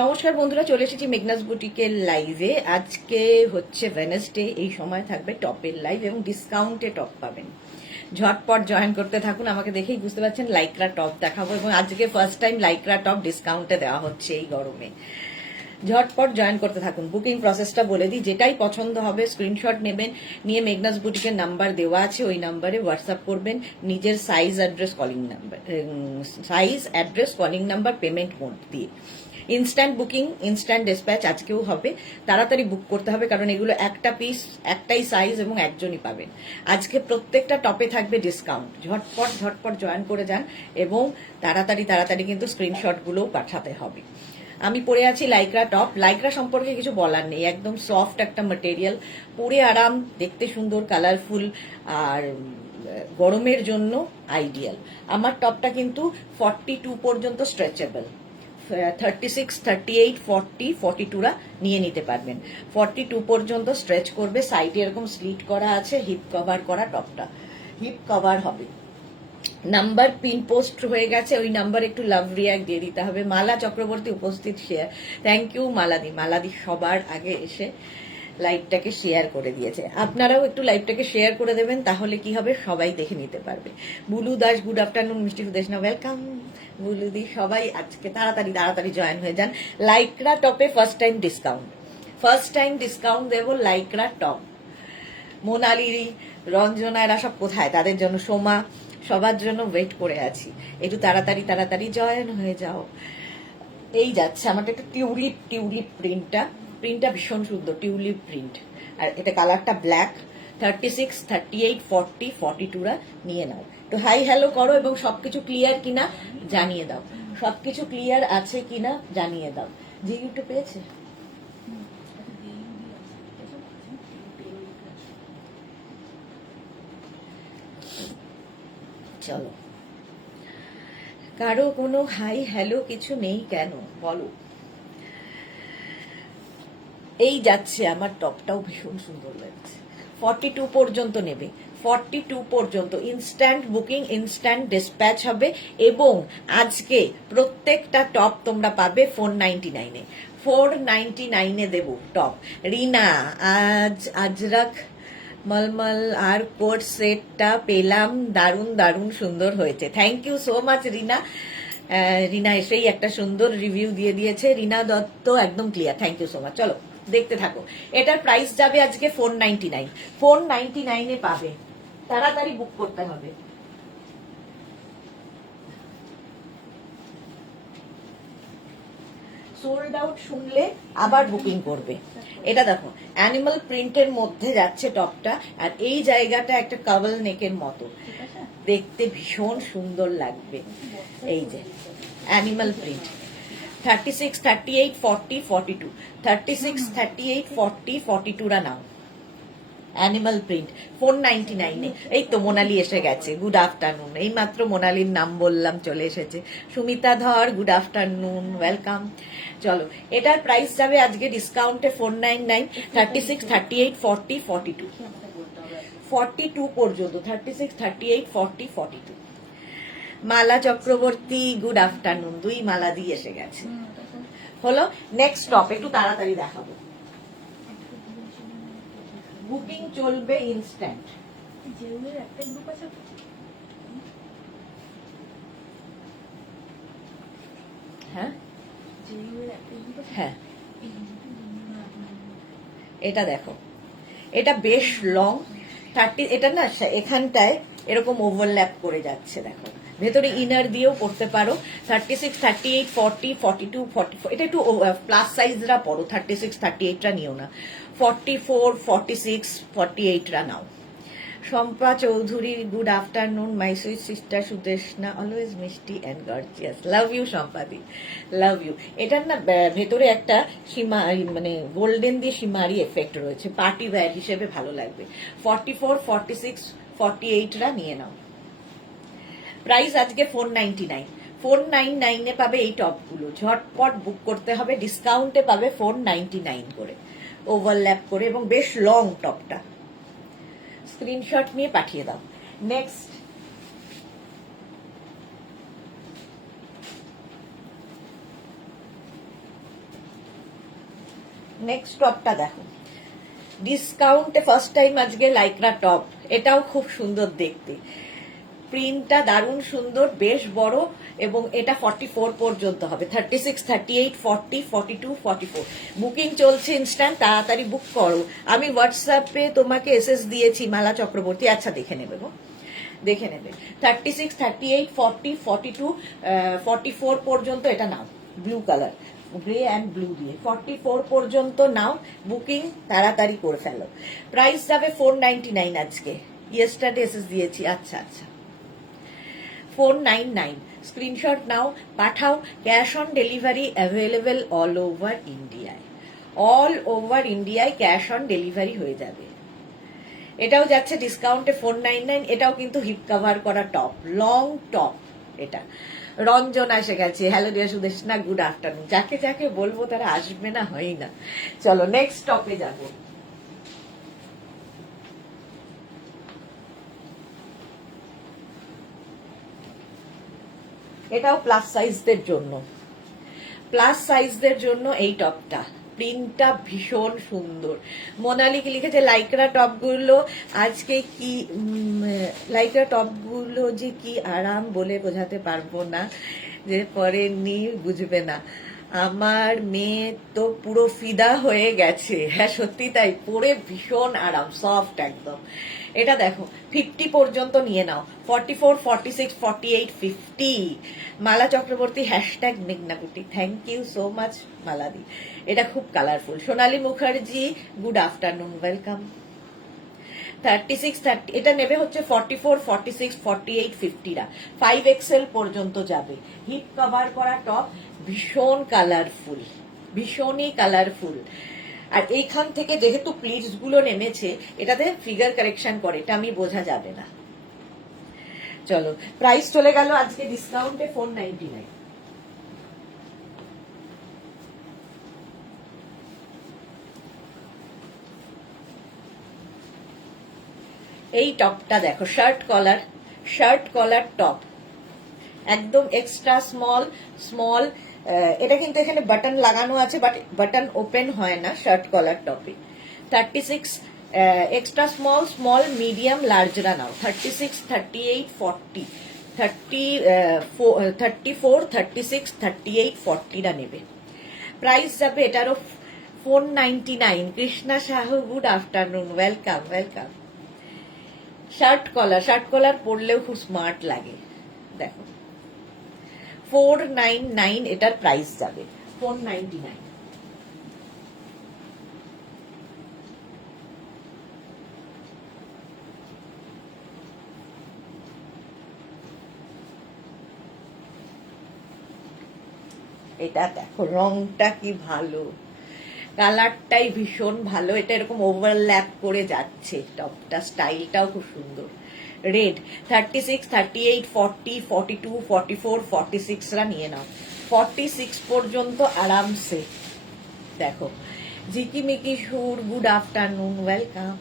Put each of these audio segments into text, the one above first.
নমস্কার বন্ধুরা, চলে এসেছি মেঘনাস বুটিকের লাইভে। আজকে হচ্ছে ওয়েডনেসডে, এই সময় থাকবে টপের লাইভ এবং ডিসকাউন্টে টপ পাবেন। ঝটপট জয়েন করতে থাকুন। আমাকে দেখেই বুঝতে পারছেন লাইক্রা টপ দেখাবো এবং আজকে ফার্স্ট টাইম লাইক্রা টপ ডিসকাউন্টে দেওয়া হচ্ছে এই গরমে। ঝটপট জয়েন করতে থাকুন। বুকিং প্রসেসটা বলে দিই, যেটাই পছন্দ হবে স্ক্রিনশট নেবেন, নিয়ে মেঘনাস বুটিকের নাম্বার দেওয়া আছে, ওই নাম্বারে হোয়াটসঅ্যাপ করবেন নিজের size address calling number payment mode দিয়ে। ইনস্ট্যান্ট বুকিং, ইনস্ট্যান্ট ডিসপ্যাচ আজকেও হবে। তাড়াতাড়ি বুক করতে হবে, কারণ এগুলো একটা পিস, একটাই সাইজ এবং একজনই পাবেন। আজকে প্রত্যেকটা টপে থাকবে ডিসকাউন্ট। ঝটপট জয়েন করে যান এবং তাড়াতাড়ি কিন্তু স্ক্রিনশটগুলোও পাঠাতে হবে। আমি পরে আছি লাইক্রা টপ। লাইক্রা সম্পর্কে কিছু বলার নেই, একদম সফট একটা মেটেরিয়াল, পরে আরাম, দেখতে সুন্দর, কালারফুল, আর গরমের জন্য আইডিয়াল। আমার টপটা কিন্তু 42 পর্যন্ত স্ট্রেচেবল। 36, 38, 40, 42রা নিয়ে নিতে পারবেন। 42 পর্যন্ত স্ট্রেচ করবে। সাইডে এরকম স্লিট করা আছে, হিপ কভার করা টপটা, হিপ কভার হবে। নাম্বার পিন পোস্ট হয়ে গেছে, ওই নাম্বার একটু লাভ রিয়াক্ট দিয়ে দিতে হবে। মালা চক্রবর্তী উপস্থিত, শেয়ার, থ্যাংক ইউ মালাদি সবার আগে এসে লাইভটাকে শেয়ার করে দিয়েছে। আপনারাও একটু লাইভটাকে শেয়ার করে দেবেন, তাহলে কি হবে, সবাই দেখে নিতে পারবে। Bulu Das, good afternoon. মিষ্টি সুদেশনা, ওয়েলকাম। বুলুদি, সবাই আজকে তাড়াতাড়ি জয়েন হয়ে যান। লাইক্রা টপে ফার্স্ট টাইম ডিসকাউন্ট দেবো। লাইক্রা টপ, মোনালি, রঞ্জনা, এরা সব কোথায়? তাদের জন্য, সোমা, সবার জন্য ওয়েট করে আছি। একটু তাড়াতাড়ি জয়েন হয়ে যাও। এই যাচ্ছে আমার একটা টিউলিপ প্রিন্টটা ভীষণ সুন্দর, টিউলিপ প্রিন্ট, আর এটা কালারটা ব্ল্যাক। 36, 38, 40, 42রা নিয়ে নাও। তো হাই হ্যালো করো এবং সবকিছু ক্লিয়ার কিনা জানিয়ে দাও। সবকিছু ক্লিয়ার আছে কিনা জানিয়ে দাও। যে ইউটিউব পেয়েছে, চলো। কারো কোনো হাই হ্যালো কিছু নেই কেন বলো? এই যাচ্ছে আমার টপটাও ভীষণ সুন্দর লাগছে। 42 পর্যন্ত নেবে, 42 পর্যন্ত ইনস্ট্যান্ট বুকিং, ইনস্ট্যান্ট ডিসপ্যাচ হবে। এবং আজকে প্রত্যেকটা টপ তোমরা পাবে 499-এ। 499-এ দেব টপ। রিনা, আজরাক মলমল আর কোট সেটটা পেলাম, দারুণ সুন্দর হয়েছে। Thank you so much Rina. Rina এসেই একটা সুন্দর রিভিউ দিয়ে দিয়েছে। রিনা দত্ত, একদম clear, thank you so much. চলো দেখতে থাকো। এটার প্রাইস যাবে আজকে 499। 499-এ পাবে, তাড়াতাড়ি বুক করতে হবে। সোল্ড আউট শুনলে আবার বুকিং করবে। এটা দেখো, অ্যানিমাল প্রিন্টের মধ্যে যাচ্ছে টপটা, আর এই জায়গাটা একটা কাবল নেকের মতো, দেখতে ভীষণ সুন্দর লাগবে। এই যে অ্যানিমাল প্রিন্ট, 36, 38, 40, 42, 36, 38, 40, 42রা নাও। অ্যানিমাল প্রিন্ট 499-এ। এই তো মোনালি এসে গেছে, গুড আফটারনুন। এই মাত্র মোনালির নাম বললাম, চলে এসেছে। সুমিতা ধর, গুড আফটারনুন, ওয়েলকাম। চলো, এটার প্রাইস যাবে আজকে ডিসকাউন্টে 499। 36, 38, 40, 42, 42 পর্যন্ত, 36, 38, 40, 42। মালা চক্রবর্তী, গুড আফটারনুন। দুই মালা দিয়ে এসে গেছে। হলো, নেক্সট টপ একটু তাড়াতাড়ি দেখাবো। বুকিং চলবে ইনস্ট্যান্ট। হ্যাঁ হ্যাঁ, এটা দেখো, এটা বেশ লং 30। এটা না এখানটায় এরকম ওভারল্যাপ করে যাচ্ছে, দেখো ভেতরে ইনার দিয়েও পড়তে পারো। 36, 38, 40, 42, 44, এটা একটু প্লাস সাইজরা পড়ো। 36, 38রা নিও না। 44, 46, 48রা নাও। Shampa Chowdhury, good afternoon my sweet sister Sudeshna, always মিষ্টি অ্যান্ড গর্জিয়াস। লাভ ইউ শম্পাদি, লাভ ইউ। এটার না ভেতরে একটা সীমা, মানে গোল্ডেন দিয়ে সীমারি এফেক্ট রয়েছে, পার্টি ওয়্যার হিসেবে ভালো লাগবে। 44, 46, 48রা নিয়ে নাও। প্রাইস আজকে 499। 499-এ পাবে এই টপগুলো। ঝটপট বুক করতে হবে। ডিসকাউন্টে পাবে 499 করে, ওভারল্যাপ করে, এবং বেশ লং টপটা। স্ক্রিনশট নিয়ে পাঠিয়ে দাও। নেক্সট, নেক্সট টপটা দেখো, ডিসকাউন্টে ফার্স্ট টাইম আজকে লাইক্রা টপ, এটাও খুব সুন্দর দেখতে, প্রিন্টটা দারুণ সুন্দর, বেশ বড়, এবং এটা 44 পর্যন্ত হবে। 36, 38, 40, 42, 44 বুকিং চলছে ইনস্ট্যান্ট, তাড়াতাড়ি বুক করো। আমি হোয়াটসঅ্যাপে তোমাকে এসএস দিয়েছি, মালা চক্রবর্তী, আচ্ছা দেখে নেবে গো, দেখে নেবে। 36, 38, 40, 42, 44 পর্যন্ত এটা নাও, blue colour, grey and blue দিয়ে 44 পর্যন্ত নাও, বুকিং তাড়াতাড়ি করে ফেলো। প্রাইস যাবে 499 আজকে, ইয়েস্টারডে এসএস দিয়েছি। আচ্ছা আচ্ছা, 499, স্ক্রিনশট নাও, পাঠাও। Cash on delivery available all over ইন্ডিয়ায়, অল ওভার ইন্ডিয়ায় ক্যাশ অন ডেলিভারি হয়ে যাবে। এটাও যাচ্ছে ডিসকাউন্টে 499, এটাও কিন্তু হিপ কভার করা টপ, লং টপ। এটা রঞ্জন এসে গেছে, hello dear Sudeshna, good afternoon. যাকে যাকে বলবো তারা আসবে না, হয় না। চলো নেক্সট টপে যাবো। এটাও প্লাস সাইজদের জন্য, প্লাস সাইজদের জন্য এই টপটা, প্রিন্টটা ভীষণ সুন্দর। মোনালিকে লিখেছে লাইক্রা টপগুলো আজকে কি, লাইক্রা টপগুলো যে কি আরাম বলে বোঝাতে পারবো না, যে পরে নি বুঝবে না। আমার মেয়ে তো পুরো ফিদা হয়ে গেছে। হ্যাঁ সত্যি তাই, পরে ভীষণ আরাম, সফট একদম। এটা দেখো 50 পর্যন্ত নিয়ে নাও, 44, 46, 48, 50। Mala Chakraborty hashtag Meghnakuti, thank you so much মালাদি। এটা খুব colourful. Sonali Mukherjee, good afternoon, welcome. 36, 30, এটা নেবে হচ্ছে 44, 46, 48, 50রা, 5XL পর্যন্ত যাবে। হিপ কভার করা টপ, ভীষণ কালারফুল, ভীষণই কালারফুল। আর এইখান থেকে যেহেতু প্লিটস গুলো নেমেছে, এটাতে ফিগার কারেকশন করে, এটা আমি বোঝা যাবে না। চলো প্রাইস চলে গেল আজকে ডিসকাউন্টে 499। এই টপটা দেখো, শার্ট কলার টপ, একদম এক্সট্রা স্মল স্মল। এটা কিন্তু এখানে বাটন লাগানো আছে, বাট বাটন ওপেন হয় না শার্ট কলার টপে। 36, এক্সট্রা স্মল স্মল মিডিয়াম লার্জরা নাও। 36, 38, 40, 34, 36, 38, 40রা নেবে। প্রাইস যাবে এটারও 499। Krishna Sahu, good afternoon, welcome welcome. Shirt collar পরলেও খুব স্মার্ট লাগে, দেখো 499 এটার প্রাইস যাবে, 499। এটা দেখো রংটা কি ভালো, কালারটাই ভীষণ ভালো, এটা এরকম ওভারল্যাপ করে যাচ্ছে টপটা, স্টাইলটাও খুব সুন্দর। রেড 36, 38, 40, 42, 44, 46রা নিয়ে নাও, 46 পর্যন্ত আরামসে। দেখো ঝিকিমিকি সুর, good afternoon, welcome.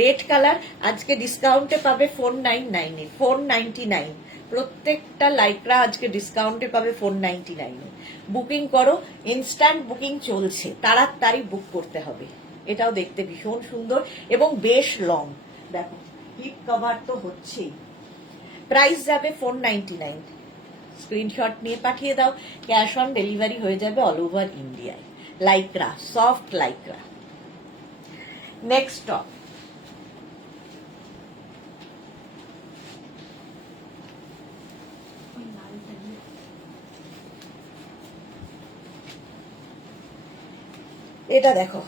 Red colour আজকে ডিসকাউন্টে পাবে 499 এ, 499 প্রত্যেকটা লাইক্রা আজকে ডিসকাউন্টে পাবে 499 এ। বুকিং করো, ইনস্ট্যান্ট বুকিং চলছে, তাড়াতাড়ি বুক করতে হবে। এটাও দেখতে ভীষণ সুন্দর এবং বেশ লং, দেখো হিপ কভার তো হচ্ছেই। প্রাইস যাবে 499, স্ক্রিনশট নিয়ে পাঠিয়ে দাও, ক্যাশ অন ডেলিভারি হয়ে যাবে অল ওভার ইন্ডিয়ায়। Lycra, soft Lycra. Next top, এটা দেখো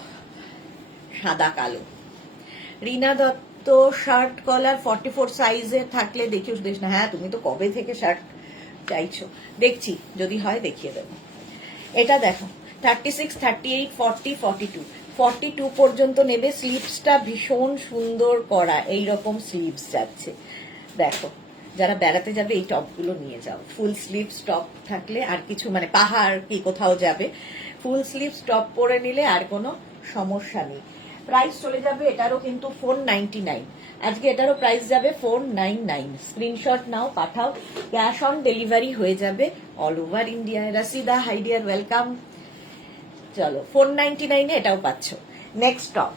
সাদা কালো, রিনা দত্ত, শার্ট কলার 44 সাইজে থাকলে দেখিও দেখ না। হ্যাঁ তুমি তো কবে থেকে শার্ট চাইছো, দেখছি যদি হয় দেখিয়ে দেবো। এটা দেখো 36, 38, 40, 42, 42 পর্যন্ত নেবে। স্লিভসটা ভীষণ সুন্দর করা, এইরকম স্লিভস যাচ্ছে। দেখো যারা বেড়াতে যাবে এই টপগুলো নিয়ে যাও, ফুল স্লিভস টপ থাকলে আর কিছু, মানে পাহাড় কি কোথাও যাবে, ফুল স্লিভস টপ পরে নিলে আর কোনো সমস্যা নেই। প্রাইস চলে যাবে এটারও কিন্তু 499 আজকে, এটারও প্রাইস যাবে 499। স্ক্রিনশট নাও, পাঠাও, ক্যাশ অন ডেলিভারি হয়ে যাবে all over India. Rashida, hi dear, welcome. চলো 499 এটাও পাচ্ছ। নেক্সট টপ,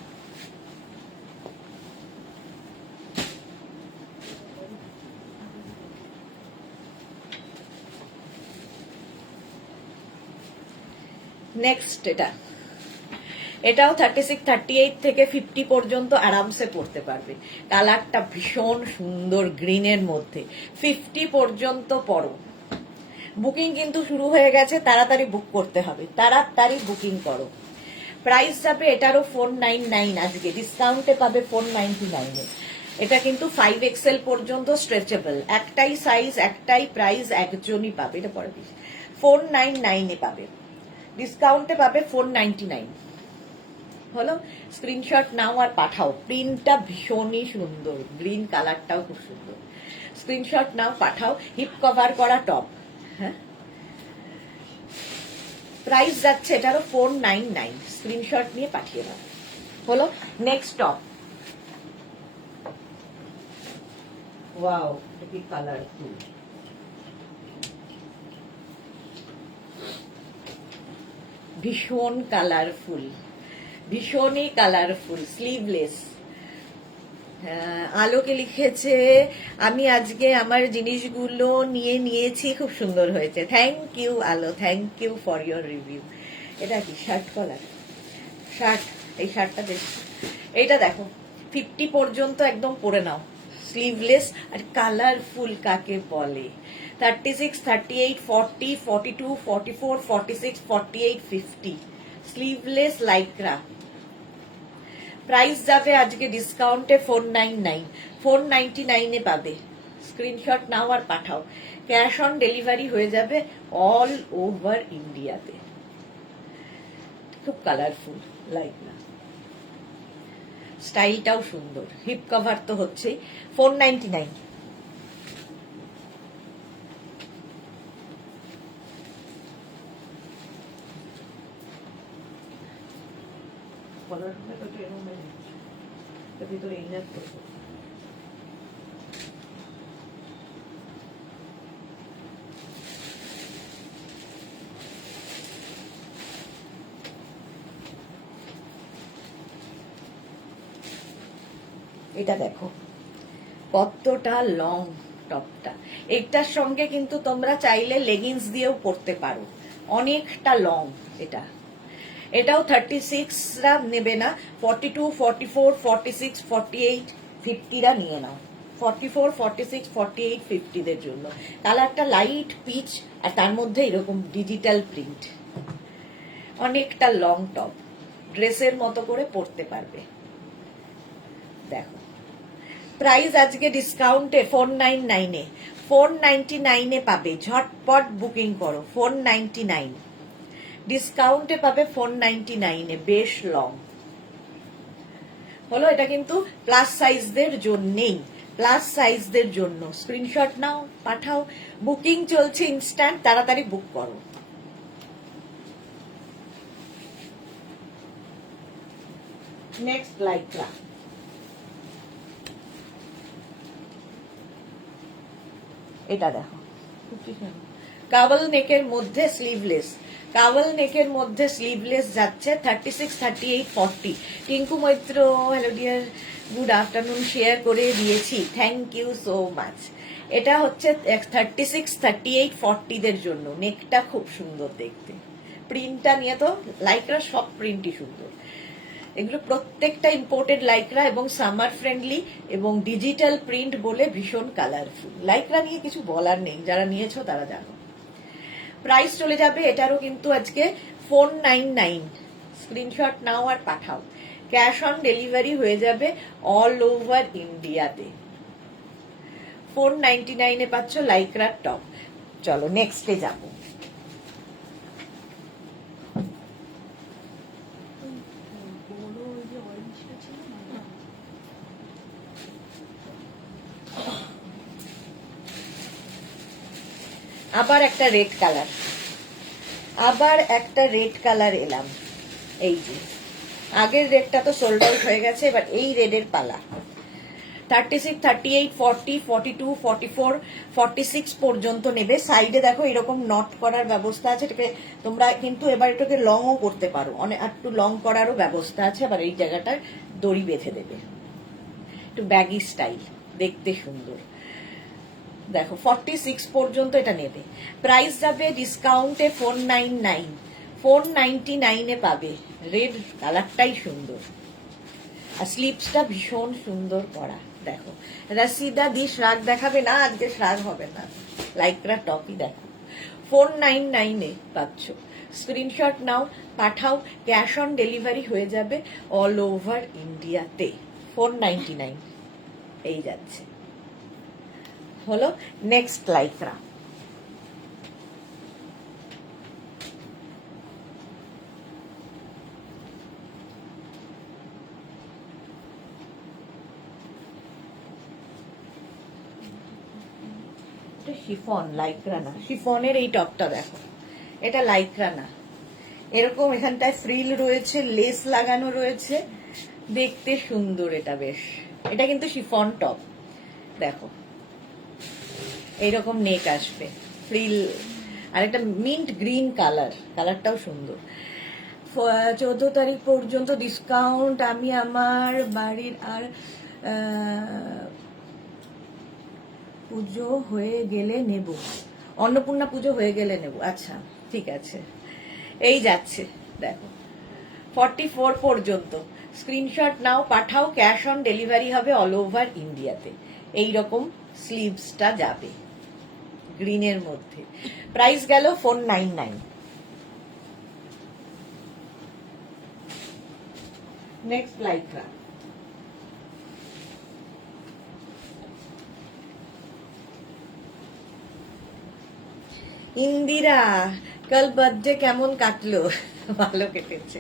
নেক্সট এটাও 36, 38 থেকে 50 পর্যন্ত আরামসে পড়তে পারবে। কালারটা ভীষণ সুন্দর গ্রিনের মধ্যে। 50 পর্যন্ত পড়ো। বুকিং কিন্তু শুরু হয়ে গেছে, তাড়াতাড়ি বুক করতে হবে, তাড়াতাড়ি বুকিং করো। প্রাইস যাবে এটারও 499, আজকে ডিসকাউন্টে পাবে 499 এ। এটা কিন্তু 5XL পর্যন্ত স্ট্রেচেবল, একটাই সাইজ, একটাই প্রাইস, একজনই পাবে। এটা পরে 499 এ পাবে, ডিসকাউন্টে পাবে 499। হলো, স্ক্রিনশট নাও আর পাঠাও। প্রিন্টটা ভীষণই সুন্দর, গ্রিন কালারটাও খুব সুন্দর। স্ক্রিনশট নাও, পাঠাও। হিপ কভার করা টপ। হ্যাঁ, প্রাইস যাচ্ছে এটারও 499, স্ক্রিনশট নিয়ে পাঠিয়ে দাও। হলো, নেক্সট টপ। ওয়াও, কি কালারফুল, ভীষণ কালারফুল, ভীষণই কালারফুল, স্লিভলেস। আলোকে লিখেছে আমি আজকে আমার জিনিসগুলো নিয়েছি, খুব সুন্দর হয়েছে। Thank you Alo, thank you for your review. এটা কি শার্ট কলার? শার্ট, এই শার্টটা দেখো, এইটা দেখো 50 পর্যন্ত একদম পরে নাও। স্লিভলেস আর কালারফুল কাকে বলে। 36, 38, 40, 42, 44, 46, 48, 50 স্লিভলেস লাইক্রা। প্রাইস যাবে আজকে ডিসকাউন্টে 499, 499 এ পাবে। স্ক্রিনশট নাও আর পাঠাও। ক্যাশ অন ডেলিভারি হয়ে যাবে অল ওভার ইন্ডিয়াতে। খুব কালারফুল লাইক্রা, স্টাইলটাও সুন্দর। হিপ কভার তো হচ্ছেই। 499। ভিতরে ইনার করবো। এটা দেখো কতটা লং টপটা। এটার সঙ্গে কিন্তু তোমরা চাইলে লেগিংস দিয়েও পরতে পারো, অনেকটা লং। এটাও 36রা নেবে না, 42, 44, 46, 48, 50রা নিয়ে নাও। 44, 46, 48, 50 দের জন্য। কালারটা লাইট পিচ, আর তার মধ্যে এরকম ডিজিটাল প্রিন্ট, অনেকটা লং টপ, ড্রেসের মতো করে পরতে পারবে। দেখো প্রাইস আজকে ডিসকাউন্টে 499 এ, 499 এ পাবে। ঝটপট বুকিং করো। 499 ডিসকাউন্টে পাবে 499 এ। বেশ লং হলো। এটা কিন্তু প্লাস সাইজদের জন্যেই, প্লাস সাইজদের জন্য। স্ক্রিনশট নাও, পাঠাও। বুকিং চলছে ইনস্ট্যান্ট, তাড়াতাড়ি বুক করো। Next lycra. এটা দেখো কাবল নেকের মধ্যে স্লিভলেস, কাবল নেকের মধ্যে স্লিভলেস যাচ্ছে 36, 38, 40। Tinku Maitra, hello dear, good afternoon, share করে দিয়েছি, থ্যাংক ইউ সো মাচ। এটা হচ্ছে 36, 38, 40 দের জন্য। নেকটা খুব সুন্দর দেখতে, প্রিন্টটা নিয়ে তো লাইকরা সব প্রিন্টই সুন্দর। এগুলো প্রত্যেকটা ইম্পোর্টেড লাইক্রা এবং সামার ফ্রেন্ডলি এবং ডিজিটাল প্রিন্ট বলে ভীষণ কালারফুল। লাইক্রা নিয়ে কিছু বলার নেই, যারা নিয়েছো তারা জানো। প্রাইস চলে যাবে এটারও কিন্তু আজকে 499। স্ক্রিনশট নাও আর পাঠাও। ক্যাশ অন ডেলিভারি হয়ে যাবে অল ওভার ইন্ডিয়াতে। 499 এ পাচ্ছ লাইক্রার টপ। চলো নেক্সটে যাবো। আবার একটা রেড কালার, আবার একটা রেড কালার এলাম। এই যে আগের রেডটা তো সোল্ড আউট হয়ে গেছে, এবার এই রেডের পালা। 36, 38, 40, 42, 44, 46 পর্যন্ত নেবে। সাইডে দেখো এরকম নট করার ব্যবস্থা আছে, এটাকে তোমরা কিন্তু এবার এটাকে লংও করতে পারো, অনেক একটু লং করারও ব্যবস্থা আছে। আবার এই জায়গাটায় দড়ি বেঁধে দেবে, একটু ব্যাগি স্টাইল, দেখতে সুন্দর। দেখো 46 পর্যন্ত এটা নেবে। প্রাইস যাবে ডিসকাউন্টে 499, 499 এ পাবে। রেড কালারটাই সুন্দর, আর স্লিপসটা ভীষণ সুন্দর করা। দেখো রাসিদা দি শ্রাগ দেখাবে না, আজকে শ্রাগ হবে না, লাইকরা টপই দেখো। 499 এ পাচ্ছ। স্ক্রিনশট নাও, পাঠাও, ক্যাশ অন ডেলিভারি হয়ে যাবে অল ওভার ইন্ডিয়াতে। 499 এই যাচ্ছে। হলো নেক্সট লাইকরা। শিফন, লাইকরা না, শিফনের এই টপটা দেখো, এটা লাইকরা না, এরকম এখানটায় ফ্রিল রয়েছে, লেস লাগানো রয়েছে, দেখতে সুন্দর এটা বেশ। এটা কিন্তু শিফন টপ, দেখো এইরকম নেক আসবে, ফ্রিল, আর একটা মিন্ট গ্রিন কালার, কালারটাও সুন্দর। 14 তারিখ পর্যন্ত ডিসকাউন্ট। আমি আমার বাড়ির আর পুজো হয়ে গেলে নেব, অন্নপূর্ণা পুজো হয়ে গেলে নেব। আচ্ছা ঠিক আছে, এই যাচ্ছে দেখো 44 পর্যন্ত। স্ক্রিনশট নাও, পাঠাও, ক্যাশ অন ডেলিভারি হবে অল ওভার ইন্ডিয়াতে। এইরকম স্লিভসটা যাবে গ্রিনের মধ্যে। প্রাইস গেল 499। নেক্সট লাইকরা। ইন্দিরা, কাল বার্থডে কেমন কাটলো? ভালো কেটেছে।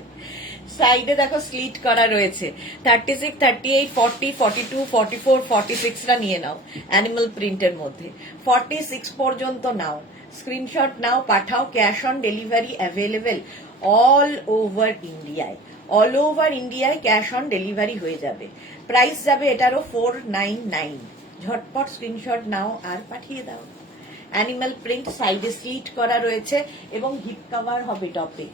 সাইডে দেখো স্লিট করা রয়েছে। 36, 38, 40, 42, 44, 46টা নিয়ে নাও অ্যানিমাল প্রিন্টের মধ্যে। 46 পর্যন্ত নাও, স্ক্রিনশট নাও, পাঠাও, cash on delivery available all over ইন্ডিয়ায়। অল ওভার ইন্ডিয়ায় ক্যাশ অন ডেলিভারি হয়ে যাবে। প্রাইস যাবে এটারও 499। ঝটপট স্ক্রিনশট নাও আর পাঠিয়ে দাও। অ্যানিমাল প্রিন্ট, সাইডে স্লিট করা রয়েছে এবং হিপ কভার হবে টপে।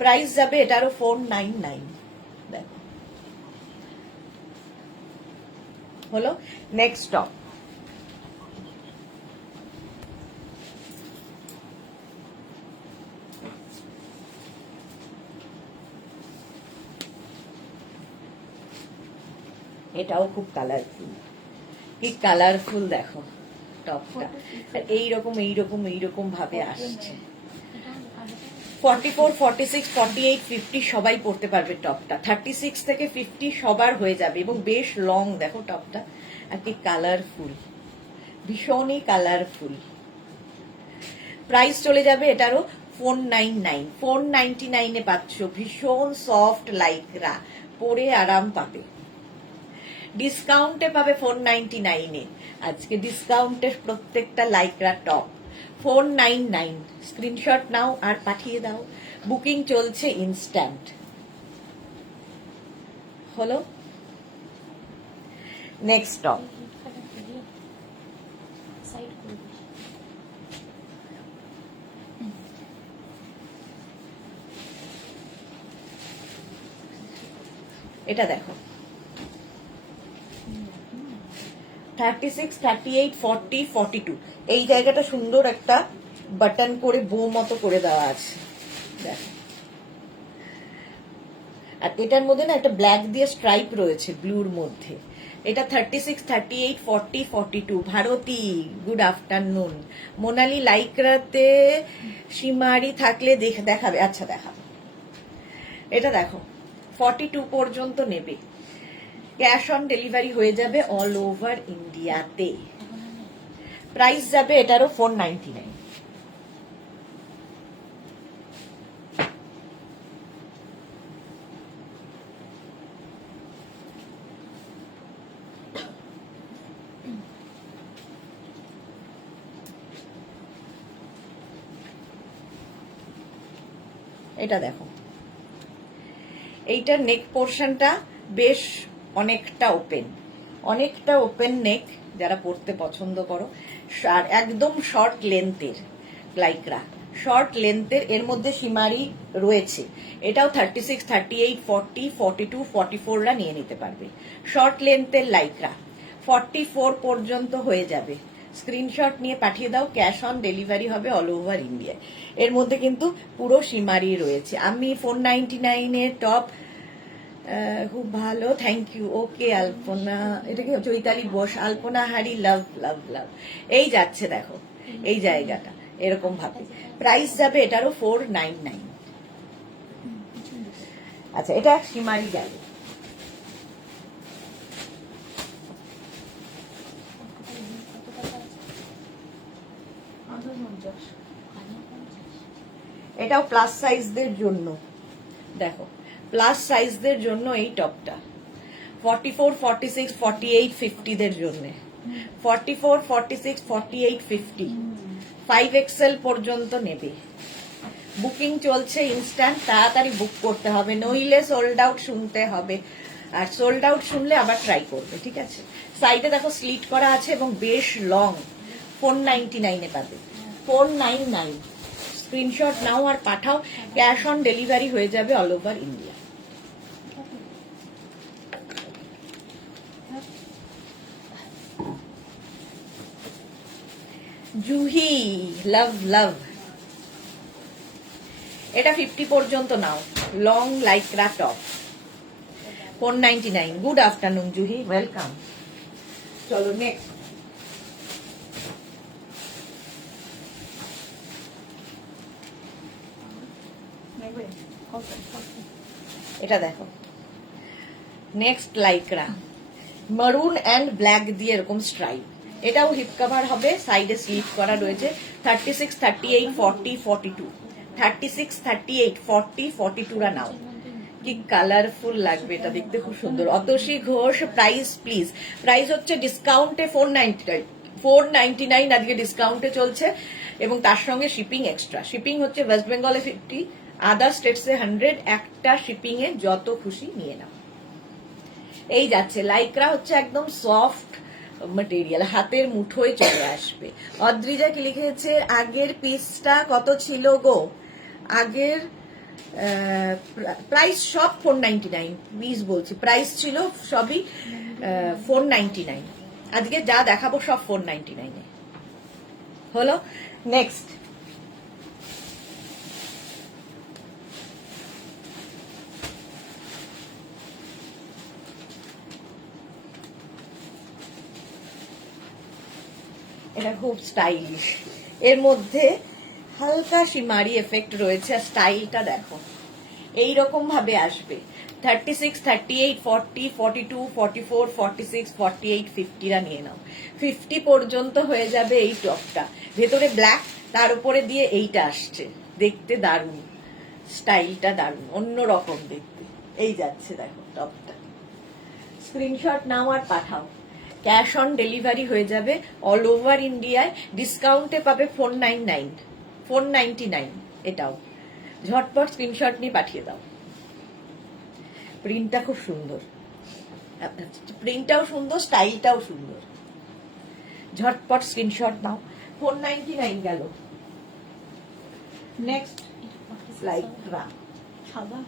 প্রাইস যাবে এটারও 499। দেখো হলো নেক্সট টপ। এটাও খুব কালারফুল, কি কালারফুল দেখো টপটা, এইরকম এইরকম এইরকম ভাবে আসছে। 44, 46, 48, 50 সবাই পড়তে পারবে টপটা। 36 থেকে 50 সবার হয়ে যাবে এবং বেশ লং দেখো টপটা, আর কি কালারফুল, ভীষণই কালারফুল। প্রাইস চলে যাবে এটারও 499, 499 এ পাচ্ছ। ভীষণ সফট লাইকরা, পরে আরাম পাবে। ডিসকাউন্টে পাবে 499 এ। আজকে ডিসকাউন্টের প্রত্যেকটা লাইকরা টপ 499। স্ক্রিনশট নাও আর পাঠিয়ে দাও, বুকিং চলছে ইনস্ট্যান্ট। হলো নেক্সট টপ। এটা দেখো 36, 38, 40, 42 এই জায়গাটা সুন্দর একটা বাটন করে বো মতো করে দেওয়া আছে দেখো। আর এটার মধ্যে না একটা ব্ল্যাক দিয়ে স্ট্রাইপ রয়েছে ব্লুর মধ্যে। এটা 36, 38, 40, 42। Bharati, good afternoon. মোনালি, লাইকরাতে সীমারি থাকলে দেখাবে। আচ্ছা দেখাবো। এটা দেখো 42 পর্যন্ত নেবে, ক্যাশ অন ডেলিভারি হয়ে যাবে অল ওভার ইন্ডিয়াতে। প্রাইস যাবে এটারও 499। এটা দেখো, এইটার নেক পোর্শনটা বেশ অনেকটা ওপেন, অনেকটা ওপেন নেক, যারা পরতে পছন্দ করো, আর একদম শর্ট লেন্থের লাইক্রা, শর্ট লেন্থের, এর মধ্যে সীমারি রয়েছে। এটাও 36, 38, 40, 42, 44রা নিয়ে নিতে পারবে। শর্ট লেন্থের লাইক্রা 44 পর্যন্ত হয়ে যাবে। স্ক্রিনশট নিয়ে পাঠিয়ে দাও, ক্যাশ অন ডেলিভারি হবে অল ওভার ইন্ডিয়ায়। এর মধ্যে কিন্তু পুরো সীমারি রয়েছে। আমি 499-এর টপ, খুব ভালো, থ্যাংক ইউ। ওকে আলপনা, এটা কি চৈতালি বোস, আলপনা হারি, লাভ লাভ লাভ। এই যাচ্ছে দেখো এই জায়গাটা এরকম ভাবে। প্রাইস যাবে এটারও 499। আচ্ছা, এটা সীমারি গেল। এটাও প্লাস সাইজদের জন্য, দেখো প্লাস সাইজদের জন্য এই টপটা 44, 46, 48, 50 দের জন্য। 44, 46, 48, 50 5XL পর্যন্ত নেবে। বুকিং চলছে ইনস্ট্যান্ট, তাড়াতাড়ি বুক করতে হবে, নইলে সোল্ড আউট শুনতে হবে। আর সোল্ড আউট শুনলে আবার ট্রাই করবে, ঠিক আছে? সাইডে দেখো স্লিট করা আছে এবং বেশ লং। 499-এ পাবে, 499। স্ক্রিনশট নাও আর পাঠাও, ক্যাশ অন ডেলিভারি হয়ে যাবে all over India. Juhi, love love. এটা 50 পর্যন্ত নাও, long lycra top, 499। Good afternoon Juhi, welcome. চলো নেক্সট। এটা দেখো next lycra, maroon and black দিয়ে এরকম স্ট্রাইপ। এটাও হিপ কভার হবে, সাইডে স্লিপ করা রয়েছে। 36, 38, 40, 42, 36, 38, 40, 42রা নাও। কি কালারফুল লাগবে এটা, দেখতে খুব সুন্দর। Atasi Ghosh, price please. Price হচ্ছে ডিসকাউন্টে 499, 499 আজকে ডিসকাউন্টে চলছে, এবং তার সঙ্গে শিপিং এক্সট্রা। শিপিং হচ্ছে ওয়েস্ট বেঙ্গলে 50, আদার স্টেটসে 100, একটা শিপিং এ যত খুশি নিয়ে নাও। এই যাচ্ছে লাইক্রা, হচ্ছে একদম সফট ম্যাটেরিয়াল, হাতের মুঠোয় চলে আসবে। অদ্রিজা কি লিখেছে, আগের পিসটা কত ছিল গো? আগের প্রাইস সব 499, প্লিজ বলছি, প্রাইস ছিল সবই 499। আজকে যা দেখাবো সব 499-এ হলো। নেক্সট, এটা খুব স্টাইলিশ, এর মধ্যে হালকা সীমারি এফেক্ট রয়েছে। আর স্টাইলটা দেখো এইরকম ভাবে আসবে। 36, 38, 40, 42, 44, 46, 48, 50রা নিয়ে নাও। 50 পর্যন্ত হয়ে যাবে এই টপটা, ভেতরে ব্ল্যাক, তার উপরে দিয়ে এইটা আসছে, দেখতে দারুণ, স্টাইলটা দারুণ, অন্যরকম দেখতে। এই যাচ্ছে দেখো টপটা, স্ক্রিনশট নাও আর পাঠাও, ক্যাশ অন ডেলিভারি হয়ে যাবে অল ওভার ইন্ডিয়ায়। ডিসকাউন্টে পাবে 499, 499 এটাও। ঝটপট স্ক্রিনশট নিয়ে পাঠিয়ে দাও। প্রিন্টটা খুব সুন্দর, প্রিন্টটাও সুন্দর, স্টাইলটাও সুন্দর। ঝটপট স্ক্রিনশট নাও। 499 গেল। নেক্সট লাইক্রা, সাদা,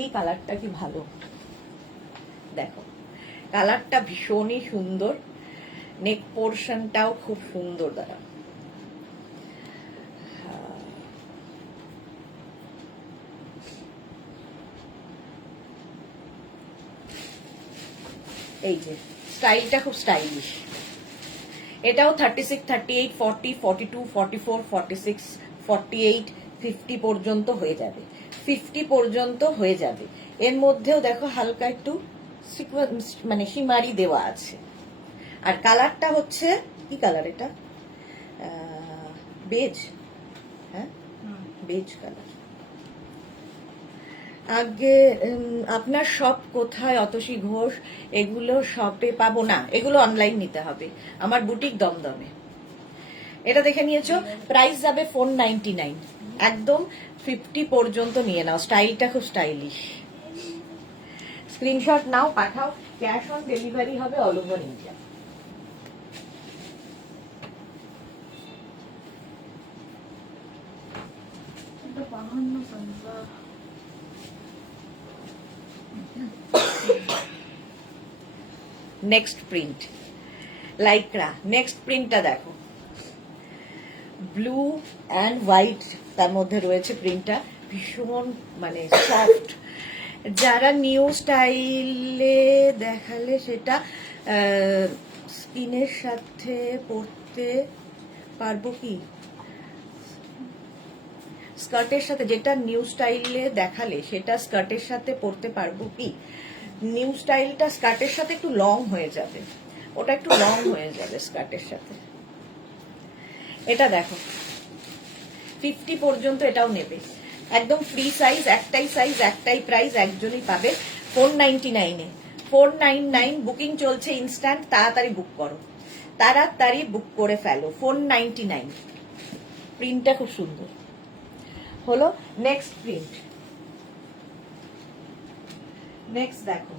এই কালারটা কি ভালো, দেখো কালারটা ভীষণই সুন্দর, নেক পোর্শনটাও খুব সুন্দর। দাঁড়া, এই যে স্টাইলটা খুব স্টাইলিশ। এটাও 36, 38, 40, 42, 44, 46, 48, 50 পর্যন্ত হয়ে যাবে, 50 পর্যন্ত হয়ে যাবে। এর মধ্যেও দেখো হালকা একটু সিকোয়েন্স মানে সীমারি দেওয়া আছে। আর কালারটা হচ্ছে কি কালার এটা, বেজ, হ্যাঁ বেজ কালার। আগে আপনার শপ কোথায় অতসী ঘোষ? এগুলো শপে পাবো না, এগুলো অনলাইন নিতে হবে, আমার বুটিক দমদমে। এটা দেখে নিয়েছো, প্রাইস যাবে 499, একদম 50 পর্যন্ত নিয়ে নাও। স্টাইলটা খুব স্টাইলিশ। স্ক্রিনশট নাও, পাঠাও, ক্যাশ অন ডেলিভারি হবে all over India. Next print lycra, next প্রিন্টটা দেখো, ব্লু অ্যান্ড হোয়াইট তার মধ্যে রয়েছে প্রিন্টটা, ভীষণ মানে সফট। যারা নিউ স্টাইলে দেখালে সেটা স্কিনের সাথে পরতে পারবো কি, স্কার্টের সাথে, যেটা নিউ স্টাইলে দেখালে সেটা স্কার্টের সাথে পরতে পারবো কি? নিউ স্টাইলটা স্কার্টের সাথে একটু লং হয়ে যাবে, ওটা একটু লং হয়ে যাবে স্কার্টের সাথে। এটা দেখো 50 পর্যন্ত এটাও নেবে, একদম ফ্রি সাইজ, একটাই সাইজ, একটাই প্রাইস, একজনই পাবে 499-এ। 499 বুকিং চলছে ইনস্ট্যান্ট, তাড়াতাড়ি বুক করো, তাড়াতাড়ি বুক করে ফেলো। 499, প্রিন্টটা খুব সুন্দর হলো। নেক্সট প্রিন্ট, নেক্সট দেখো,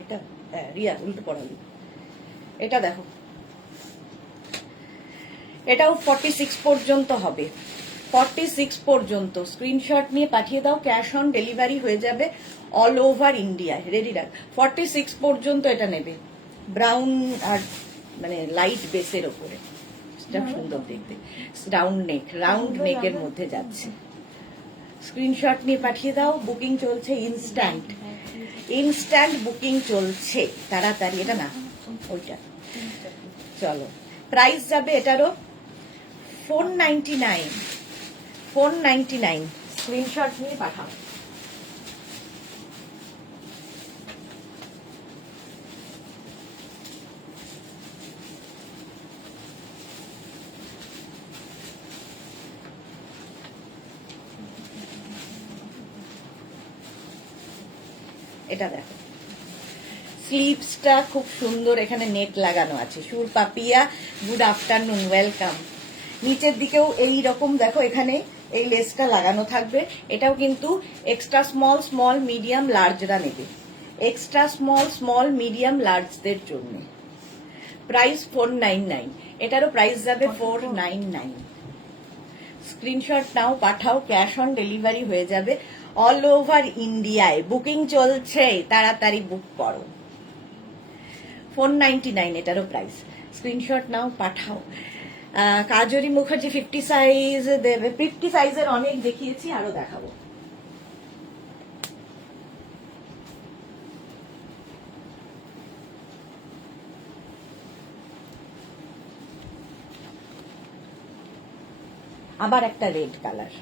এটা রিয়া উল্টো পড়ালি। এটা দেখো, এটাও 46 পর্যন্ত হবে, 46 পর্যন্ত। স্ক্রিনশট নিয়ে পাঠিয়ে দাও, ক্যাশ অন ডেলিভারি হয়ে যাবে অল ওভার ইন্ডিয়ায়। রেডি রাখ, 46 পর্যন্ত এটা নেবে, ব্রাউন আর মানে লাইট বেসের ওপরে, সেটা সুন্দর দেখতে। রাউন্ড নেক, রাউন্ড নেকের মধ্যে যাচ্ছে। স্ক্রিনশট নিয়ে পাঠিয়ে দাও, বুকিং চলছে ইনস্ট্যান্ট, ইনস্ট্যান্ট বুকিং চলছে, তাড়াতাড়ি। এটা না, ওইটা চলো। প্রাইস যাবে এটারও 499, 499। স্ক্রিনশট নিয়ে পাঠাও। এটা দেখো, স্লিভসটা খুব সুন্দর, এখানে নেট লাগানো আছে। সুর পাপিয়া, গুড আফটারনুন, ওয়েলকাম। নিচের দিকেও এই রকম দেখো, এখানে এই লেসটা লাগানো থাকবে। এটাও কিন্তু এক্সট্রা স্মল, স্মল, মিডিয়াম, লার্জরা নেবে, এক্সট্রা স্মল, স্মল, মিডিয়াম, লার্জদের জন্য। প্রাইস 499, এটারও প্রাইস যাবে 499। স্ক্রিনশট নাও, পাঠাও, ক্যাশ অন ডেলিভারি হয়ে যাবে অল ওভার ইন্ডিয়ায়। বুকিং চলছে, তাড়াতাড়ি বুক করো। 499 এটারও প্রাইস। স্ক্রিনশট নাও, পাঠাও। কাজরি মুখার্জি 50 সাইজ দেবে, 50 সাইজের অনেক দেখিয়েছি, আরো দেখাবো। আবার একটা রেড কালার,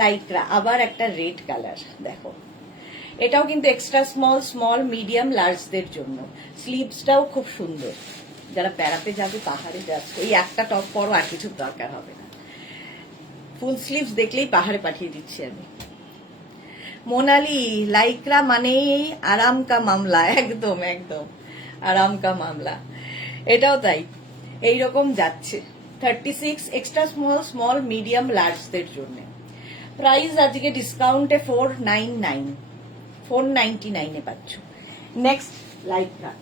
লাইক্রা, আবার একটা রেড কালার দেখো। এটাও কিন্তু এক্সট্রা স্মল, স্মল, মিডিয়াম, লার্জদের জন্য। স্লিভসটাও খুব সুন্দর, যারা বেড়াতে যাবে, পাহাড়ে যাচ্ছে, এই একটা টপ পরো, আর কিছু দরকার হবে না। ফুল স্লিভস দেখলেই পাহাড়ে পাঠিয়ে দিচ্ছি আমি। মোনালি, লাইক্রা মানেই আরাম কা মামলা, একদম একদম আরাম কা মামলা। এটাও তাই, এইরকম যাচ্ছে। 36 এক্সট্রা স্মল, স্মল, মিডিয়াম, লার্জদের জন্য। প্রাইস আজকে ডিসকাউন্টে 499, 499-এ পাচ্ছ। নেক্সট লাইক্রা,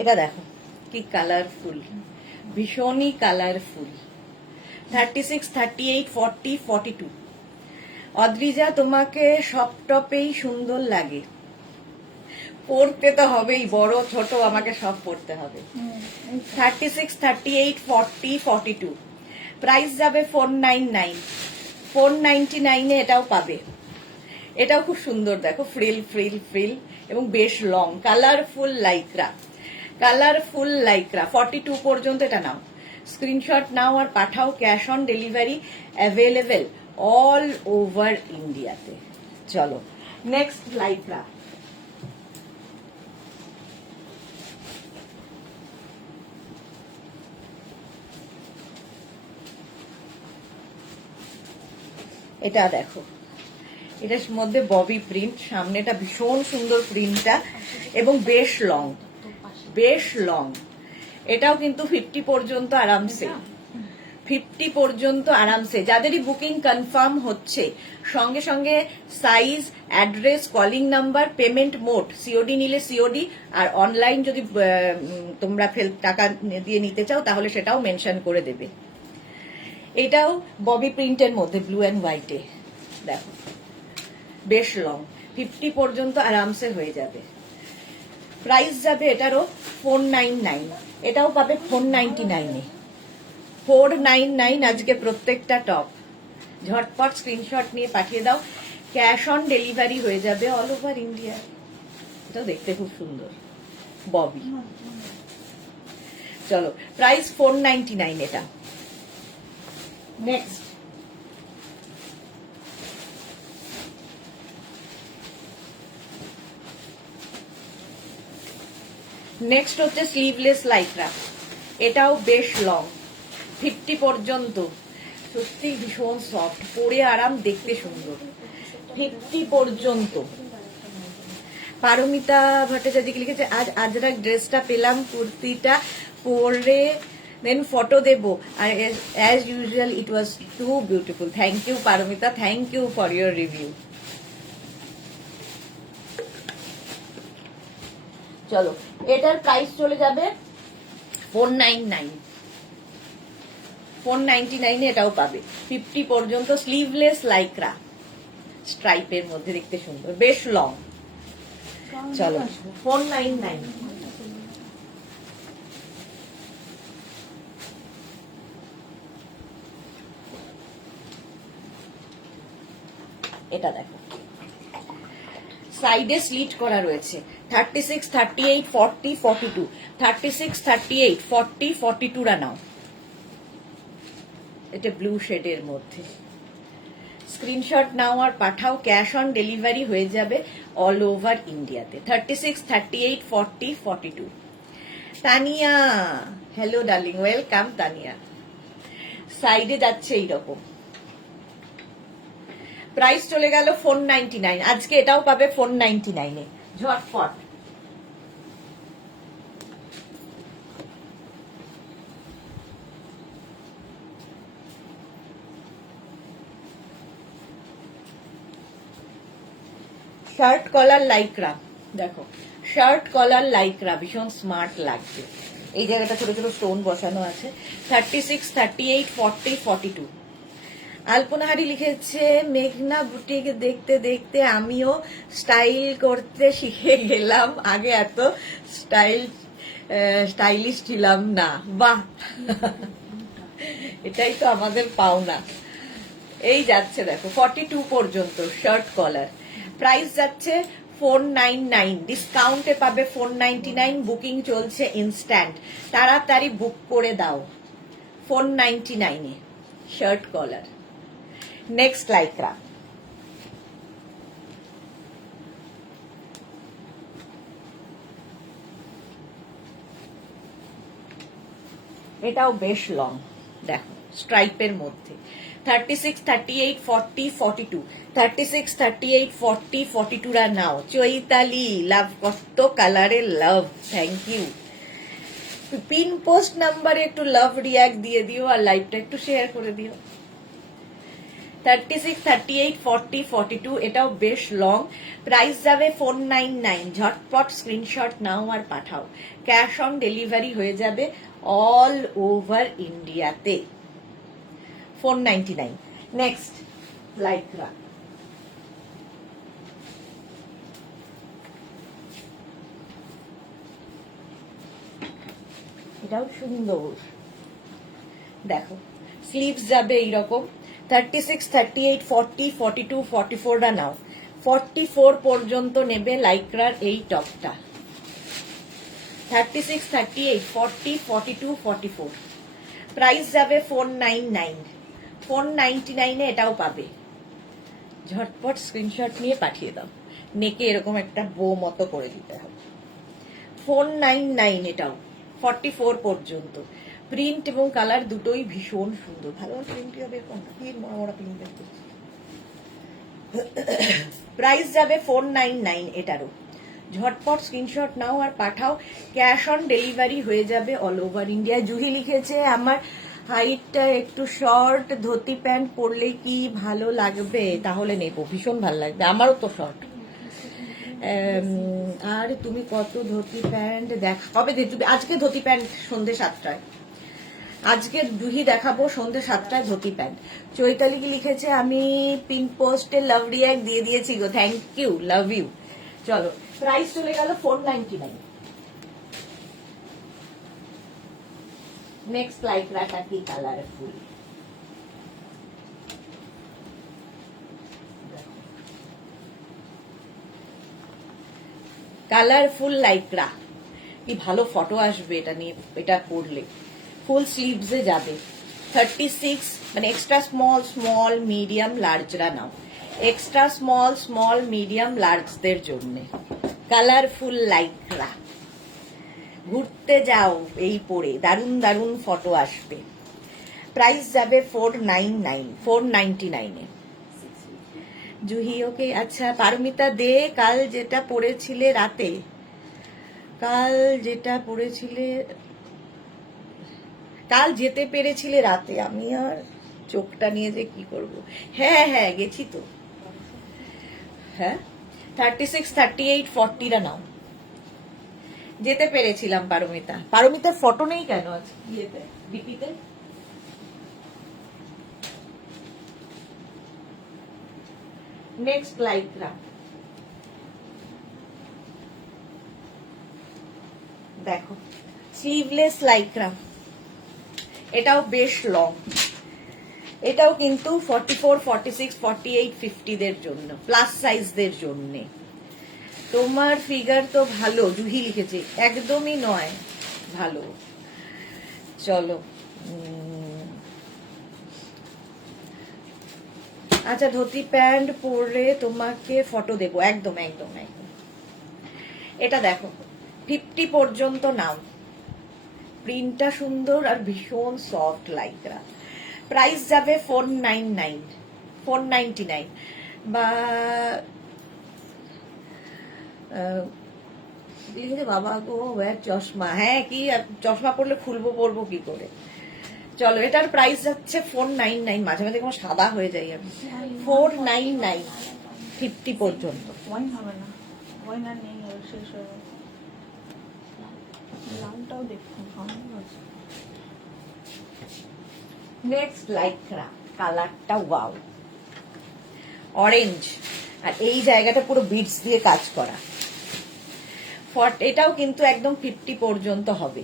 এটা দেখো কি কালারফুল, ভীষণই কালারফুল। 36, 38, 40, 42। অদ্রিজা, তোমাকে সব টপেই সুন্দর লাগে, পড়তে তো হবেই, বড় ছোট আমাকে সব পড়তে হবে। 36, 38, 40, 42। প্রাইস যাবে 499, 499-এ এটাও পাবে। এটাও খুব সুন্দর, দেখো ফ্রিল ফ্রিল ফ্রিল এবং বেশ long, colourful lycra, colourful lycra. 42 পর্যন্ত এটা নাও, স্ক্রিনশট নাও আর পাঠাও। Cash on delivery available all over ইন্ডিয়াতে। চলো নেক্সট লাইক্রা। এটা দেখো, এটার মধ্যে ববি প্রিন্ট, সামনেটা ভীষণ সুন্দর প্রিন্টটা এবং বেশ লং, বেশ লং। এটাও কিন্তু 50 পর্যন্ত আরামসে, 50 পর্যন্ত আরামসে। যাদেরই বুকিং কনফার্ম হচ্ছে সঙ্গে সঙ্গে size, address, calling number, payment mode, COD নিলে সিওডি, আর অনলাইন যদি তোমরা টাকা দিয়ে নিতে চাও তাহলে সেটাও মেনশন করে দেবে। এটাও ববি প্রিন্টের মধ্যে ব্লু অ্যান্ড হোয়াইটে, দেখো বেশ লং, 50 পর্যন্ত আরামসে হয়ে যাবে। প্রাইস যাবে এটারও 499, এটাও পাবে 499-এ, 499 আজকে প্রত্যেকটা টপ। ঝটপট স্ক্রিনশট নিয়ে পাঠিয়ে দাও, ক্যাশ অন ডেলিভারি হয়ে যাবে অল ওভার ইন্ডিয়া। এটাও দেখতে খুব সুন্দর ববি। চলো প্রাইস 499 এটা। নেক্সট নেক্সট হচ্ছে স্লিভলেস লাইক্রা, এটাও বেশ লং, 50 পর্যন্ত, সত্যি ভীষণ সফট, পরে আরাম, দেখতে সুন্দর, 50 পর্যন্ত। পারমিতা ভট্টাচার্য লিখেছে আজ আজরাক ড্রেসটা পেলাম, কুর্তিটা পরে দেন ফটো দেবো, আর as usual it was too beautiful. Thank you Paromita, thank you for your review. চলো এটার প্রাইস চলে যাবে 499, 499-এ এটাও পাবে, 50 পর্যন্ত। স্লিভলেস লাইক্রা, স্ট্রাইপের মধ্যে, দেখতে সুন্দর, বেশ লং। চলো 499। এটা দেখো সাইডে স্লিট করা রয়েছে, 36, 38, 40, 42, 36, 38, 40, 42 নাও। এটা ব্লু শেডের মধ্যে, স্ক্রিনশট নাও আর পাঠাও, ক্যাশ অন ডেলিভারি হয়ে যাবে অল ওভার ইন্ডিয়াতে। 36, 38, 40, 42। Tania, hello darling, welcome Tania. সাইডে যাচ্ছে এইরকম, প্রাইস চলে গেল 499, আজকে এটাও পাবে 499-এ, ঝটপট। শার্ট কলার লাইক্রা, দেখো শার্ট কলার লাইক্রা, ভীষণ স্মার্ট লাগছে। এই জায়গাটা ছোট ছোট স্টোন বসানো আছে। 36, 38, 40, 42। আলপনাহারি লিখেছে মেঘনা বুটিক দেখতে দেখতে আমিও স্টাইল করতে শিখে গেলাম, আগে এত স্টাইলিশ ছিলাম না। বাহ, এটাই তো আমাদের পাওনা। এই যাচ্ছে দেখো 42 পর্যন্ত শার্ট কলার, প্রাইস যাচ্ছে 499, ডিসকাউন্টে পাবে 499, বুকিং চলছে ইনস্ট্যান্ট, তাড়াতাড়ি বুক করে দাও। 499-এ শার্ট কলার। নেক্সট লাইক্রা, এটাও বেশ লং, দেখো স্ট্রাইপের মধ্যে, 36, 38, 40, 42, 36, 38, 40, 42 নাও। চৈতালি লাভ, কত কালারের লাভ, থ্যাংক ইউ। পিন পোস্ট নাম্বারে একটু লাভ রিয়াক্ট দিয়ে দিও আর লাইভটা একটু শেয়ার করে দিও। 36, 38, 40, 42, এটাও বেশ লং, প্রাইস যাবে 499, ঝটপট স্ক্রিনশট নাও আর পাঠাও, ক্যাশ অন ডেলিভারি হয়ে যাবে অল ওভার ইন্ডিয়াতে। 499। নেক্সট লাইক্রা, এটাও সুন্দর, দেখো স্লিভস যাবে এইরকম, 36, 38, 40, 42, 44 নাও। 44 পর্যন্ত নেবে লাইক্রার এই টপটা। 36, 38, 40, 42, 44, প্রাইস যাবে 499। 499 এটাও পাবে। ঝটপট স্ক্রিনশট নিয়ে পাঠিয়ে দাও। নেকে এরকম একটা বো মতো করে দিতে হবে। 499 এটাও, 44 পর্যন্ত। প্রিন্ট এবং কালার দুটোই ভীষণ সুন্দর। ভালো প্রিন্ট হবে কোনটা? মোড়া প্রিন্ট দেখতে। প্রাইস যাবে 499 এটারও। ঝটপট স্ক্রিনশট নাও আর পাঠাও। ক্যাশ অন ডেলিভারি হয়ে যাবে অল ওভার ইন্ডিয়া। জুহি লিখেছে আমার হাইটটা একটু শর্ট, ধুতি প্যান্ট পরলে কি ভালো লাগবে? তাহলে নেব, ভীষণ ভালো লাগবে, আমারও তো শর্ট। আর তুমি কত ধুতি প্যান্ট কবে দেখবে? আজকে ধুতি প্যান্ট সন্ধ্যে 7টায়। আজকে জুহি দেখাবো সন্ধ্যে 7টায় ধুতি প্যান্ট। চৈতালি কি লিখেছে আমি পিন পোস্টে লাভ রিয়াক্ট দিয়ে দিয়েছি গো, থ্যাংক ইউ, লাভ ইউ। চলো, প্রাইস চলে গেল 499। নেক্সট লাইক্রাটা কি কালারফুল, কালারফুল লাইক্রা। কি ভালো ফটো আসবে এটা নিয়ে, এটা পরলে। ফুল স্লিভসে যাবে। 36 মানে এক্সট্রা স্মল, স্মল, মিডিয়াম, লার্জরা নাও। এক্সট্রা স্মল, স্মল, মিডিয়াম, লার্জদের জন্য কালারফুল লাইক্রা। ঘুরতে যাও এই পরে, দারুন দারুন ফটো আসবে। প্রাইস যাবে 499, 499 এ। জুহি ওকে, আচ্ছা পারমিতা দে, কাল যেটা পড়েছিলে রাতে, কাল যেটা পড়েছিলে, কাল যেতে পেরেছিলে রাতে, আমি আর চোখটা নিয়ে যে কি করব। হ্যাঁ হ্যাঁ গেছি তো। হ্যাঁ 36, 38, 40রা নাও। যেতে পেরেছিলাম পারমিতা। পারমিতার ফটো নেই কেন আছে ইয়েতে, ডিপিতে? নেক্সট লাইক্রা দেখো, স্লিভলেস লাইক্রা। এটাও বেশ লং। এটাও কিন্তু 44, 46, 48, 50 দের জন্য, প্লাস সাইজদের জন্য। তোমার ফিগার তো ভালো, জুহি লিখেছে। একদমই নয় ভালো। চলো, আচ্ছা ধুতি প্যান্ট পরে তোমাকে ফটো দেবো, একদম একদম একদম। এটা দেখো 50 পর্যন্ত নাও। প্রিন্টটা সুন্দর আর ভীষণ সফট লাইক্রা। প্রাইস যাবে 499, 499 বা বাবা গো চশমা। হ্যাঁ কি চশমা পরলে খুলবো, পরবো কি করে? চলো, এটার প্রাইস যাচ্ছে 499। মাঝে মাঝে কোনো সাদা হয়ে যাই আমি। 499, 50 পর্যন্ত। নেক্সট লাইক্রা কালারটা ওয়াও, অরেঞ্জ। আর এই জায়গাটা পুরো বিটস দিয়ে কাজ করা। এটাও কিন্তু একদম 50 পর্যন্ত হবে।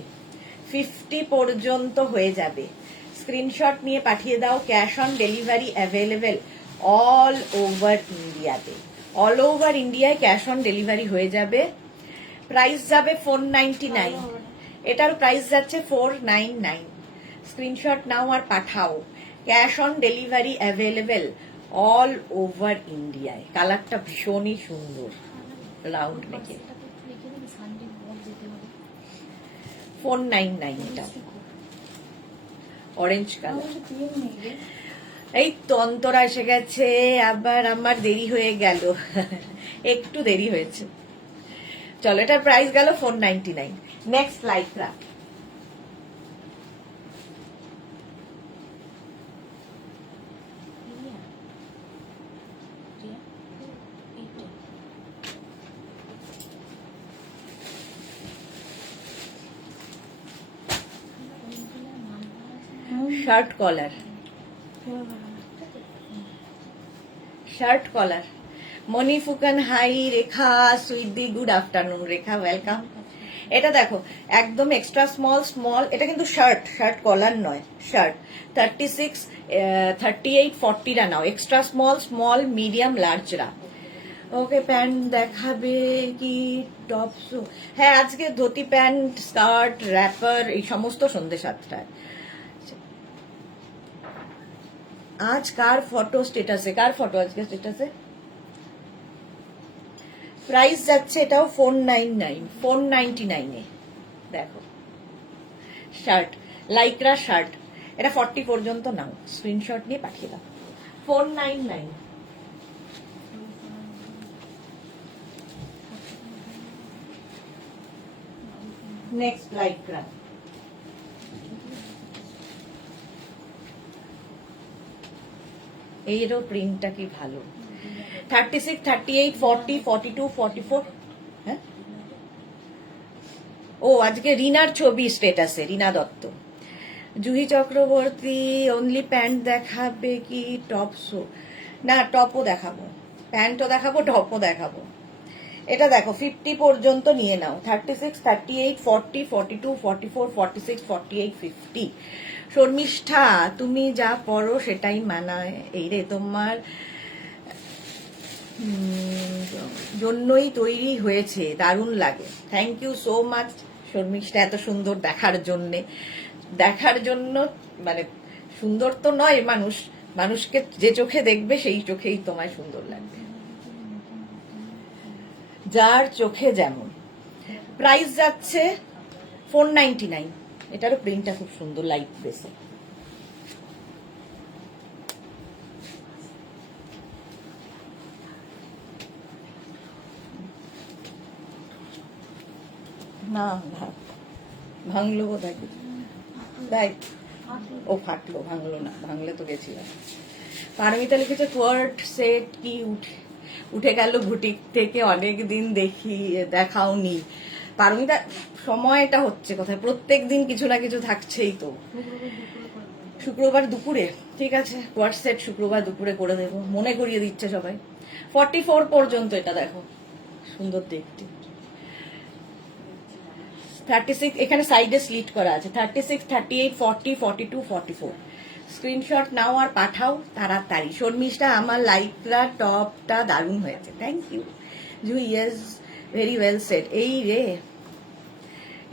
50 পর্যন্ত হয়ে যাবে। স্ক্রিনশট নিয়ে পাঠিয়ে দাও। Cash on delivery available all over ইন্ডিয়াতে। অল ওভার ইন্ডিয়ায় ক্যাশ অন ডেলিভারি হয়ে যাবে। প্রাইস যাবে 499। এটার প্রাইস যাচ্ছে 499। স্ক্রিনশট নাও আর পাঠাও। Cash on delivery available all over ইন্ডিয়ায়। কালারটা ভীষণই সুন্দর, রাউন্ড নেকে। 499 এটা, অরেঞ্জ কালার। এই তো অন্তরা এসে গেছে, আবার আমার দেরি হয়ে গেল। একটু দেরি হয়েছে। চলো, এটার প্রাইস গেল 499। Next lycra. Shirt collar, shirt collar. Moni Phukan hi, Rekha sweetie good afternoon. Rekha welcome. এটা দেখো একদম এক্সট্রা স্মল, স্মল। এটা কিন্তু শার্ট, শার্ট কলার নয়, শার্ট। 36, 38, 40রা নাও। এক্সট্রা স্মল, স্মল, মিডিয়াম, লার্জরা। ওকে প্যান্ট দেখাবে কি টপস? হ্যাঁ, আজকে ধুতি প্যান্ট, স্কার্ট, র্যাপার এই সমস্ত সন্ধ্যে 7টায়। আজ কার ফটো স্টেটাসে? কার ফটো আজকে স্টেটাসে? প্রাইস যাচ্ছে এটাও 499 এ। দেখো শার্ট, লাইক্রা শার্ট, এটা 40 পর্যন্ত নাও, স্ক্রিনশট নিয়ে পাঠিয়ে দাও। 499। নেক্সট লাইক্রা, এইরও প্রিন্টটা কি ভালো। 36, 38, 40, 42, 44। হ্যাঁ, ও আজকে রিনার ছবি স্টেটাসে, রিনা দত্ত। জুহি চক্রবর্তী অনলি প্যান্ট দেখাবে কি টপসও? না, টপও দেখাবো, প্যান্টও দেখাবো, টপও দেখাবো। এটা দেখো 50 পর্যন্ত নিয়ে নাও। 36, 38, 40, 42, 44, 46, 48, 50। শর্মিষ্ঠা, তুমি যা পড়ো সেটাই মানায় এই রে, তোমার জন্যই তৈরি হয়েছে, দারুণ লাগে। Thank you so much Sharmishtha, এত সুন্দর দেখার জন্যে। দেখার জন্য মানে সুন্দর তো নয়, মানুষকে যে চোখে দেখবে সেই চোখেই তোমায় সুন্দর লাগবে, যার চোখে যেমন। প্রাইস যাচ্ছে 499। এটারও প্রিন্টটা খুব সুন্দর, লাইট বেসে। না না, ভাঙলো বোধহয়, তাই ও ফাটলো, ভাঙলো না, ভাঙলে তো গেছিলাম। পারমিতা লিখেছে কোয়ার্ট সেট কি উঠে গেল বুটিক থেকে, অনেক দিন দেখাওনি। পারমিতা, সময়টা হচ্ছে কোথায়, প্রত্যেক দিন কিছু না কিছু থাকছেই তো। শুক্রবার দুপুরে, ঠিক আছে, কোয়ার্ট সেট শুক্রবার দুপুরে করে দেবো, মনে করিয়ে দিচ্ছে সবাই। 44 পর্যন্ত, এটা দেখো সুন্দর দেখতে। 36, এখানে সাইডে স্লিট করা আছে। 36, 38, 40, 42, 44। স্ক্রিনশট নাও আর পাঠাও তাড়াতাড়ি। শর্মিষ্ঠা, আমার লাইকরা টপটা দারুণ হয়েছে, thank you. Jui, yes, very well set. এই রে,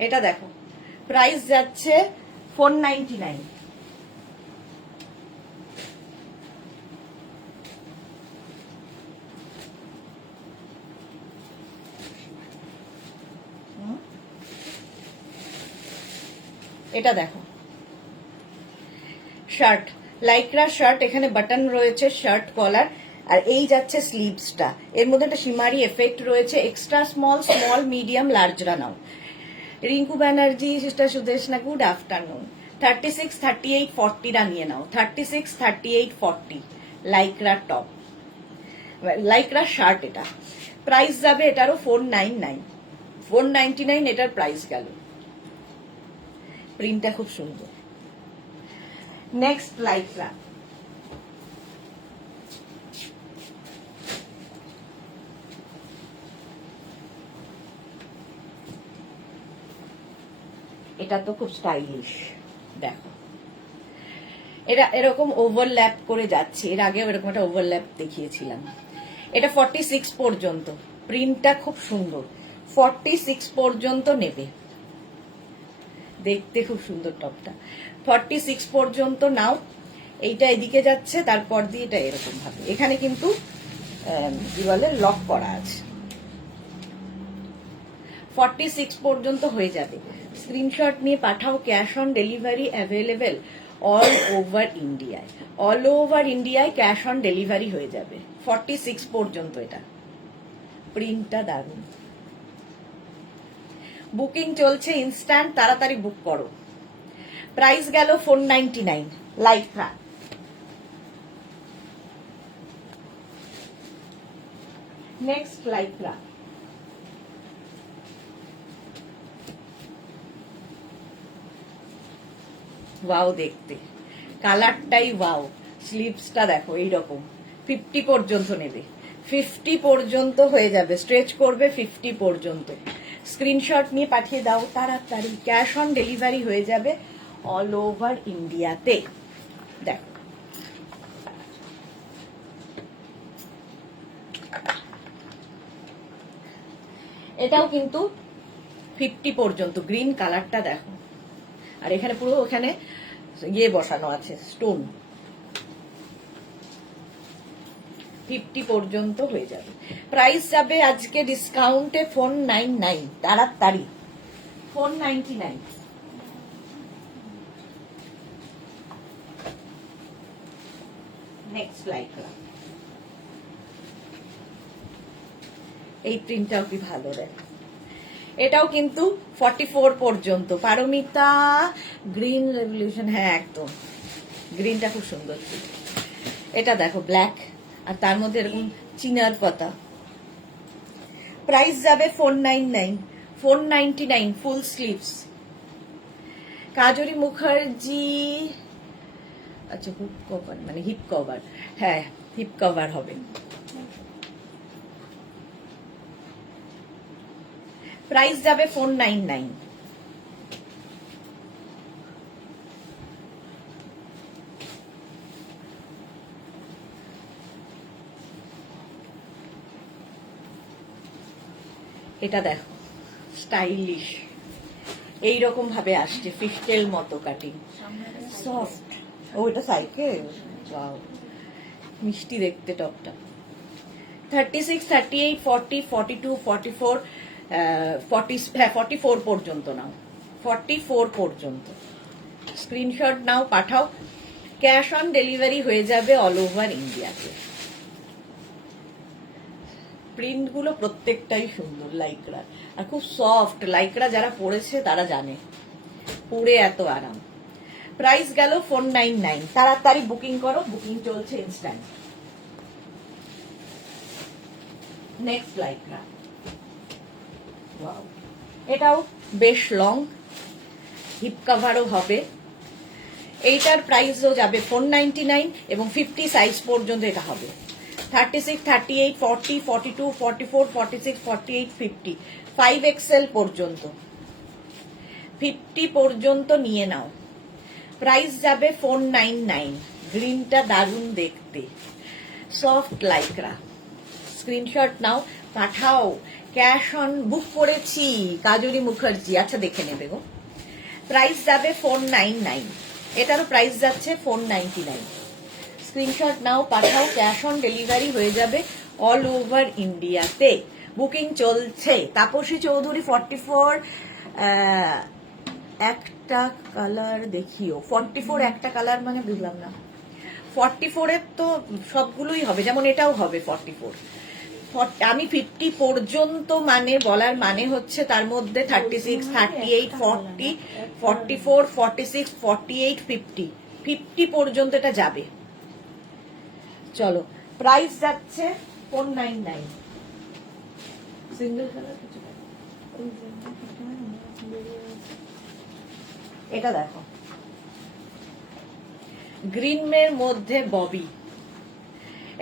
এটা দেখো প্রাইস যাচ্ছে 499। এটা দেখো শার্ট, লাইক্রা শার্ট, এখানে বাটন রয়েছে, শার্ট কলার, আর এই যাচ্ছে স্লিভসটা। এর মধ্যে একটা সীমারি এফেক্ট রয়েছে। এক্সট্রা স্মল, স্মল, মিডিয়াম, লার্জরা নাও। Rinku Banerjee, sister Sudeshna, good afternoon. 36, 38, 40টা নিয়ে নাও। 36, 38, 40 লাইক্রা টপ, লাইক্রা শার্ট। এটা প্রাইস যাবে এটারও 499, 499 এটার প্রাইস গেল। প্রিন্টটা খুব সুন্দর। নেক্সট লাইক্রা, এটা তো খুব স্টাইলিশ, দেখো এটা এরকম ওভারল্যাপ করে যাচ্ছে। এর আগেও এরকম একটা ওভারল্যাপ দেখিয়েছিলাম। এটা 46 পর্যন্ত, প্রিন্টটা খুব সুন্দর। 46 পর্যন্ত নেবে, দেখতে খুব সুন্দর টপটা। 46 পর্যন্ত নাও। এইটা এদিকে যাচ্ছে, তারপর দিয়ে এটা এরকম ভাবে, এখানে কিন্তু কি বলে লক করা আছে। 46 পর্যন্ত হয়ে যাবে। স্ক্রিনশট নিয়ে পাঠাও। Cash on delivery available all over ইন্ডিয়ায়। অল ওভার ইন্ডিয়ায় ক্যাশ অন ডেলিভারি হয়ে যাবে। 46 পর্যন্ত এটা। প্রিন্টটা দারুণ। বুকিং চলছে, ইনস্ট্যান্ট, তাড়াতাড়ি বুক করো। প্রাইস গেল 499 লাইক্রা। নেক্সট লাইক্রা, ওয়াও দেখতে, কালারটাই ওয়াও। স্লিভসটা দেখো এইরকম। 50 পর্যন্ত নেবে, 50 পর্যন্ত হয়ে যাবে, স্ট্রেচ করবে 50 পর্যন্ত। স্ক্রিনশট নিয়ে পাঠিয়ে দাও তাড়াতাড়ি। ক্যাশ অন ডেলিভারি হয়ে যাবে অল ওভার ইন্ডিয়াতে। দেখো এটাও কিন্তু 50 পর্যন্ত। গ্রিন কালারটা দেখো, আর এখানে পুরো ওখানে ইয়ে বসানো আছে, স্টোন। 50 পর্যন্ত হয়ে যাবে। প্রাইস যাবে আজকে ডিসকাউন্টে 499, তাড়াতাড়ি 499। নেক্সট লাইকরা, এই প্রিন্টটাও কি ভালো দেখ। এটাও কিন্তু 44 পর্যন্ত। পারমিতা গ্রিন রেভলিউশন, হ্যাঁ একদম গ্রিনটা খুব সুন্দর ছিল। এটা দেখো ব্ল্যাক, আর তার মধ্যে এরকম চিনার পাতা। প্রাইস যাবে 499, 499 ফুল স্লিভস। কাজরি মুখার্জি, আচ্ছা হুক কভার মানে হিপ কভার, হ্যাঁ হিপ কভার হবে। প্রাইস যাবে 499। এটা দেখো স্টাইলিশ, এইরকম ভাবে আসছে, ফিস্টেল মতো কাটিং, সফট। ও এটা সাইকেল, ওয়াও মিষ্টি দেখতে টপটা। 36, 38, 40, 42, 44, 44 পর্যন্ত নাও, 44 পর্যন্ত স্ক্রিনশট নাও, পাঠাও। ক্যাশ অন ডেলিভারি হয়ে যাবে অল ওভার ইন্ডিয়াতে। প্রিন্ট গুলো প্রত্যেকটাই সুন্দর লাইকরা, আর খুব সফট। লাইকরা যারা পরেছে তারা জানে পরে এত আরাম। প্রাইস গেল 499, তাড়াতাড়ি বুকিং করো, বুকিং চলছে ইনস্ট্যান্ট। নেক্সট লাইকরা, ওয়াও এটাও বেশ লং, হিপ কভারও হবে। এইটার প্রাইসও যাবে 499 এবং 50 সাইজ পর্যন্ত এটা হবে। 36, 38, 40, 42, 44, 46, 48, 50, 5XL পর্যন্ত, 50 পর্যন্ত নিয়ে নাও। প্রাইস যাবে 499। গ্রিনটা দারুণ দেখতে, সফট লাইকরা। স্ক্রিনশট নাও, পাঠাও। ক্যাশ অন বুক করেছি কাজরি মুখার্জি, আচ্ছা দেখে নেবে গো। প্রাইস যাবে 499, এটারও প্রাইস যাচ্ছে 499। স্ক্রিনশট নাও, পাঠাও। ক্যাশ অন ডেলিভারি হয়ে যাবে অল ওভার ইন্ডিয়াতে। বুকিং চলছে। তাপসী চৌধুরী 44, একটা কালার দেখিও। 44 একটা কালার মানে বুঝলাম না। 44 এর তো সবগুলোই হবে, যেমন এটাও হবে 44। আমি 50 পর্যন্ত মানে বলার মানে হচ্ছে তার মধ্যে 36, 38, 40, 44, 46, 48, 50, 50 পর্যন্ত এটা যাবে। চলো, প্রাইস যাচ্ছে 499। সিঙ্গেল কালার কিছু, এটা দেখো গ্রিনের মধ্যে ববি,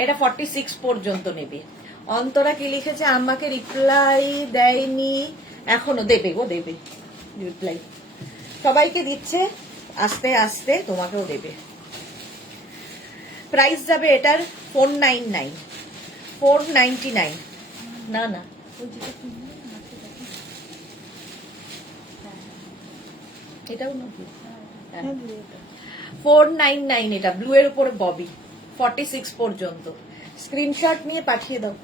এটা 46 পর্যন্ত নেবে। অন্তরা কি লিখেছে, আমাকে রিপ্লাই দেয়নি এখনো, দেবে গো দেবে রিপ্লাই, সবাইকে দিচ্ছে আস্তে আস্তে, তোমাকেও দেবে। প্রাইস যাবে এটার 499, 499। না না এটাও না, 499 এটা ব্লু এর উপরে ববি, 46 পর্যন্ত। স্ক্রিনশট নিয়ে পাঠিয়ে দাও।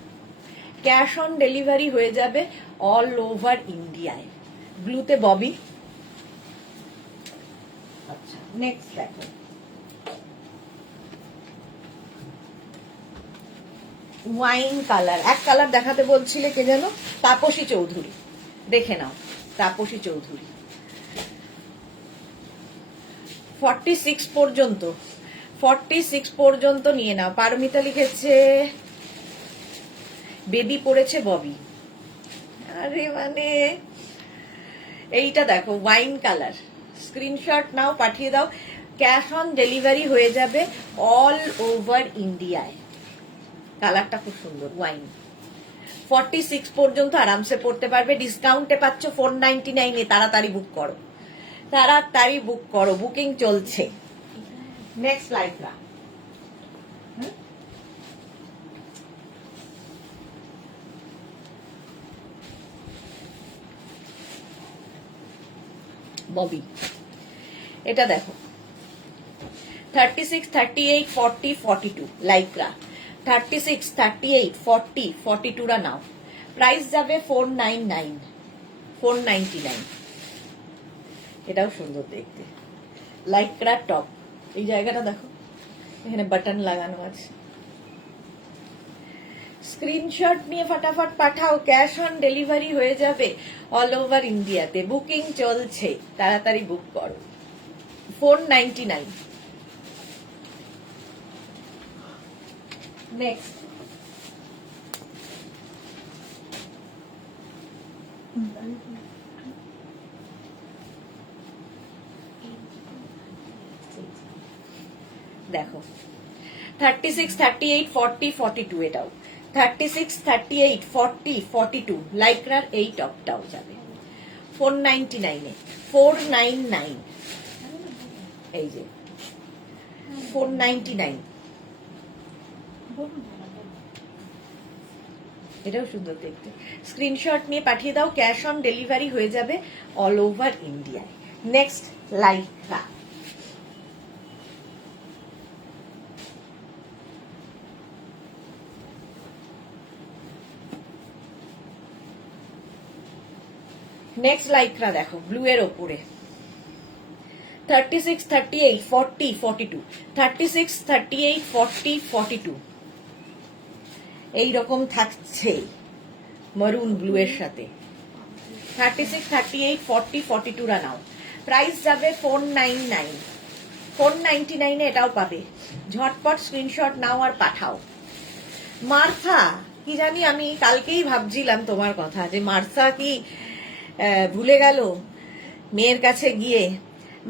ক্যাশ অন ডেলিভারি হয়ে যাবে অল ওভার ইন্ডিয়ায়। ব্লুতে ববি। আচ্ছা নেক্সট দেখো, ওয়াইন কালার। এক কালার দেখাতে বলছিলে কে যেন, তাপসী চৌধুরী, দেখে নাও তাপসী চৌধুরী। 46 পর্যন্ত, 46 পর্যন্ত নিয়ে নাও। পারমিতা লিখেছে বেবি পড়েছে ববি, আরে মানে এইটা দেখো ওয়াইন কালার। স্ক্রিনশট নাও, পাঠিয়ে দাও। ক্যাশ অন ডেলিভারি হয়ে যাবে অল ওভার ইন্ডিয়ায়। কালারটা খুব সুন্দর, ওয়াইন। 46 পর্যন্ত আরামসে পড়তে পারবে। ডিসকাউন্টে পাচ্ছ 499 এ। তাড়াতাড়ি বুক করো, তাড়াতাড়ি বুক করো, বুকিং চলছে। নেক্সট লাইকরা, ববি। এটা দেখো 36, 38, 40, 42 লাইক্রা। 36, 38, 40, 42 রা নাও। প্রাইস যাবে 499, 499। এটাও সুন্দর দেখতে, লাইক্রা টপ। এই জায়গাটা দেখো, এখানে বাটন লাগানো আছে। স্ক্রিনশট নিয়ে ফটাফট পাঠাও, ক্যাশ অন ডেলিভারি হয়ে যাবে অল ওভার ইন্ডিয়াতে। বুকিং চলছে, তাড়াতাড়ি বুক করো। 499। নেক্সট দেখো 36, 38, 40, 42 এটাও 36, 38, 40, 42 লাইক্রার এই টপটাও যাবে 499 এ। 499 এই যে 499। এটাও সুন্দর দেখতে। স্ক্রিনশট নিয়ে পাঠিয়ে দাও, ক্যাশ অন ডেলিভারি হয়ে যাবে অল ওভার ইন্ডিয়ায়। Next Lycra. নেক্সট লাইক্রা দেখো ব্লু এর ওপরে 36, 38, 40, 42 36, 38, 40, 42 এইরকম থাকছে মারুন ব্লু এর সাথে। 36, 38, 40, 42 রা নাও। প্রাইস যাবে 499, 499 এ এটাও পাবে। ঝটপট স্ক্রিনশট নাও আর পাঠাও। মার্থা কি জানি, আমি কালকেই ভাবছিলাম তোমার কথা যে মার্থা কি ভুলে গেল মেয়ের কাছে গিয়ে।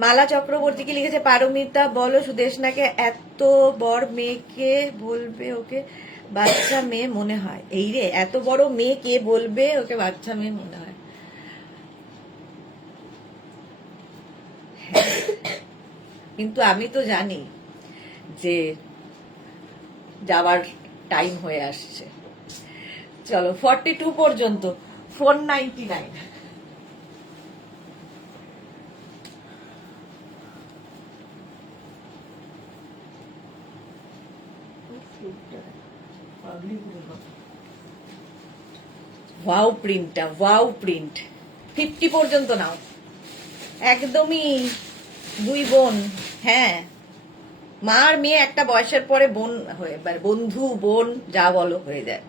মালা চক্রবর্তী কি লিখেছে, পারমিতা বলো সুদেশনাকে এত বড় মেয়েকে বলবে ওকে বাচ্চা মেয়ে মনে হয়। এই রে, এত বড় মেয়ে কে বলবে ওকে বাচ্চা মেয়ে মনে হয়? কিন্তু আমি তো জানি যে যাবার টাইম হয়ে আসছে। চলো 42 পর্যন্ত 499। ওয়াও প্রিন্টটা, ওয়াও প্রিন্ট। 50 পর্যন্ত নাও। একদমই দুই বোন, হ্যাঁ মা আর মেয়ে একটা বয়সের পরে বোন হয়ে, বন্ধু বোন যা বলো হয়ে যায়।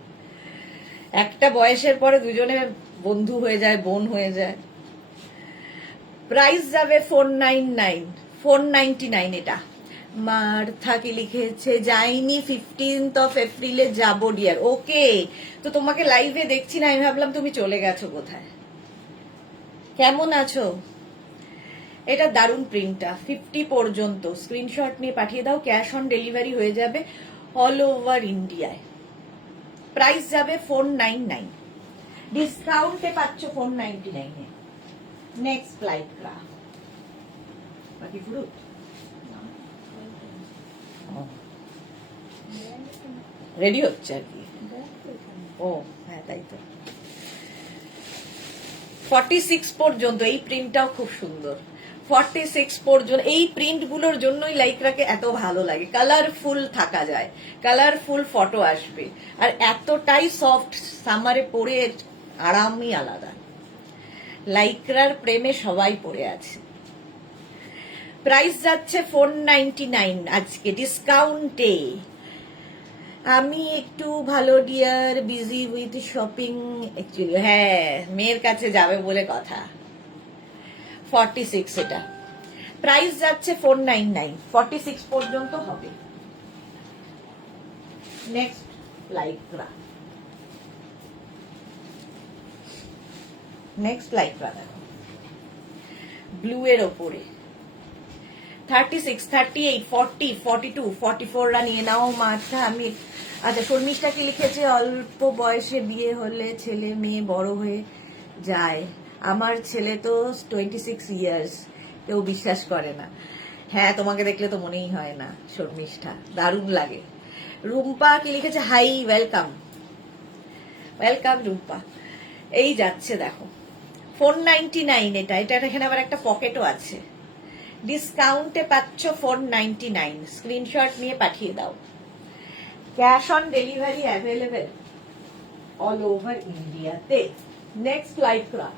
একটা বয়সের পরে দুজনে বন্ধু হয়ে যায়, বোন হয়ে যায়। প্রাইস যাবে 499, 499 এটা। মার্থা কি লিখেছে, যাইনি 15 এপ্রিলে যাবো ডিয়ার। ওকে, তো তোমাকে লাইভে দেখছি না, আমি ভাবলাম তুমি চলে গেছো কোথায়। কেমন আছো? এটা দারুণ প্রিন্টটা। 50 পর্যন্ত স্ক্রিনশট নিয়ে পাঠিয়ে দাও, ক্যাশ অন ডেলিভারি হয়ে যাবে অল ওভার ইন্ডিয়ায়। প্রাইস যাবে 499, ডিসকাউন্টে পাচ্ছ 499 এ। Next lycra. বাকি ফ্রুট রেডি হচ্ছে আর কি। ও হ্যাঁ, তাই তো। 46 পর্যন্ত এই প্রিন্টটাও খুব সুন্দর। 46 পর্যন্ত এই প্রিন্ট গুলোর জন্যই লাইক্রাকে এত ভালো লাগে। কালারফুল থাকা যায়, কালারফুল ফটো আসবে, আর এতটাই সফট, সামারে পরে আরামই আলাদা। লাইক্রার প্রেমে সবাই পড়ে আছে। প্রাইস যাচ্ছে 499 আজকে ডিসকাউন্টে। আমি একটু ভালো dear, busy with shopping actually. হ্যাঁ, মেয়ের কাছে যাবে বলে কথা। 46 এটা। প্রাইস যাচ্ছে 499, 46 পর্যন্ত হবে। Next Lycra. নেক্সট লাইক্রা দেখো ব্লু এর ওপরে 36, 38, 40, 42, 44 রা নিয়ে নাও। মাথা আমি আচ্ছা, শর্মিষ্ঠা কি লিখেছে, অল্প বয়সে বিয়ে হলে ছেলে মেয়ে বড় হয়ে যায়। আমার ছেলে তো 26 ইয়ার্স, কেউ বিশ্বাস করে না। হ্যাঁ, তোমাকে দেখলে তো মনেই হয় না শর্মিষ্ঠা, দারুণ লাগে। রুম্পা কি লিখেছে, হাই, ওয়েলকাম ওয়েলকাম রুম্পা। এই যাচ্ছে দেখো 499 এটা, এটার এখানে আবার একটা পকেটও আছে। ডিসকাউন্টে পাচ্ছ 499, স্ক্রিনশট নিয়ে পাঠিয়ে দাও। Cash on delivery available all over ইন্ডিয়াতে। নেক্সট লাইক্রা,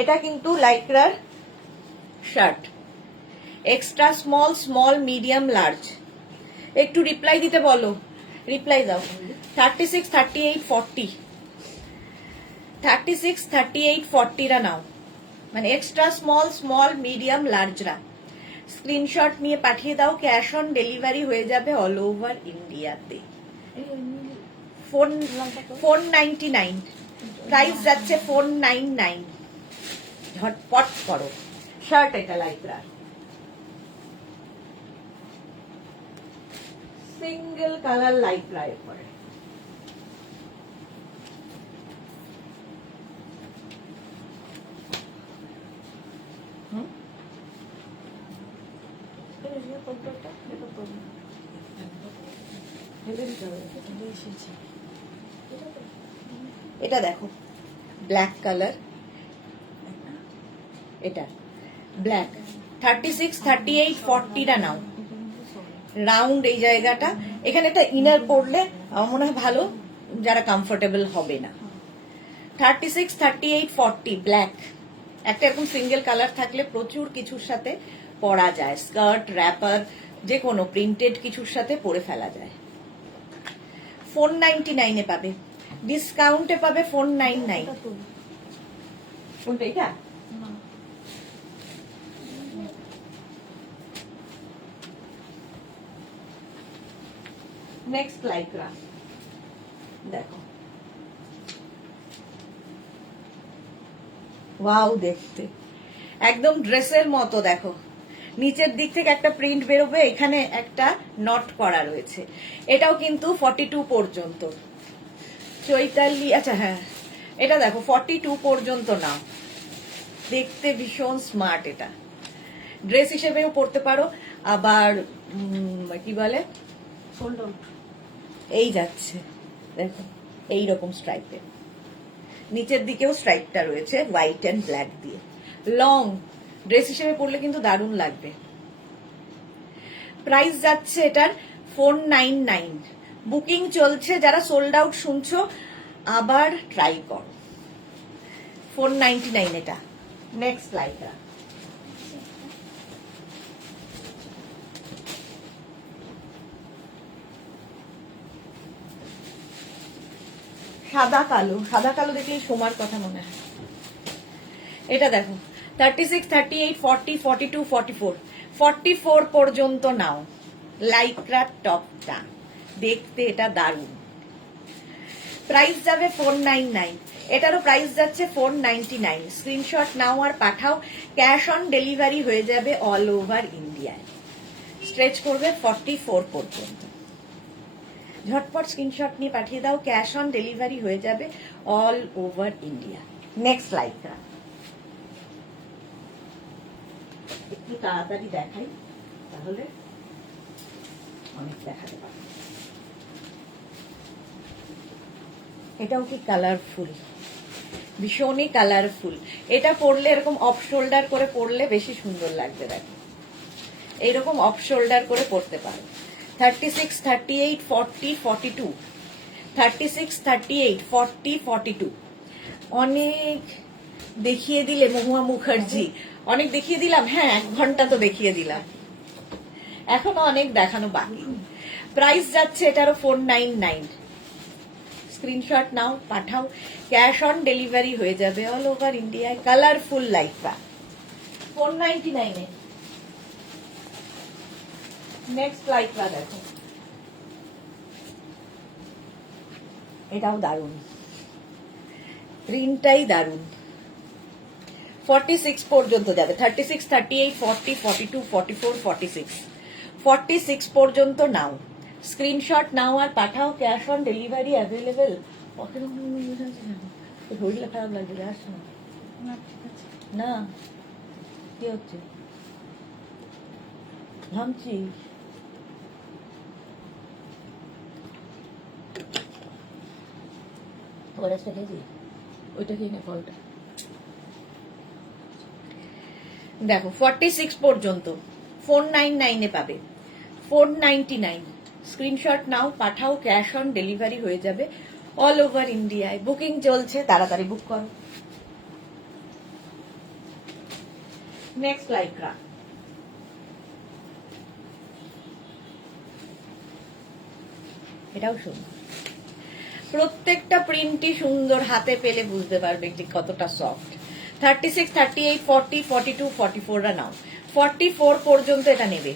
এটা কিন্তু লাইক্রার shirt, extra small, small, medium, large. একটু রিপ্লাই দিতে বলো, রিপ্লাই দাও। 36, 38, 40, 36, 38, 40 রা নাও, মানে এক্সট্রা স্মল, স্মল, মিডিয়াম, লার্জরা স্ক্রিনশট নিয়ে পাঠিয়ে দাও। ক্যাশ অন ডেলিভারি হয়ে যাবে অল ওভার ইন্ডিয়াতে। 499, প্রাইস যাচ্ছে 499। ঝটপট করো। শার্ট এটা লাইক্রার, সিঙ্গেল কালার লাইক্রা। এরপরে এটা দেখো, ব্ল্যাক কালার, এটা ব্ল্যাক। 36, 38, 40 টা নাও, রাউন্ড এই জায়গাটা। এখানে একটা ইনার পরলে আমার মনে হয় ভালো, যারা কমফোর্টেবল হবে না। 36, 38, 40 ব্ল্যাক। একটা এরকম সিঙ্গেল কালার থাকলে প্রচুর কিছুর সাথে পরা যায়, স্কার্ট, র্যাপার, যে কোনো প্রিন্টেড কিছুর সাথে পরে ফেলা যায়। 499 এ পাবে, ডিসকাউন্টে পাবে 499। কোনটা এটা? নেক্সট লাইক্রা দেখো, ওয়াও, দেখতে একদম ড্রেসের মতো। দেখো নিচের দিক থেকে একটা প্রিন্ট বেরোবে, এখানে একটা নট করা রয়েছে। এটাও কিন্তু 42 পর্যন্ত। চৈতালি, আচ্ছা হ্যাঁ, এটা দেখো 42 পর্যন্ত নাও। দেখতে ভীষণ স্মার্ট, এটা ড্রেস হিসেবেও পরতে পারো, আবার কি বলে, এই যাচ্ছে দেখো এইরকম স্ট্রাইপের, নিচের দিকেও স্ট্রাইপটা রয়েছে হোয়াইট অ্যান্ড ব্ল্যাক দিয়ে। লং ড্রেস হিসেবে পরলে কিন্তু দারুণ লাগবে। প্রাইস যাচ্ছে এটার 499। বুকিং চলছে, যারা সোল্ড আউট শুনছো আবার ট্রাই করো। 499 এটা। নেক্সট লাইক্রা, সাদা কালো, সাদা কালো দেখলেই সোমার কথা মনে হয়। এটা দেখো 36, 38, 40, 42, 44, 44 পর্যন্ত নাও। লাইক্রা টপটা দেখতে এটা দারুণ। প্রাইস যাবে 499, এটারও প্রাইস যাচ্ছে 499। স্ক্রিনশট নাও আর পাঠাও। ক্যাশ অন ডেলিভারি হয়ে যাবে অল ওভার ইন্ডিয়ায়, স্ট্রেচ করবে 44 পর্যন্ত। ঝটপট স্ক্রিনশট নিয়ে পাঠিয়ে দাও, ক্যাশ অন ডেলিভারি হয়ে যাবে all over India. Next Lycra, একটু তাড়াতাড়ি দেখাই তাহলে অনেক দেখাতে পারবে। এটাও কি কালারফুল, ভীষণই কালারফুল। এটা পরলে এরকম অফ শোল্ডার করে পরলে বেশি সুন্দর লাগবে। দেখো এইরকম অফ শোল্ডার করে পরতে পারো। 36, 38, 40, 42, 36, 38, 40, 42। অনেক দেখিয়ে দিলে মহুয়া মুখার্জি, অনেক দেখিয়ে দিলাম। হ্যাঁ, 1 ঘন্টা তো দেখিয়ে দিলাম, এখনো অনেক দেখানো বাকি। প্রাইস যাচ্ছে এটারও 499। স্ক্রিনশট নাও পাঠাও, ক্যাশ অন ডেলিভারি হয়ে যাবে অল ওভার ইন্ডিয়ায়। কালারফুল লাইক্রা 499 এ। নেক্সট লাইক্রা দেখো, এটাও দারুণ, প্রিন্টটাই দারুণ। 46 পর্যন্ত যাবে। 36, 38, 40, 42, 44, 46, 46 পর্যন্ত নাও। স্ক্রিনশট নাও আর পাঠাও, ক্যাশ অন ডেলিভারি অ্যাভেলেবেল। শরীরটা খারাপ লাগবে, আস না, কি হচ্ছে? ঘামছি। ওরাসটা খেয়েছি, ওইটা খেয়ে নে ফলটা। দেখো 46 পর্যন্ত 499 পাবে, 499। স্ক্রিনশট নাও, পাঠাও, ক্যাশ অন ডেলিভারি হয়ে যাবে অল ওভার ইন্ডিয়ায়। বুকিং চলছে, তাড়াতাড়ি বুক করো। নেক্সট লাইক্রা, এটাও সুন্দর, প্রত্যেকটা প্রিন্টই সুন্দর, হাতে পেলে বুঝতে পারবে ঠিক কতটা সফট। 36, 38, 40, 42, 44 রা নাও, 44 পর্যন্ত এটা নেবে।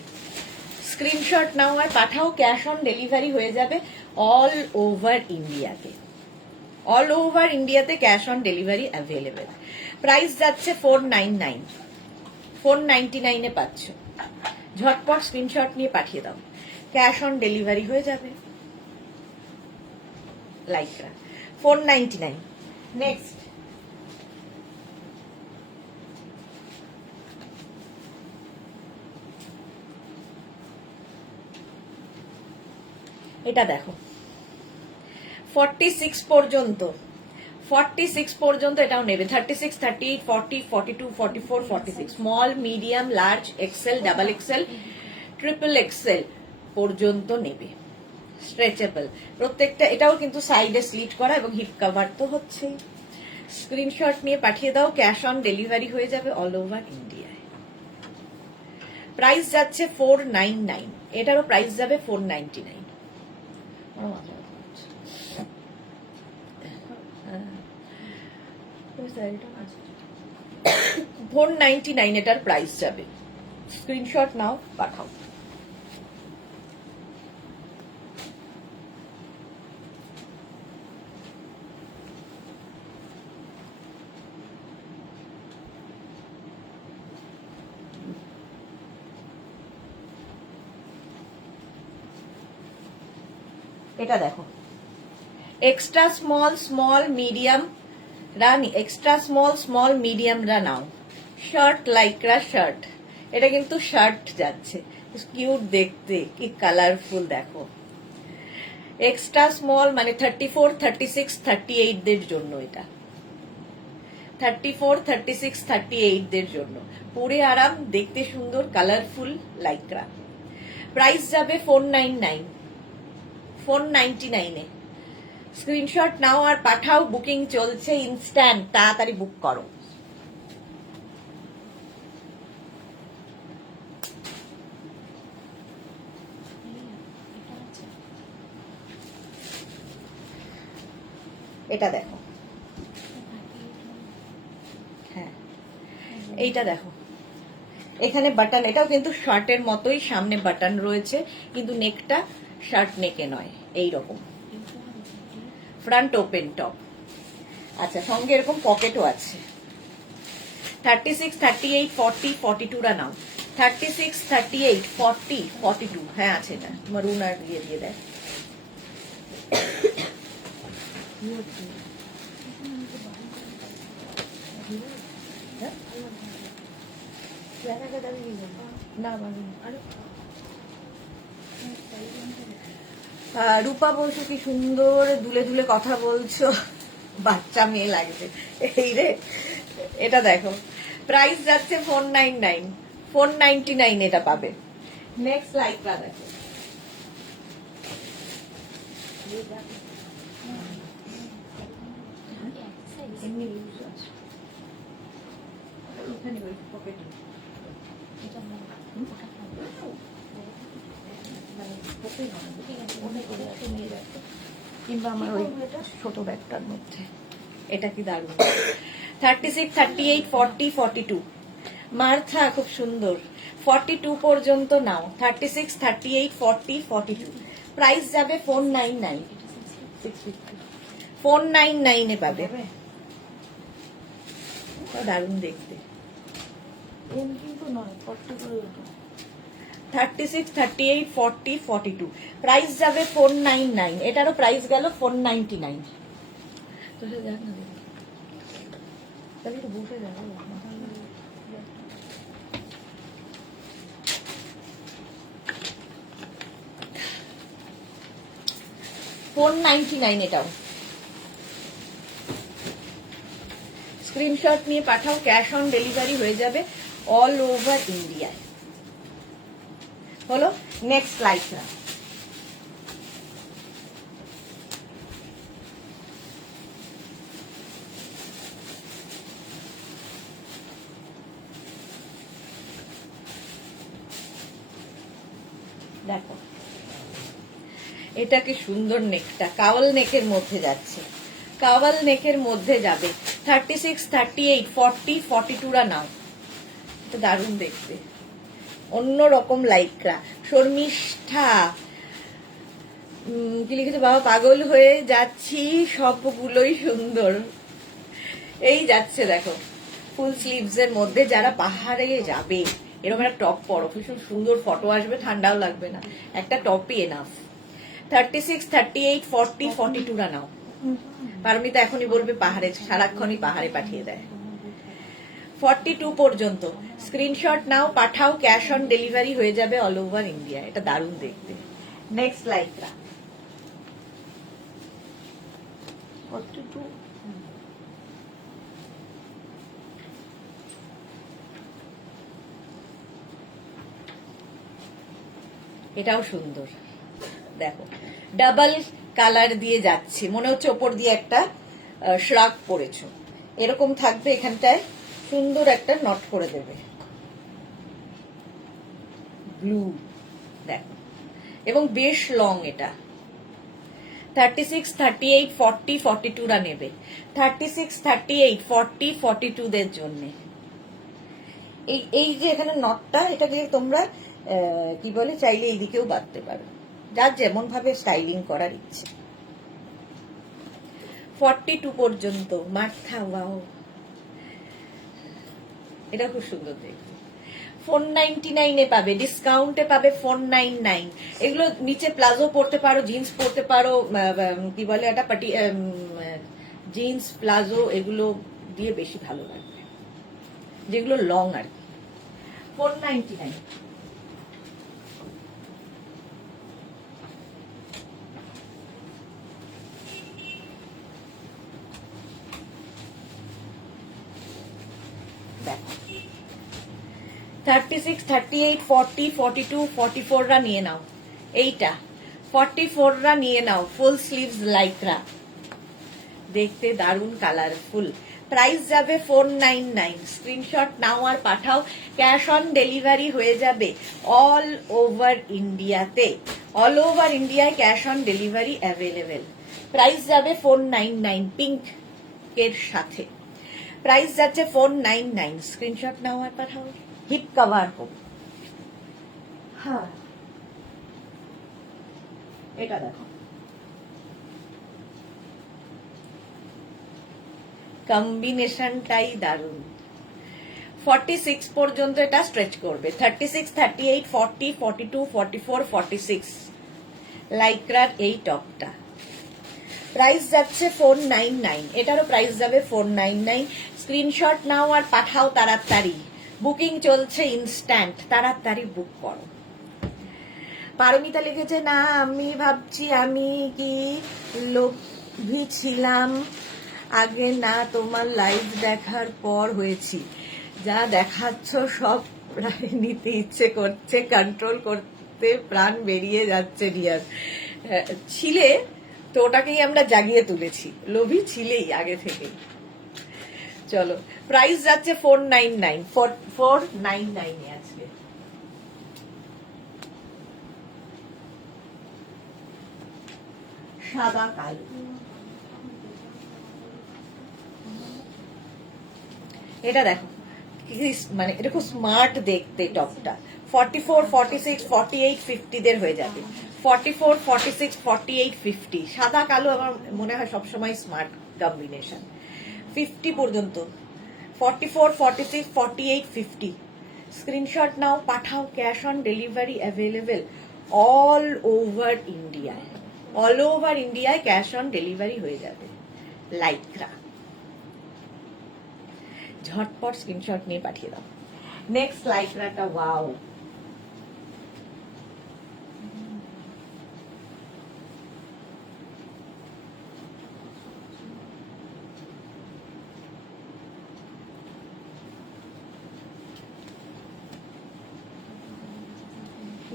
স্ক্রিনশট নাও আর পাঠাও, ক্যাশ অন ডেলিভারি হয়ে যাবে অল ওভার ইন্ডিয়াতে। অল ওভার ইন্ডিয়াতে cash on delivery available. Price যাচ্ছে 499, 499 পাচ্ছ। ঝটপট স্ক্রিনশট নিয়ে পাঠিয়ে দাও, ক্যাশ অন ডেলিভারি হয়ে যাবে। লাইকরা 499। নেক্সট এটা দেখো 46 পর্যন্ত, 46 পর্যন্ত এটাও নেবে। 36, 38, 40, 42, 44, 46, small, medium, large, XL, double XL, triple XL পর্যন্ত নেবে। স্ট্রেচেবল প্রত্যেকটা। এটাও কিন্তু সাইডে স্লিট করা এবং হিপ কভার তো হচ্ছে। স্ক্রিনশট নিয়ে পাঠিয়ে দাও, ক্যাশ অন ডেলিভারি হয়ে যাবে অল ওভার ইন্ডিয়ায়। প্রাইস যাচ্ছে 499, এটারও প্রাইস যাবে 499। 499 এটার প্রাইস যাবে। স্ক্রিনশট নাও, পাঠাও। এটা দেখো এক্সট্রা স্মল, স্মল, মিডিয়াম রানি, এক্সট্রা স্মল, স্মল, মিডিয়াম রা নাও। শার্ট, লাইক্রা শার্ট, এটা কিন্তু শার্ট যাচ্ছে, কিউট দেখতে, কি কালারফুল দেখো। এক্সট্রা স্মল মানে 34, 36, 38 দের জন্য এটা। 34, 36, 38 দের জন্য পরে আরাম, দেখতে সুন্দর, কালারফুল লাইক্রা। প্রাইস যাবে 499, 499 এ। স্ক্রিনশট নাও আর পাঠাও, বুকিং চলছে ইনস্ট্যান্ট, তাড়াতাড়ি বুক করো। এটা দেখো, হ্যাঁ এইটা দেখো, এখানে বাটন, এটাও কিন্তু শার্টের মতোই, সামনে বাটন রয়েছে কিন্তু নেকটা শার্ট নেকে নয়, এইরকম ফ্রন্ট ওপেন টপ। আচ্ছা, সঙ্গে এরকম পকেটও আছে। 36, 38, 40, 42 রা নাও। 36, 38, 40, 42, হ্যাঁ আছে এটা, মারুন আর দিয়ে দেয়। রূপা বলছো কি সুন্দর দুলে দুলে কথা বলছো, বাচ্চা মেয়ে লাগছে এই রে। এটা দেখো প্রাইস যাচ্ছে 499, 499 এটা পাবে। নেক্সট লাইক্রা দেখো, কিংবা আমার ওই ছোট ব্যাগটার মধ্যে। এটা কি দারুণ। 36, 38, 40, 42 মার্থা খুব সুন্দর। 42 পর্যন্ত নাও। 36, 38, 40, 42 প্রাইস যাবে 499, 499 এ পাবে। দারুণ দেখতে। 36, 38, 40, 42 প্রাইস যাবে 499, এটারও প্রাইস গেল 499। 499 এটাও। স্ক্রিনশট নিয়ে পাঠাও, ক্যাশ অন ডেলিভারি হয়ে যাবে অল ওভার ইন্ডিয়ায়। হলো নেক্সট লাইকরা। দেখো এটা কি সুন্দর নেকটা, কাওয়াল নেকের মধ্যে যাচ্ছে, কাওয়াল নেকের মধ্যে যাবে। 36, 38, 40, 42রা নাও, এটা দারুণ দেখতে, অন্যরকম লাইকরা। শর্মিষ্ঠা কি লিখেছে, বাবা পাগল হয়ে যাচ্ছি, সবগুলোই সুন্দর। এই যাচ্ছে দেখো ফুল স্লিভস এর মধ্যে, যারা পাহাড়ে যাবে এরকম একটা টপ পরো, ভীষণ সুন্দর ফটো আসবে, ঠান্ডাও লাগবে না, একটা টপই এনাফ। 36, 38, 40, 42রা নাও। পারমিতা এখনই বলবে পাহাড়ে, সারাক্ষণই পাহাড়ে পাঠিয়ে দেয়। 42 পর্যন্ত স্ক্রিনশট নাও, পাঠাও, ক্যাশ অন ডেলিভারি হয়ে যাবে অল ওভার ইন্ডিয়া। এটা দারুণ দেখতে। নেক্সট লাইকরা। 42 এটাও সুন্দর, দেখো ডাবল কালার দিয়ে যাচ্ছে, মনে হচ্ছে ওপর দিয়ে একটা শ্রাগ পরেছো, এরকম থাকবে, এখানটায় সুন্দর একটা নট করে দেবে ব্লু, দেখো, এবং বেশ লং এটা। 36, 38, 40, 42রা নেবে। 36, 38, 40, 42 দের জন্য এই যে এখানে নটটা, এটা দিয়ে তোমরা কি বলে চাইলে এইদিকেও বাঁধতে পারো, যার যেমন ভাবে স্টাইলিং করার ইচ্ছে। 42 পর্যন্ত মাথা, ওয়াও এটা খুব সুন্দর দেখতে। 499 পাবে, ডিসকাউন্টে পাবে 499। এগুলো নিচে প্লাজো পরতে পারো, জিন্স পরতে পারো, কি বলে এটা পাটি, জিন্স প্লাজো, এগুলো দিয়ে বেশি ভালো লাগবে, যেগুলো লং আর কি। 499। দেখো 36, 38, 40, 42, 44রা নিয়ে নাও। এইটা 44রা নিয়ে নাও, ফুল স্লিভস লাইকরা, দেখতে দারুণ কালারফুল। প্রাইস যাবে 499। স্ক্রিনশট নাও আর পাঠাও, ক্যাশ অন ডেলিভারি হয়ে যাবে অল ওভার ইন্ডিয়াতে। অল ওভার ইন্ডিয়ায় cash on delivery available. Price যাবে 499 পিঙ্ক এর সাথে। প্রাইস যাচ্ছে 499। স্ক্রিনশট নাও আর পাঠাও। হিপ কভার হোক, হ্যাঁ এটা দেখো, কম্বিনেশনটাই দারুণ। 46 পর্যন্ত এটা স্ট্রেচ করবে। 36, 38, 40, 42, 44, 46 লাইক্রার এই টপটা। প্রাইস যাচ্ছে 499। এটারও প্রাইস যাবে 499। স্ক্রিনশট নাও আর পাঠাও তাড়াতাড়ি, বুকিং চলছে ইনস্ট্যান্ট, তাড়াতাড়ি বুক করো। পারমিতা লিখেছে, না আমি ভাবছি আমি কি লোভী ছিলাম আগে, না তোমার লাইভ দেখার পর হয়েছি। যা দেখাচ্ছ সব প্রায় নিতে ইচ্ছে করছে, কন্ট্রোল করতে প্রাণ বেরিয়ে যাচ্ছে। রিয়াজ ছিলে তো, ওটাকেই আমরা জাগিয়ে তুলেছি, লোভী ছিলেই আগে থেকেই। চলো প্রাইস যাচ্ছে 499। 499 এ আজকে। সাদা কালো, এটা দেখো মানে এটা খুব স্মার্ট দেখতে টপটা। 44, 46, 48, 50 দের হয়ে যাবে। 44, 46, 48, 50 সাদা কালো আমার মনে হয় সবসময় স্মার্ট কম্বিনেশন। 50 পর্যন্ত 44, 46, 48, 50 স্ক্রিনশট নাও, পাঠাও, cash on delivery available all over ইন্ডিয়ায়। অল ওভার ইন্ডিয়ায় ক্যাশ অন ডেলিভারি হয়ে যাবে। লাইকরা ঝটপট স্ক্রিনশট নিয়ে পাঠিয়ে দাও। নেক্সট লাইকরাটা, ওয়াও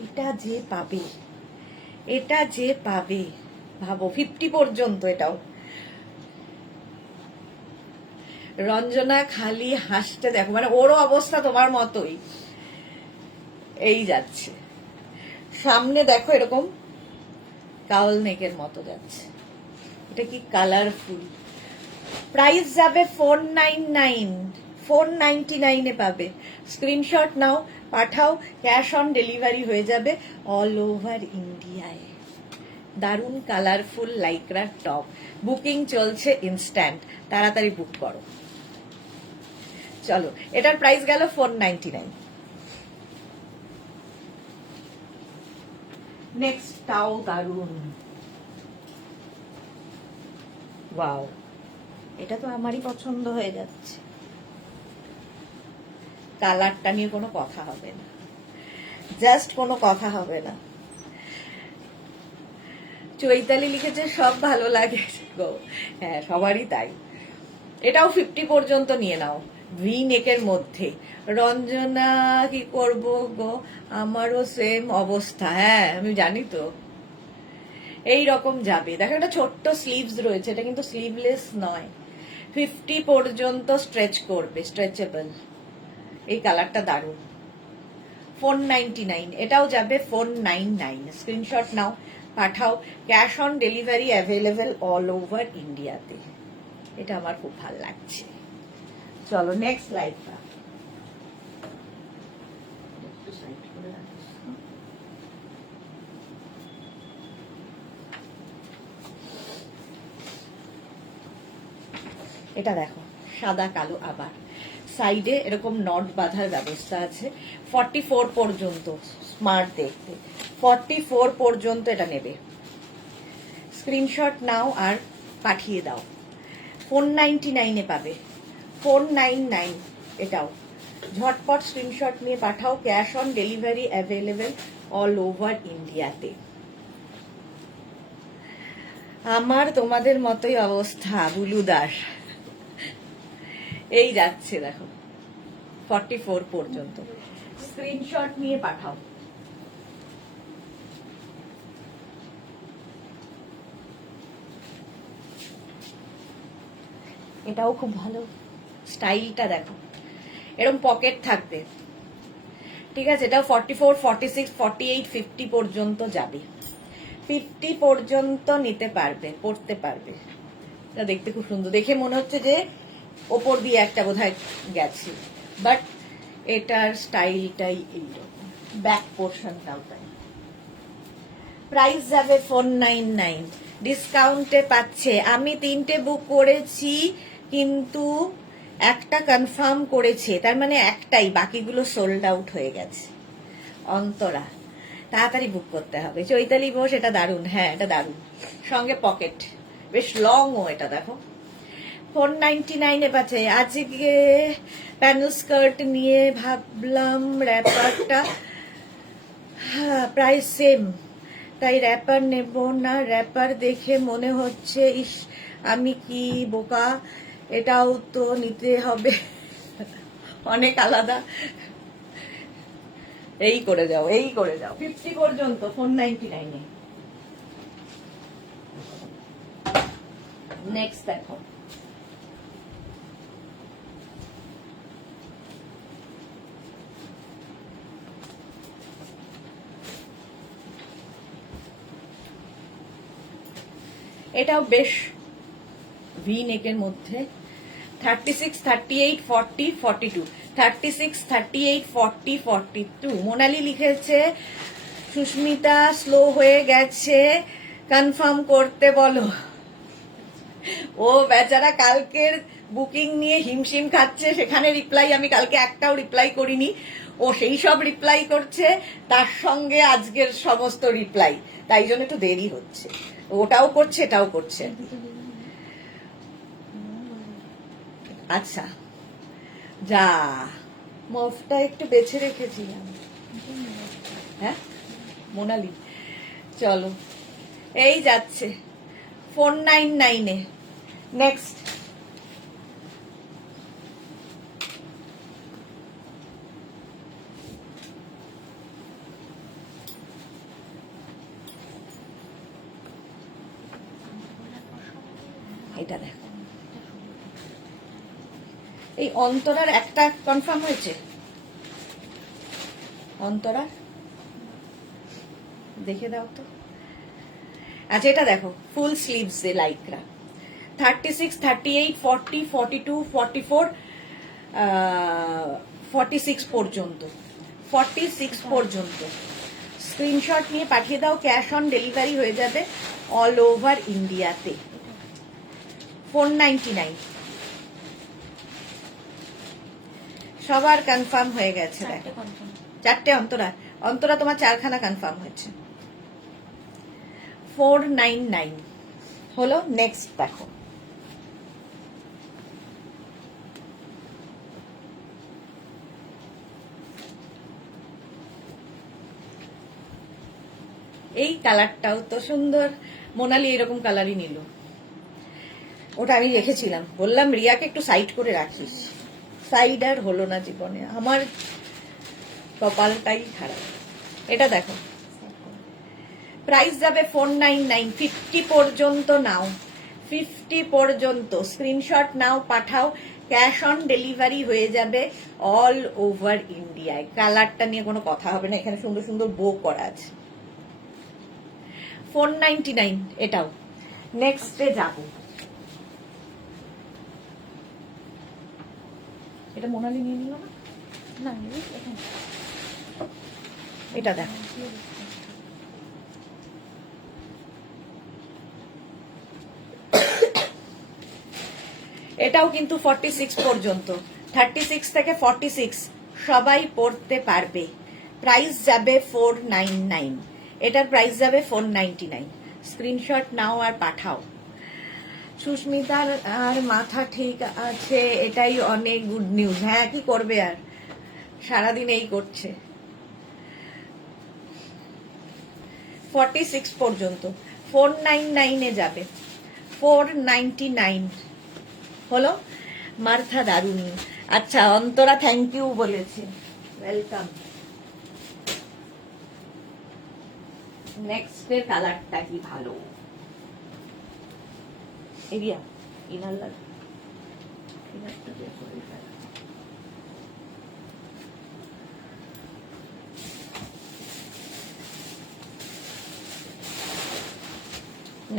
এটা যে পাবে, এটা যে পাবে ভাবো, 50 পর্যন্ত। এটাও রঞ্জনা খালি হাসতে দেখো, মানে ওরও অবস্থা তোমার মতোই, এই যাচ্ছে সামনে দেখো এরকম কাউল নেকের মতো যাচ্ছে। এটা কি কালারফুল। প্রাইস যাবে 499, 499 এ পাবে। স্ক্রিনশট নাও, পাঠাও, ক্যাশ অন ডেলিভারি হয়ে যাবে অল ওভার ইন্ডিয়ায়। দারুণ কালারফুল লাইক্রার টপ, বুকিং চলছে ইনস্ট্যান্ট, তাড়াতাড়ি বুক করো। চলো, এটার প্রাইস গেল 499। নেক্সট টাও দারুণ, ওয়াও, এটা তো আমারই পছন্দ হয়ে যাচ্ছে। কালারটা নিয়ে কোনো কথা হবে না, জাস্ট কোনো কথা হবে না। চৈতালি লিখেছে সব ভালো লাগে গো, হ্যাঁ সবারই তাই। এটাও 50 পর্যন্ত নিয়ে নাও, ভি নেকের মধ্যে। রঞ্জনা কি করব গো, আমারও সেম অবস্থা। হ্যাঁ আমি জানি তো, এই রকম যাবে। দেখো একটা ছোট্ট স্লিভস রয়েছে, এটা কিন্তু স্লিভলেস নয়। 50 পর্যন্ত স্ট্রেচ করবে, স্ট্রেচেবল। এই কালারটা দারুণ। 499, এটাও যাবে 499। স্ক্রিনশট নাও, পাঠাও, cash on delivery available all over ইন্ডিয়াতে। এটা আমার খুব ভালো লাগছে। চলো নেক্সট লাইটটা, এটা দেখো সাদা কালো, আবার সাইডে এরকম নট বাঁধার ব্যবস্থা আছে। 44 পর্যন্ত, স্মার্ট দেখতে। 44 পর্যন্ত এটা নেবে। স্ক্রিনশট নাও আর পাঠিয়ে দাও। 499 এ পাবে, 499। এটাও ঝটপট স্ক্রিনশট নিয়ে পাঠাও, cash on delivery available all over ইন্ডিয়াতে। আমার তোমাদের মতোই অবস্থা, বুলু দাস। এই যাচ্ছে দেখো 44 পর্যন্ত। স্ক্রিনশট নিয়ে পাঠাও। এটাও খুব ভালো, স্টাইলটা দেখো, এরকম পকেট থাকবে। ঠিক আছে, এটাও 44, 46, 48, 50 পর্যন্ত যাবে। 50 পর্যন্ত নিতে পারবে, পড়তে পারবে। এটা দেখতে খুব সুন্দর, দেখে মনে হচ্ছে যে ওপর দিয়ে একটা বোধহয় গেছে, বাট এটার স্টাইলটাই এইরকম, ব্যাক পোর্শনটাও তাই। প্রাইস যাবে 499, ডিসকাউন্টে পাচ্ছে। আমি 3টে বুক করেছি, কিন্তু একটা কনফার্ম করেছে, তার মানে একটাই, বাকিগুলো সোল্ড আউট হয়ে গেছে। অন্তরা তাড়াতাড়ি বুক করতে হবে। চৈতালি বোস, এটা দারুণ, হ্যাঁ এটা দারুণ, সঙ্গে পকেট, বেশ লং ও। এটা দেখো 499 এ পাচ্ছে। আজকে প্যানেল স্কার্ট নিয়ে ভাবলাম র্যাপারটা প্রাইস সেম, তাই র্যাপার নেব না। র্যাপার দেখে মনে হচ্ছে ইস আমি কি বোকা, এটাও তো নিতে হবে, অনেক আলাদা। এই করে যাও, এই করে যাও। 50 পর্যন্ত 499 এ। নেক্সট দেখো, এটাও বেশ ভি নেকের মধ্যে। 36, 38, 40, 42, 36, 38, 40, 42। মোনালি লিখেছে সুস্মিতা স্লো হয়ে গেছে, কনফার্ম করতে বলো। ও বেচারা কালকের বুকিং নিয়ে হিমশিম খাচ্ছে, সেখানে রিপ্লাই আমি কালকে একটাও রিপ্লাই করিনি, ও সেই সব রিপ্লাই করছে, তার সঙ্গে আজকের সমস্ত রিপ্লাই, তাই জন্য একটু দেরি হচ্ছে। ওটাও করছে, এটাও করছে। আচ্ছা যা, মফটা একটু বেছে রেখেছিলাম। হ্যাঁ মোনালি, চলো এই যাচ্ছে 499 এ। নেক্সট এটা দেখো, এই অন্তরার একটা কনফার্ম হয়েছে, অন্তরা দেখে দাও তো। আচ্ছা এটা দেখো, ফুল স্লিভস এ লাইকরা, 36, 38, 40, 42, 44, 46 পর্যন্ত, 46 পর্যন্ত স্ক্রিনশট নিয়ে পাঠিয়ে দাও। ক্যাশ অন ডেলিভারি হয়ে যাবে অল ওভার ইন্ডিয়াতে। 499 সবার কনফার্ম হয়ে গেছে। দেখো চারটে, অন্তরা অন্তরা তোমার 4খানা কনফার্ম হয়েছে। 499 হলো। নেক্সট দেখো, এই কালারটাও তো সুন্দর। মোনালি এরকম কালারই নিল, ওটা আমি রেখেছিলাম, বললাম রিয়াকে একটু সাইড করে রাখিস, সাইড আর হলো না জীবনে, আমার কপালটাই খারাপ। এটা দেখো, প্রাইস যাবে 499, 50 পর্যন্ত নাও, 50 পর্যন্ত স্ক্রিনশট নাও, পাঠাও। ক্যাশ অন ডেলিভারি হয়ে যাবে অল ওভার ইন্ডিয়ায়। কালারটা নিয়ে কোনো কথা হবে না, এখানে সুন্দর সুন্দর বো করা আছে। 499 এটাও। নেক্সটে যাব, এটা মোনালি নিয়ে নিল না, এটা দেখো, এটাও কিন্তু 46 পর্যন্ত, 36 থেকে 46 সবাই পড়তে পারবে। প্রাইস যাবে 499, এটার প্রাইস যাবে 499। স্ক্রিনশট নাও আর পাঠাও। সুস্মিতার আর মাথা ঠিক আছে, এটাই অনেক গুড নিউজ। হ্যাঁ কি করবে আর, সারাদিন এই করছে। 46 পর্যন্ত 499 এ যাবে, 499 হলো। মার্থা দারুনি, আচ্ছা অন্তরা থ্যাংক ইউ বলেছে, ওয়েলকাম। নেক্সট এর কালারটা কি ভালো, এরিয়া ইনার লাগ, ইনারটা বের করে ফেল।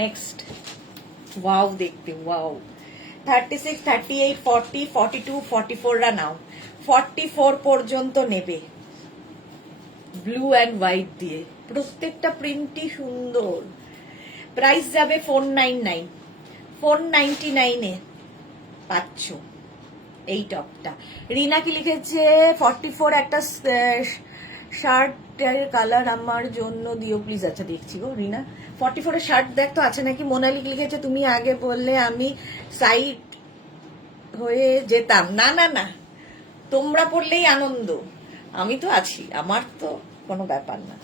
নেক্সট, ওয়াও দেখতে, ওয়াও। 36, 38, 40, 42, 44 রা নাও, 44 পর্যন্ত নেবে। ব্লু অ্যান্ড হোয়াইট দিয়ে, প্রত্যেকটা প্রিন্টই সুন্দর। প্রাইস যাবে 499, 499 এ পাচ্ছ এই টপটা। রিনা কি লিখেছে, 44 একটা শার্টের কালার আমার জন্য দিও প্লিজ। আচ্ছা দেখছি গো রিনা, 44 এর শার্ট দেখ তো আছে নাকি। মোনালি লিখেছে, তুমি আগে বললে আমি সাইড হয়ে যেতাম। না না না, তোমরা পড়লেই আনন্দ, আমি তো আছি, আমার তো কোনো ব্যাপার না।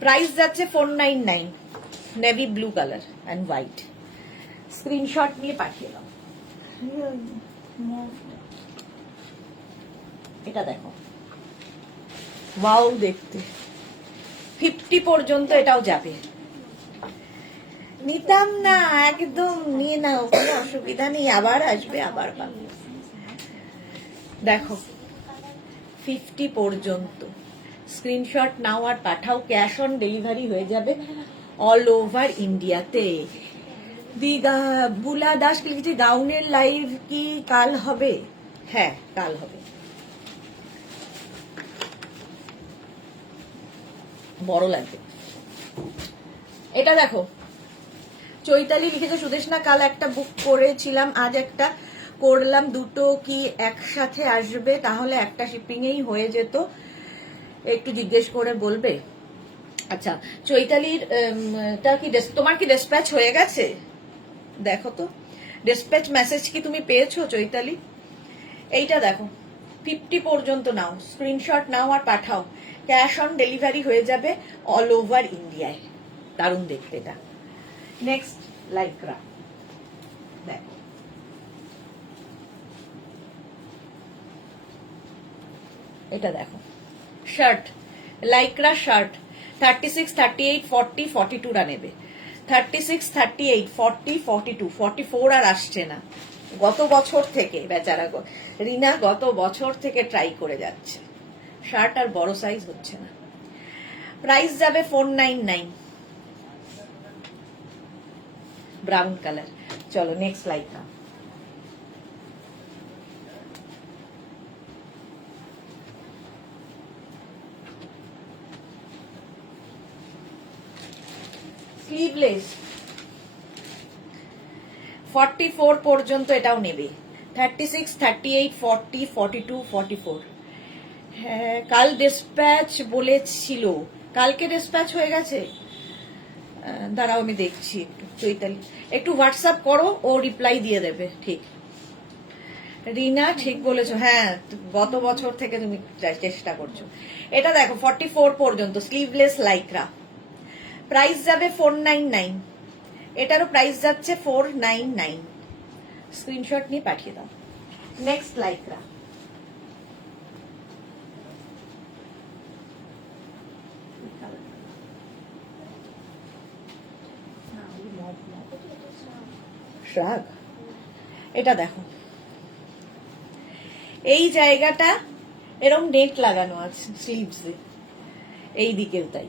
প্রাইস যাচ্ছে 499, navy blue colour and white. Screenshot নিয়ে পাঠিয়ে দাও। এটা দেখো, ওয়াও দেখতে, 50 পর্যন্ত এটাও যাবে। নিতাম না, একদম নিয়ে নাও, কোনো অসুবিধা নেই, আবার আসবে, আবার পাবে। দেখো 50 পর্যন্ত স্ক্রিনশট নাও আর পাঠাও। ক্যাশ অন ডেলিভারি হয়ে যাবে অল ওভার ইন্ডিয়াতে। বুলা দাস লিখেছে, গাউনের লাইভ কি কাল হবে? হ্যাঁ কাল হবে, বড় লাগবে। এটা দেখো, চৈতালি লিখেছে, সুদেশনা কাল একটা বুক করেছিলাম, আজ একটা করলাম, দুটো কি একসাথে আসবে? তাহলে একটা শিপিং এই হয়ে যেত, একটু জিজ্ঞেস করে বলবে। আচ্ছা চৈতালির তোমার কি ডিসপ্যাচ হয়ে গেছে? দেখো তো ডিসপ্যাচ মেসেজ কি তুমি পেয়েছো চৈতালি? এইটা দেখো, 50 পর্যন্ত নাও, স্ক্রিনশট নাও আর পাঠাও। ক্যাশ অন ডেলিভারি হয়ে যাবে অল ওভার ইন্ডিয়ায়। দারুণ দেখতে এটা। নেক্সট লাইক্রা দেখো, এটা দেখো শার্ট, লাইক্রা শার্ট, 36, 38, 40, 42 রা নেবে। 36, 38, 40, 42, 44 আর আসছে না। গত বছর থেকে বেচারা রিনা গত বছর থেকে ট্রাই করে যাচ্ছে, শার্ট আর বড় সাইজ হচ্ছে না। প্রাইস যাবে 499, ব্রাউন কালার। চলো নেক্সট লাইকা। স্লিভলেস 44 পর্যন্ত এটাও নেবে। 36, 38, 40, 42, 44। হ্যাঁ, কাল ডিসপ্যাচ বলেছিল, কালকে ডিসপ্যাচ হয়ে গেছে। দাঁড়াও আমি দেখছি একটু। চৈতালি একটু হোয়াটসঅ্যাপ করো, ও রিপ্লাই দিয়ে দেবে। ঠিক রিনা ঠিক বলেছো, হ্যাঁ গত বছর থেকে তুমি চেষ্টা করছো। এটা দেখো 44 পর্যন্ত স্লিভলেস লাইক্রা, প্রাইস যাবে 499, এটারও প্রাইস যাচ্ছে 499। স্ক্রিনশট নিয়ে পাঠিয়ে দাও। Next Lycra, শ্রাগ। এটা দেখো এই জায়গাটা এরকম নেট লাগানো আছে স্লিভসে, এই দিকেও তাই।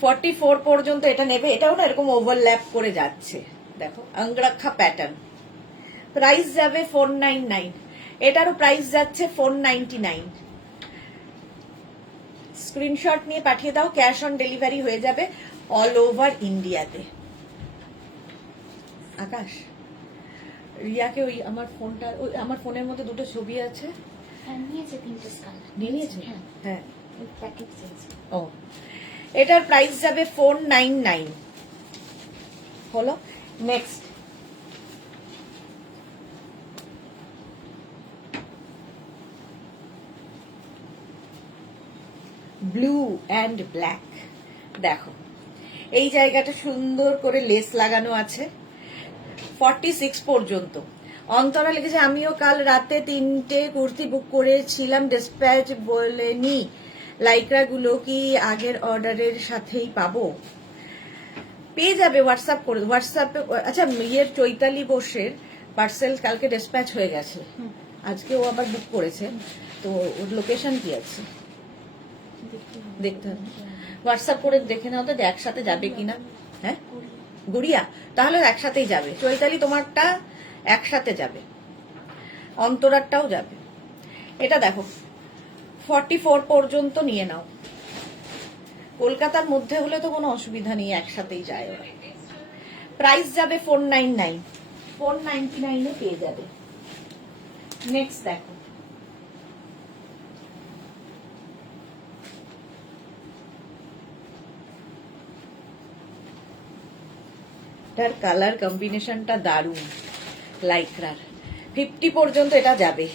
44 পর্যন্ত এটা নেবে। এটাও না এরকম ওভারল্যাপ করে যাচ্ছে, দেখো অঙ্গরাক্ষা প্যাটার্ন। প্রাইস যাবে 499, এটারও প্রাইস যাচ্ছে 499। স্ক্রিনশট নিয়ে পাঠিয়ে দাও, ক্যাশ অন ডেলিভারি হয়ে যাবে অল ওভার ইন্ডিয়াতে। আকাশ, রিয়াকে ওই আমার ফোনটা, ওই আমার ফোনের মধ্যে দুটো ছবি আছে, নিয়েছে। হ্যাঁ ও, এটার প্রাইস যাবে 499 হলো। Next blue and black. দেখো এই জায়গাটা সুন্দর করে লেস লাগানো আছে 46 পর্যন্ত। অন্তরা লিখেছে আমিও কাল রাতে 3টে কুর্তি বুক করেছিলাম, ডিসপ্যাচ বলেনি। লাইক্রা গুলো কি আগের অর্ডারের সাথেই পাবো? পেয়ে যাবে, হোয়াটসঅ্যাপ করে। হোয়াটসঅ্যাপে আচ্ছা, ইয়ের চৈতালি বোসের পার্সেল কালকে ডিসপ্যাচ হয়ে গেছে, আজকে ও আবার বুক করেছে। তো ওর লোকেশন কি আছে দেখতে হবে, হোয়াটসঅ্যাপ করে দেখে নাও তো একসাথে যাবে কিনা। হ্যাঁ গুড়িয়া, তাহলে একসাথেই যাবে। চৈতালি তোমারটা একসাথে যাবে, অন্তরারটাও যাবে। এটা দেখো 44 পর্যন্ত নিয়ে নাও। কলকাতার মধ্যে হলে তো কোনো অসুবিধা নেই, একসাথেই যায় ওরা। প্রাইস যাবে 499, 499 পেয়ে যাবে। নেক্সট দেখো এটার কালার কম্বিনেশনটা দারুণ লাইক্রার। 50 পর্যন্ত এটা যাবে,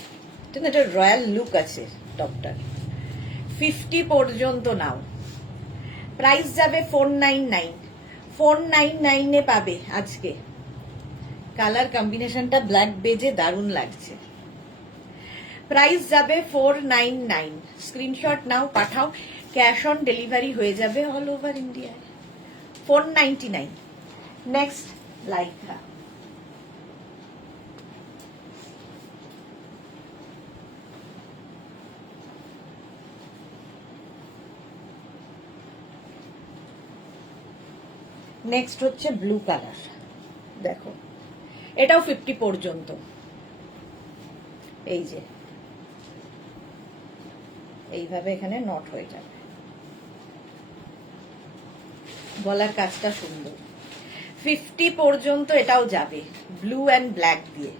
ঠিক আছে? এটা রয়্যাল লুক আছে টপটার। 50 পর্যন্ত নাও। প্রাইস যাবে 499, 499 পাবে আজকে। কালার কম্বিনেশনটা ব্ল্যাক বেজে দারুণ লাগছে। প্রাইস যাবে 499। স্ক্রিনশট নাও, পাঠাও, ক্যাশ অন ডেলিভারি হয়ে যাবে অল ওভার ইন্ডিয়ায়। 499। নেক্সট লাইক্রা, নেক্সট হচ্ছে ব্লু কালার। দেখো এটাও 50 পর্যন্ত। এই যে এইভাবে এখানে নট হয়ে যাবে, গলার কাজটা সুন্দর। 50 পর্যন্ত এটাও যাবে ব্লু অ্যান্ড ব্ল্যাক দিয়ে।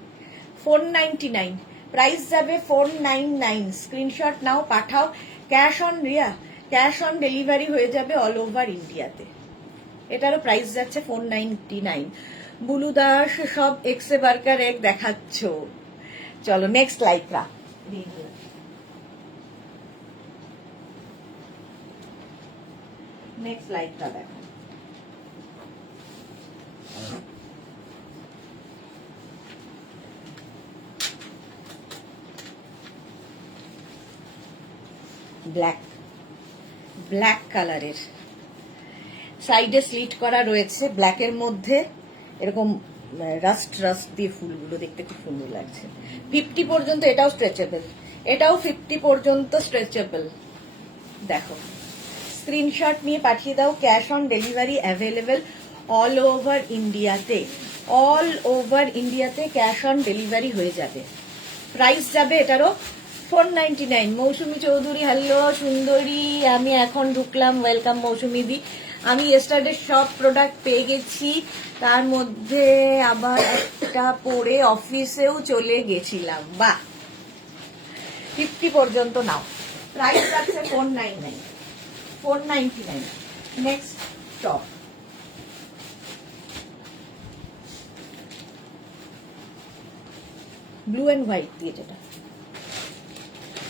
499, প্রাইস যাবে 499। স্ক্রিনশট নাও, পাঠাও, cash on cash on delivery হয়ে যাবে অল ওভার ইন্ডিয়াতে। এটারও প্রাইস যাচ্ছে 499। বুলু দাস সব এক্সে বার্কার এক দেখাচ্ছ। চলো নেক্সট লাইক্রা, নেক্সট লাইক্রা দেখো। ব্ল্যাক, ব্ল্যাক কালারের সাইডে স্লিট করা রয়েছে ব্ল্যাকের মধ্যে, এরকম রাস্ট রাস্ট দিয়ে ফুলগুলো দেখতে খুব সুন্দর লাগছে। 50 পর্যন্ত এটাও স্ট্রেচেবল, এটাও 50 পর্যন্ত স্ট্রেচেবল। দেখো, স্ক্রিনশট নিয়ে পাঠিয়ে দাও। Cash on delivery available all over ইন্ডিয়াতে, অল ওভার ইন্ডিয়াতে ক্যাশ অন ডেলিভারি হয়ে যাবে। প্রাইস যাবে এটারও 499। মৌসুমী চৌধুরী, হ্যালো সুন্দরী, আমি এখন ঢুকলাম, ওয়েলকাম মৌসুমী দি। আমি ইয়েস্টারডে সব প্রোডাক্ট পেয়ে গেছি, তার মধ্যে আবার একটা পরে অফিসেও চলে গেছিলাম। বাহ, 50 পর্যন্ত নাও। প্রাইস যাচ্ছে 499, 499। Next top, blue and white দিয়ে,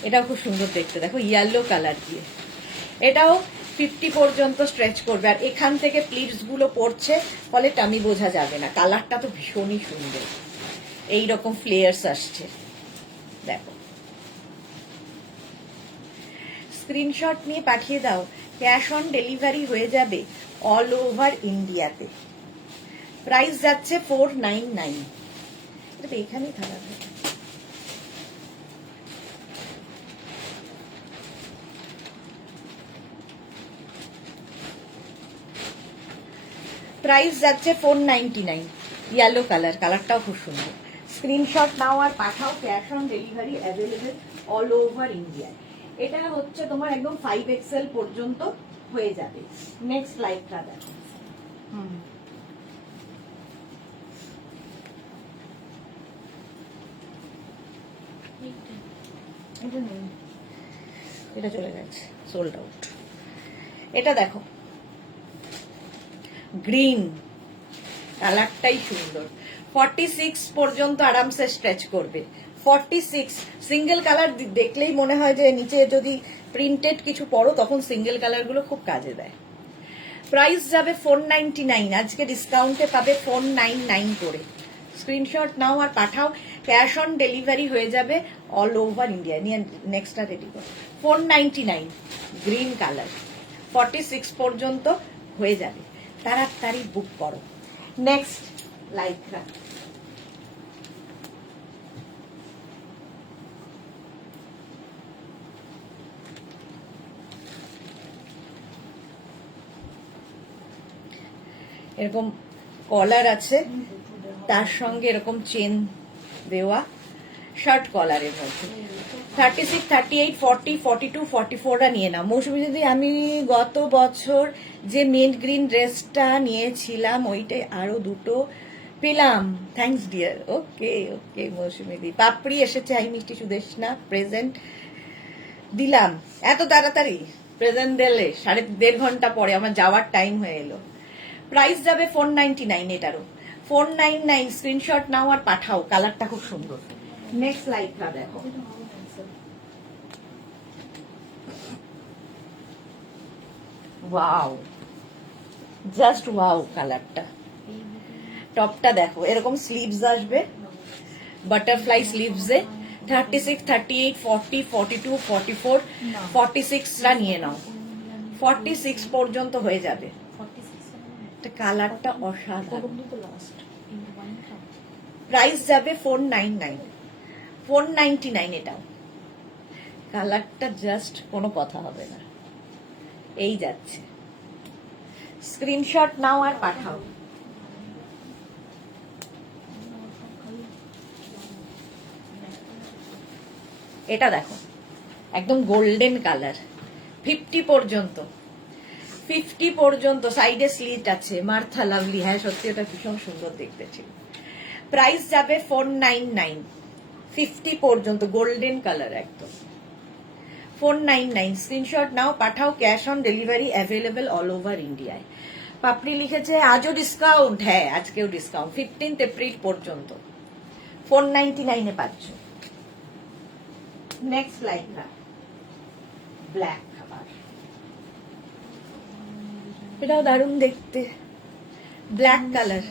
এটাও খুব সুন্দর দেখতে। দেখো ইয়েলো কালার দিয়ে, এটাও 50 পর্যন্ত স্ট্রেচ করবে। আর এখান থেকে প্লিটস গুলো পড়ছে, ফলে টামি বোঝা যাবে না। কালারটা তো ভীষণই সুন্দর, এইরকম ফ্লেয়ার্স আসছে। দেখো, স্ক্রিনশট নিয়ে পাঠিয়ে দাও। ক্যাশ অন ডেলিভারি হয়ে যাবে অল ওভার ইন্ডিয়াতে। প্রাইস যাচ্ছে 499। এটা তো এখানেই থাকা। প্রাইস যাচ্ছে 499, ইয়েলো কালার, কালারটাও খুব সুন্দর। স্ক্রিনশট নাও আর পাঠাও। Cash on delivery available all over India. এটা হচ্ছে তোমার একদম 5XL পর্যন্ত হয়ে যাবে। নেক্সট লাইটটা দেখো। এটা চলে গেছে, সোল্ড আউট। এটা দেখো, গ্রিন কালারটাই সুন্দর। 46 পর্যন্ত আরামসে স্ট্রেচ করবে। 46 সিঙ্গেল কালার দেখলেই মনে হয় যে নিচে যদি প্রিন্টেড কিছু পরো তখন সিঙ্গেল কালার গুলো খুব কাজে দেয়। প্রাইস যাবে 499, আজকে ডিসকাউন্টে পাবে 499 করে। স্ক্রিনশট নাও আর পাঠাও। ক্যাশ অন ডেলিভারি হয়ে যাবে অল ওভার ইন্ডিয়া। নিয়ে নেক্সটটা রেডি করো। 499 গ্রিন কালার, 46 পর্যন্ত হয়ে যাবে। তাড়াতাড়ি বুক করো। নেক্সট লাইক্রা, এরকম কলার আছে, তার সঙ্গে এরকম চেন দেওয়া, শার্ট কলারের মধ্যে। 36, 38, 40, 42, 44টা নিয়ে নাও। মৌসুমী যদি, আমি গত বছর যে মিন্ট গ্রিন ড্রেসটা নিয়েছিলাম ওইটাই আরো দুটো পেলাম। Thanks deer. ওকে ওকে মৌসুমী দি। পাপড়ি এসেছে, আই মিষ্টি সুদেশনা প্রেজেন্ট দিলাম। এত তাড়াতাড়ি প্রেজেন্ট দিলে? 1.5 ঘন্টা পরে, আমার যাওয়ার টাইম হয়ে এলো। প্রাইস যাবে 499, এটারও 499। স্ক্রিনশট নাও আর পাঠাও, কালারটা খুব সুন্দর। নেক্সট লাইটটা দেখো, ওয়াও, জাস্ট ওয়াও কালারটা। টপটা দেখো, এরকম স্লিভস আসবে, বাটারফ্লাই স্লিভসে। 36, 38, 40, 42, 44, 46টা নিয়ে নাও। 46 পর্যন্ত হয়ে যাবে। কালারটা অসাধারণ। প্রাইস যাবে 499, 499 এটাও। কালারটা জাস্ট কোনো কথা হবে না, এই যাচ্ছে। স্ক্রিনশট নাও আর পাঠাও। এটা দেখো, একদম গোল্ডেন কালার। 50 পর্যন্ত, 50 পর্যন্ত সাইডে স্লিট আছে। মার্থা লাভলি, হ্যাঁ সত্যি এটা ভীষণ সুন্দর দেখতে ছিল। প্রাইস যাবে 499, 50 পর্যন্ত, গোল্ডেন কালার একদম। 499। স্ক্রিনশট নাও পাঠাও। Cash on delivery available all over ইন্ডিয়ায়। পাপড়ি লিখেছে আজও ডিসকাউন্ট। হ্যাঁ আজকেও ডিসকাউন্ট, 15 এপ্রিল পর্যন্ত 499 পাচ্ছ। নেক্সট লাইটটা ব্ল্যাক, খাবার এটাও দারুণ দেখতে, ব্ল্যাক কালার।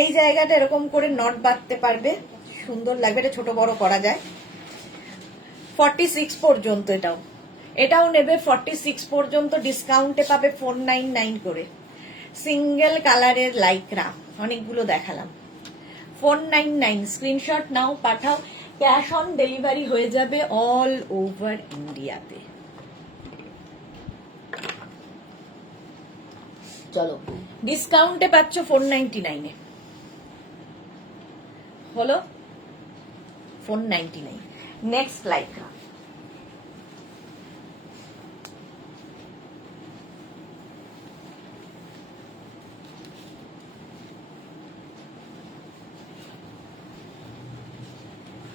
এই জায়গাটা এরকম করে নট বাঁধতে পারবে, সুন্দর লাগবে। এটা ছোট বড় করা যায়। 46 পর্যন্ত এটাও, এটাও নেবে 46 পর্যন্ত। ডিসকাউন্টে পাবে 499 করে। সিঙ্গেল কালারের লাইক্রা, অনেকগুলো দেখালাম। 499, স্ক্রিনশট নাও, পাঠাও, ক্যাশ অন ডেলিভারি হয়ে যাবে অল ওভার ইন্ডিয়াতে। চলো, ডিসকাউন্টে পাচ্ছ 499 হলো 499। নেক্সট লাইক্রা,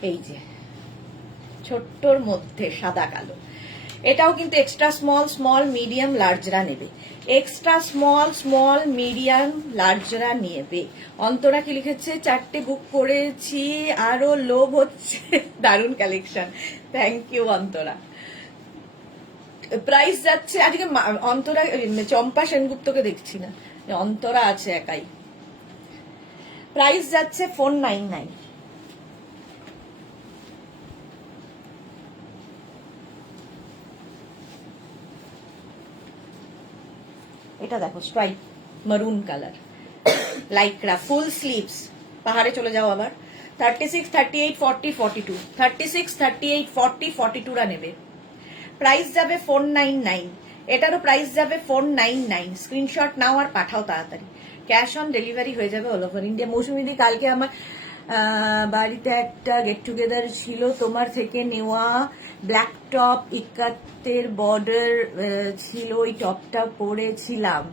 এই যে ছোট্টর মধ্যে সাদা কালো, এটাও কিন্তু এক্সট্রা স্মল, স্মল, মিডিয়াম, লার্জরা নেবে। এক্সট্রা স্মল, স্মল, মিডিয়াম, লার্জরা নেবে। অন্তরা কি লিখেছে, 4টে বুক করেছি, আরো লোভ হচ্ছে। দারুণ collection, thank you Antara. Price যাচ্ছে আজকে অন্তরা, চম্পা সেনগুপ্তকে দেখছি না, অন্তরা আছে একাই। প্রাইস যাচ্ছে 499। এটা দেখো স্ট্রাইপ মারুন কালার, লাইক্রা, ফুল স্লিভস, পাহাড়ে চলে যাও আবার। 36, 38, 40, 42, 36, 38, 40, 42 রা নেবে। প্রাইস যাবে 499, এটারও প্রাইস যাবে 499। স্ক্রিনশট নাও আর পাঠাও তাড়াতাড়ি, ক্যাশ অন ডেলিভারি হয়ে যাবে অল ওভার ইন্ডিয়া। মৌসুমিদি, কালকে আমার বাড়িতে একটা গেট টুগেদার ছিল, তোমার থেকে নেওয়া ব্ল্যাক টপ, ইকাতের বর্ডার ছিল, ওই টপটা পরেছিলাম,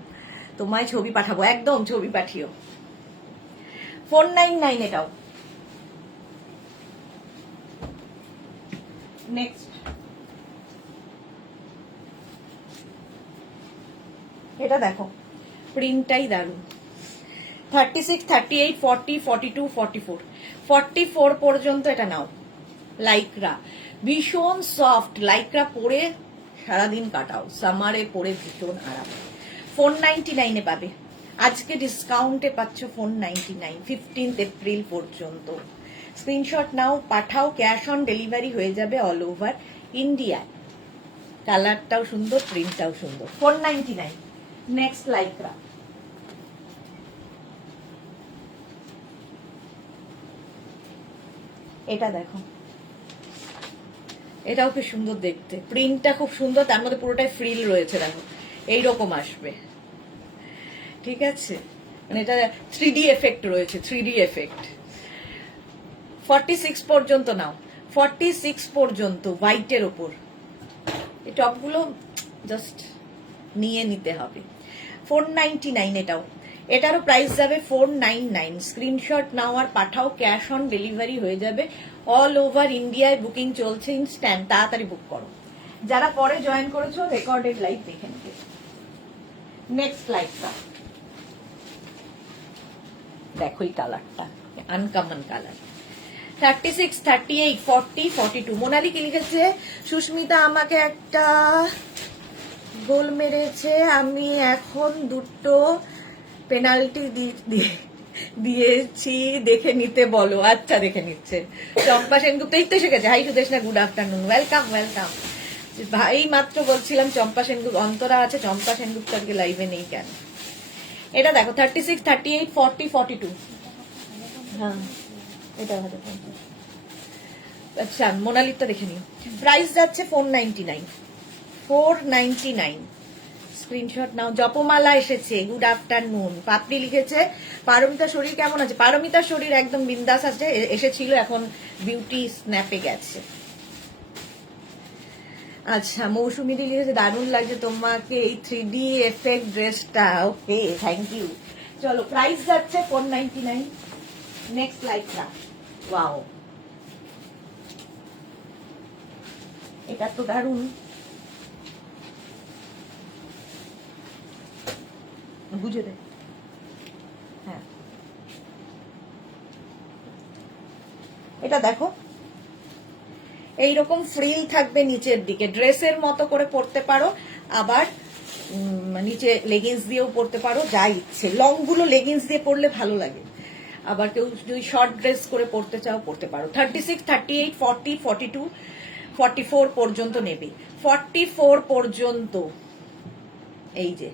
তোমায় ছবি পাঠাবো, একদম ছবি পাঠিও। 499 এটাও। নেক্সট, এটা দেখো প্রিন্টটাই দারুণ। 36, 38, 40, 42, 44, 44 পর্যন্ত এটা নাও। লাইক্রা, ভীষণ সফট লাইক্রা, পরে সারাদিন কাটাও, সামারে পরে ভীষণ আরাম। 499 পাবে, আজকে ডিসকাউন্টে পাচ্ছ 499, 15 এপ্রিল পর্যন্ত। স্ক্রিনশট নাও, পাঠাও, ক্যাশ অন ডেলিভারি হয়ে যাবে অল ওভার ইন্ডিয়ায়। কালারটাও সুন্দর, প্রিন্টটাও সুন্দর। 499। নেক্সট লাইক্রা, এটা দেখো, এটাও খুব সুন্দর দেখতে, প্রিন্টটা খুব সুন্দর, তার মধ্যে পুরোটাই ফ্রিল রয়েছে, দেখো এইরকম আসবে, ঠিক আছে, মানে এটা 3D এফেক্ট রয়েছে, 3D এফেক্ট। 46 পর্যন্ত নাও, 46 পর্যন্ত, হোয়াইটের ওপর। এই টপগুলো জাস্ট নিয়ে নিতে হবে। 499 এটাও, এটারও প্রাইস যাবে 499। স্ক্রিনশট নাও আর পাঠাও, ক্যাশ অন ডেলিভারি হয়ে যাবে অল ওভার ইন্ডিয়ায়। বুকিং চলছে ইনস্ট্যান্ট, তাড়াতাড়ি বুক করো। যারা পরে জয়েন করেছো রেকর্ডেড লাইভ দেখে নেবে। নেক্সট লাইভটা দেখো, এই কালারটা আনকমন কালার। 36, 38, 40, 42। মোনালি কি লিখেছে, সুস্মিতা আমাকে একটা গোল মেরেছে, আমি এখন দুটো পেনাল্টি দিয়েছি, দেখে নিতে বলো। আচ্ছা, দেখে নিচ্ছে। চম্পা সেনগুপ্ত এই তো এসে গেছে। হাই সুদেশ না, গুড আফটারনুন, ওয়েলকাম ওয়েলকাম। ভাই মাত্র বলছিলাম চম্পা সেনগুপ্ত, অন্তরা আছে, চম্পা সেনগুপ্ত আজকে লাইভে নেই কেন। এটা দেখো 36, 38, 40, 42। হ্যাঁ, এটা ভালো। আচ্ছা, মোনালিটা দেখে নিও। প্রাইস যাচ্ছে 499, 499। স্ক্রিনশট নাও। জপমালা এসেছে, গুড আফটারনুন। পাপড়ি লিখেছে, পারমিতার শরীর কেমন আছে? পারমিতার শরীর একদম বিন্দাস আছে, এসেছিল, এখন বিউটি স্ন্যাপে গেছে। আচ্ছা, মৌসুমিদি লিখেছে, দারুণ লাগছে তোমাকে এই 3D এফেক্ট ড্রেসটা। ওকে, থ্যাংক ইউ। চলো, প্রাইস যাচ্ছে 499। নেক্সট লাইকটা, ওয়াও, এটা তো দারুণ। বুঝে দে, হ্যাঁ, এটা দেখো, এইরকম ফ্রিল থাকবে নিচের দিকে, ড্রেসের মতো করে পরতে পারো, আবার নিচে লেগিংস দিয়েও পরতে পারো, যা ইচ্ছে। লং গুলো লেগিংস দিয়ে পরলে ভালো লাগে, আবার কেউ যদি শর্ট ড্রেস করে পরতে চাও পরতে পারো। 36, 38, 40, 42, 44 পর্যন্ত নেবে। 44 পর্যন্ত, এই যে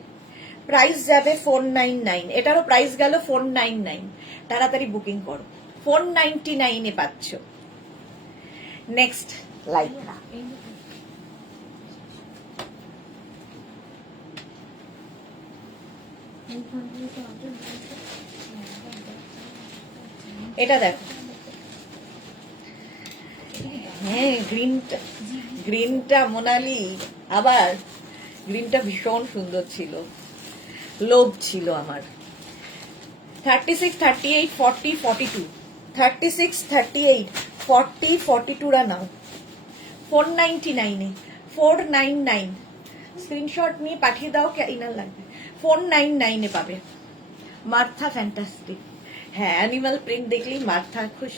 প্রাইস যাবে 499, এটারও প্রাইস গেল 499, তাড়াতাড়ি বুকিং করো, 499 পাচ্ছ। নেক্সট লাইক্রা, এটা দেখো, হ্যাঁ গ্রিনটা মোনালি, আবার গ্রিনটা ভীষণ সুন্দর ছিল, লোভ ছিল আমার। 36, 38, 40, 42, 36, 38, 40, 42 রা নাও 499 এ, 499 স্ক্রিনশট নিয়ে পাঠিয়ে দাও, কে ইনার লাগবে, 499 এ পাবে। মার্থা ফ্যান্টাস্টিক, হ্যাঁ অ্যানিমাল প্রিন্ট দেখলেই মার্থা খুশ।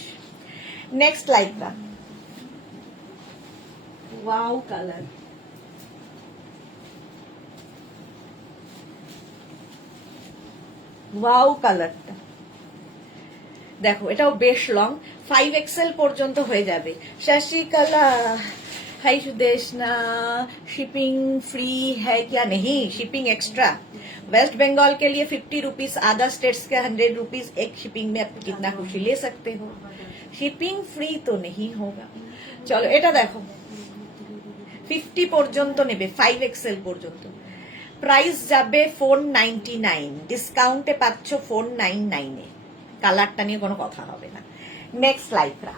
Next Lycra, wow colour, wow কালারটা দেখো, এটাও বেশ লং, 5XL পর্যন্ত হয়ে যাবে। शशिकला हाय सुदेशना, शिपिंग फ्री है क्या? नहीं, शिपिंग एक्स्ट्रा। वेस्ट बंगाल के लिए 50 रुपीज, आधा स्टेट्स के 100 रुपीज, एक शिपिंग में आप कितना खुशी ले सकते हो। शिपिंग फ्री तो नहीं होगा। चलो এটা দেখো, 50 পর্যন্ত নেবে, 5XL পর্যন্ত, প্রাইস যাবে 499, ডিসকাউন্টে পাচ্ছ 499 এ, কালারটা নিয়ে কোনো কথা হবে না। নেক্সট লাইক্রা,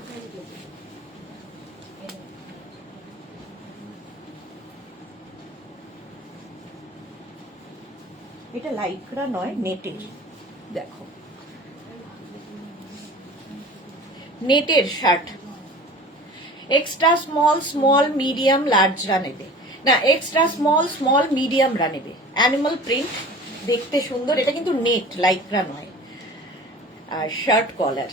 এটা লাইক্রা নয়, নেটের, দেখো নেটের shirt, extra small, small medium লার্জরা নেবে না, এক্সট্রা স্মল স্মল মিডিয়ামরা নেবে। অ্যানিমাল প্রিন্ট, দেখতে সুন্দর, এটা কিন্তু নেট, লাইক্রা নয়। আর শার্ট কলার,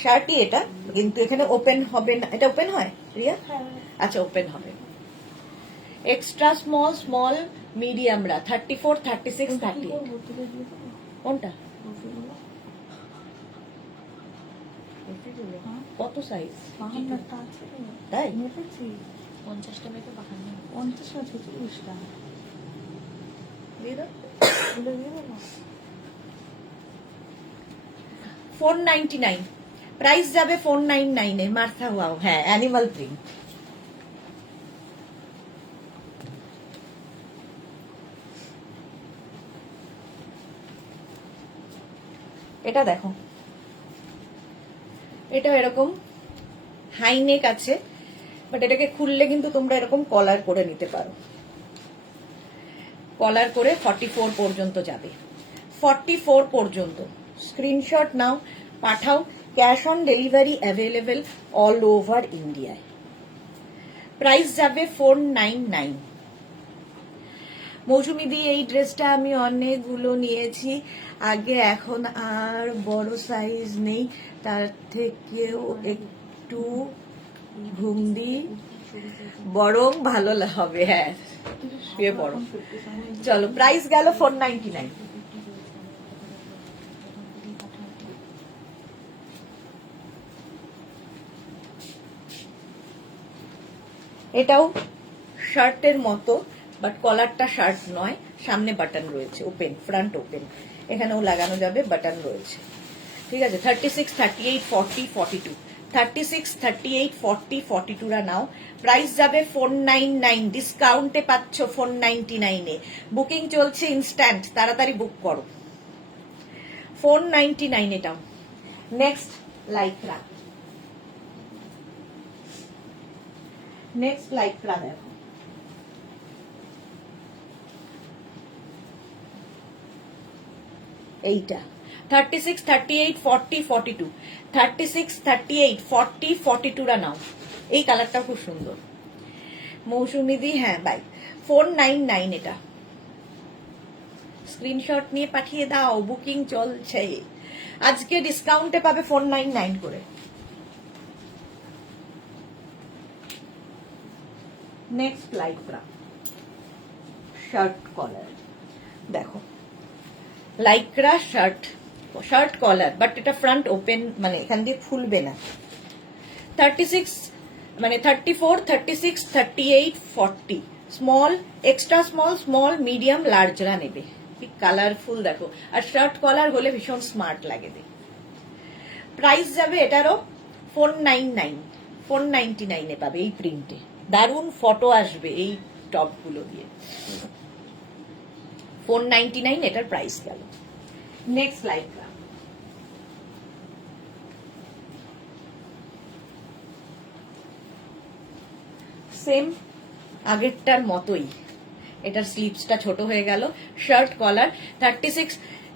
শার্টই এটা, কিন্তু এখানে ওপেন হবে না, এটা ওপেন হয় রিয়া? আচ্ছা ওপেন হবে। এক্সট্রা স্মল স্মল মিডিয়ামরা 34, 36, 38, কোনটা কত সাইজ? তাই 50টা মেয়ে তো 50টা 46টা দিয়ে দাও, 499, প্রাইস যাবে 499 এ। মার্থা ওয়াও, হ্যাঁ অ্যানিমাল প্রিন্ট, এটা দেখো, এটা এরকম হাই নেক আছে, বাট এটাকে খুললে কিন্তু তোমরা এরকম কলার করে নিতে পারো, কলার করে 44 পর্যন্ত যাবে, 44 পর্যন্ত। স্ক্রিনশট নাও, পাঠাও, cash on delivery available all over ইন্ডিয়ায়। প্রাইস যাবে 499। মৌসুমি দি, এই ড্রেসটা আমি অনেকগুলো নিয়েছি আগে, এখন আর বড় সাইজ নেই, তার থেকেও একটু ঘুমদি বরং ভালো হবে। হ্যাঁ শুয়ে পড়ো। চলো, প্রাইস গেল 499। এটাও শার্টের মতো, বাট কলারটা শার্ট নয়, সামনে বাটন রয়েছে, ওপেন, ফ্রন্ট ওপেন, এখানেও লাগানো যাবে, বাটন রয়েছে, ঠিক আছে। 36, 38, 40, 42, 36, 38, 40, 42 রা নাও, প্রাইস যাবে 499, ডিসকাউন্টে পাচ্ছ 499 এ। বুকিং চলছে ইনস্ট্যান্ট, তাড়াতাড়ি বুক করো, 499 এটাও। নেক্সট লাইক্রা, নেক্সট লাইক্রা দেখো, এইটা 36, 38, 40, 42, 36, 38, 40, 42 রা নাও, এই কালারটা খুব সুন্দর। মৌসুমি দি, হ্যাঁ বাই, 499 এটা, স্ক্রিনশট নিয়ে পাঠিয়ে দাও, বুকিং চলছে, আজকে ডিসকাউন্টে পাবে 499 করে। নেক্সট লাইক্রা, শার্ট কলার দেখো, lycra shirt, shirt collar, but এটা ফ্রন্ট ওপেন, মানে এখান দিয়ে খুলবে না। 36, মানে 34, 36, 38, 40, small, extra small, small, medium, লার্জরা নেবে। কি কালারফুল দেখো, আর শার্ট কলার হলে ভীষণ স্মার্ট লাগে দেখতে। প্রাইস যাবে এটারও 499, 499 পাবে এই প্রিন্টে। দারুণ ফটো আসবে এই টপগুলো দিয়ে। 499 এটার প্রাইস গেল। নেক্সট লাইক্রা, সেম আগেরটার মতোই, এটার স্লিভসটা ছোট হয়ে গেল। শার্ট কলার 36,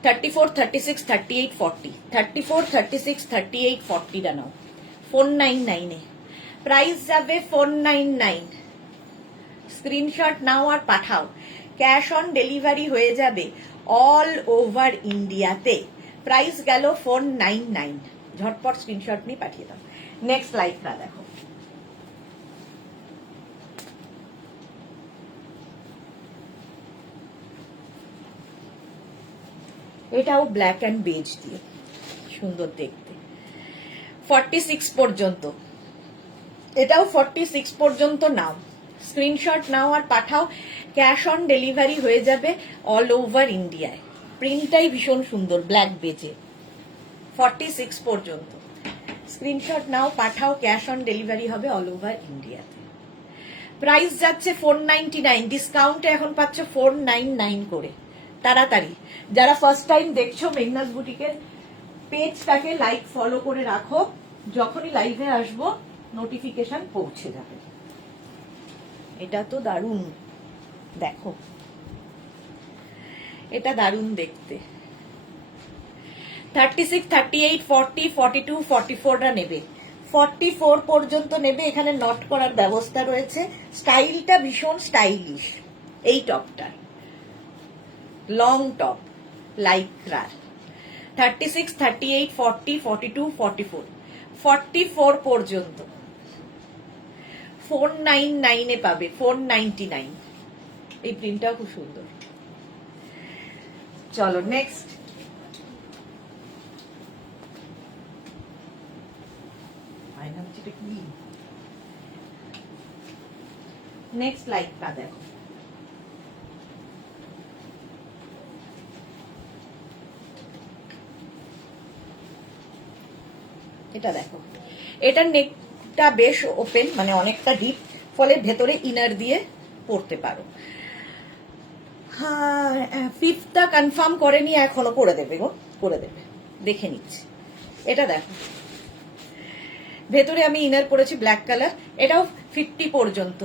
34, 36, 38, 40, 34, 36, 38, 40 টা নাও 499 এ। প্রাইস যাবে 499। স্ক্রিনশট নাও আর পাঠাও, ক্যাশ অন ডেলিভারি হয়ে যাবে অল ওভার ইন্ডিয়াতে। প্রাইস গেল 499। ঝটপট স্ক্রিনশট নিয়ে পাঠিয়ে দাও। নেক্সট লাইক্রা দেখো, এটাও ব্ল্যাক অ্যান্ড বেজ দিয়ে সুন্দর দেখতে। 46 পর্যন্ত, এটাও 46 পর্যন্ত নাও, স্ক্রিনশট নাও আর পাঠাও, ক্যাশ অন ডেলিভারি হয়ে যাবে অল ওভার ইন্ডিয়ায়। প্রিন্টটাই ভীষণ সুন্দর ব্ল্যাক বেজে। 46 পর্যন্ত স্ক্রিনশট নাও পাঠাও, ক্যাশ অন ডেলিভারি হবে অল ওভার ইন্ডিয়াতে। প্রাইস যাচ্ছে 499, ডিসকাউন্টে এখন পাচ্ছ 499 করে। তাড়াতাড়ি যারা ফার্স্ট টাইম দেখছো মেঘনাস বুটিকের পেজটাকে লাইক ফলো করে রাখো, যখনই লাইভে আসবো নোটিফিকেশন পৌঁছে যাবে। এটা তো দারুণ দেখো, এটা দারুণ দেখতে। 36, 38, 40, 42, 44 টা নেবে, 44 পর্যন্ত নেবে। এখানে নট করার ব্যবস্থা রয়েছে। স্টাইলটা ভীষণ স্টাইলিশ এই টপটার, লং টপ লাইক্রার। 36, 38, 40, 42, 44, 44 পর্যন্ত 499 এ পাবে, 499। এই প্রিন্টটাও খুব সুন্দর। চলো নেক্সট, নেক্সট লাইক্রা দেখো, এটা দেখো, এটার নেকটা বেশ ওপেন, মানে অনেকটা ডিপ, ফলে ভেতরে ইনার দিয়ে পরতে পারো। হ্যাঁ, ফিফথটা কনফার্ম করেনি এখনো, করে দেবে গো, করে দেবে, দেখে নিচ্ছি। এটা দেখো, ভেতরে আমি ইনার পরেছি ব্ল্যাক কালার। এটাও 50 পর্যন্ত,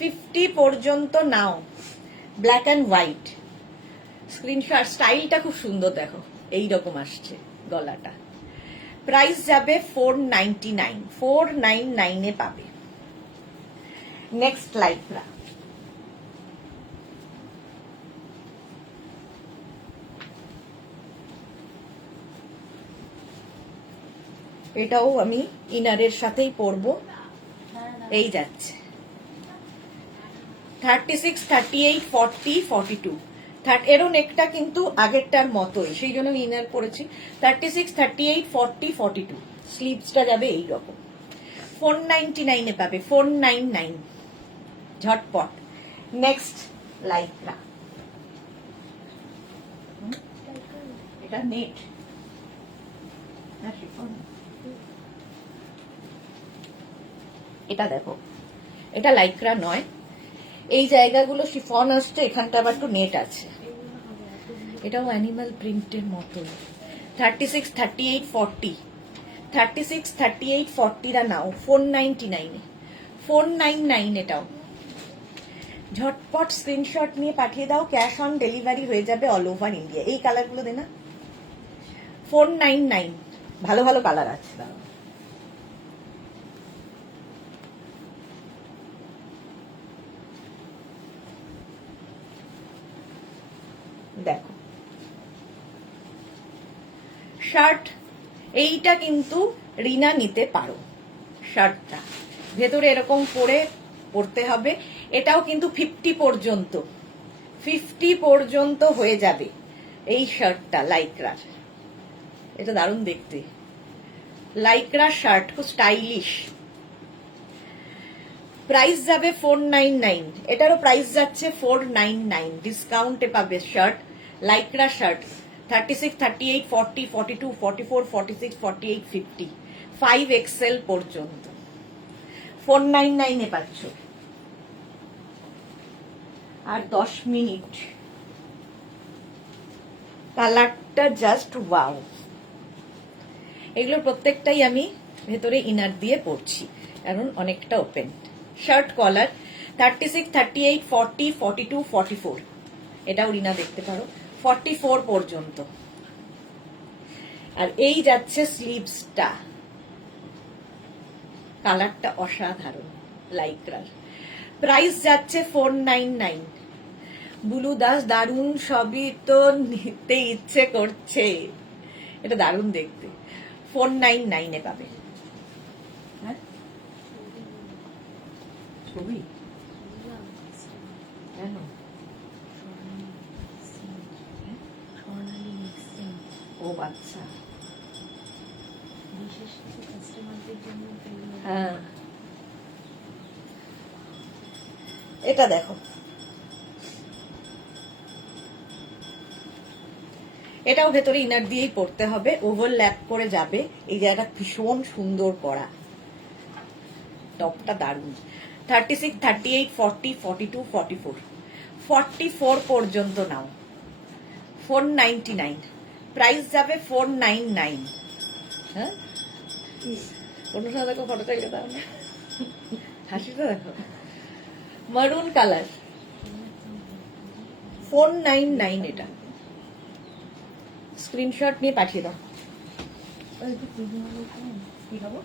50 পর্যন্ত নাও, ব্ল্যাক অ্যান্ড হোয়াইট। স্ক্রিনশট, স্টাইলটা খুব সুন্দর দেখো, এইরকম আসছে গলাটা। প্রাইস যাবে 499, 499 এ পাবে। নেক্সট লাইক্রা, এটাও আমি ইনারের সাথেই পরবো। এই যাচ্ছে 36, 38, 40, 42। এরও নেকটা কিন্তু আগেরটার মতোই, সেই জন্য ইনার পরেছি। 36, 38, 40, 42। স্লিভসটা যাবে এইরকম। 499 এ পাবে, 499। ঝটপট। নেক্সট লাইক্রা, এটা নেট না শিফন। এটা দেখো, এটা লাইক্রা নয়, এই জায়গাগুলো শিফন আসছে, এখানটা আবার একটু নেট আছে। এটাও অ্যানিমাল প্রিন্টের মতো। 36, 38, 40, 36, 38, 40 রা নাও 499 এ, 499 এটাও। ঝটপট স্ক্রিনশট নিয়ে পাঠিয়ে দাও, ক্যাশ অন ডেলিভারি হয়ে যাবে অল ওভার ইন্ডিয়া। এই কালারগুলো দে না, 499। ভালো ভালো কালার আছে। দেখো শার্ট, এইটা কিন্তু রিনা নিতে পারো। শার্টটা ভেতরে এরকম পরতে হবে। এটাও কিন্তু 50 পর্যন্ত, 50 পর্যন্ত হয়ে যাবে এই শার্টটা লাইক্রার। এটা দারুণ দেখতে, লাইক্রা শার্ট, খুব স্টাইলিশ। প্রাইস যাবে 499, এটারও প্রাইস যাচ্ছে 499। ডিসকাউন্টে পাবে শার্ট লাইক্রা শার্ট 36, 38, 40, 42, 44, 46, 48, 50 5XL পর্যন্ত 499 এ পাচ্ছ। আর 10 মিনিট। কালারটা জাস্ট ওয়াও। এগুলোর প্রত্যেকটাই আমি ভেতরে ইনার দিয়ে পরছি, কারণ অনেকটা ওপেন। শার্ট কলার 36, 38, 40, 42, 44 এটাও রিনা দেখতে পারো 44 পর্যন্ত। আর এই যাচ্ছে স্লিভসটা, কালারটা অসাধারণ লাইক্রার। প্রাইস যাচ্ছে 499। বুলু দাস দারুণ, সবই তো নিতে ইচ্ছে করছে, এটা দারুণ দেখতে। 499 এ পাবে। হ্যাঁ ছবি কেন? ও আচ্ছা, হ্যাঁ এটা দেখো, এটাও ভেতরে ইনার দিয়েই পড়তে হবে, ওভারল্যাপ করে যাবে। এই জায়গাটা ভীষণ সুন্দর করা, টপটা দারুণ। 36, 38, 40, 42, 44 44 পর্যন্ত নাও। 499 প্রাইস যাবে 499। হ্যাঁ কোনো সময় দেখো ফটোটা এলে দাও না, হাসিটা দেখো, মারুন কালার 499 এটা। স্ক্রিনশট নিয়ে পাঠিয়ে দাও। কি খাবো?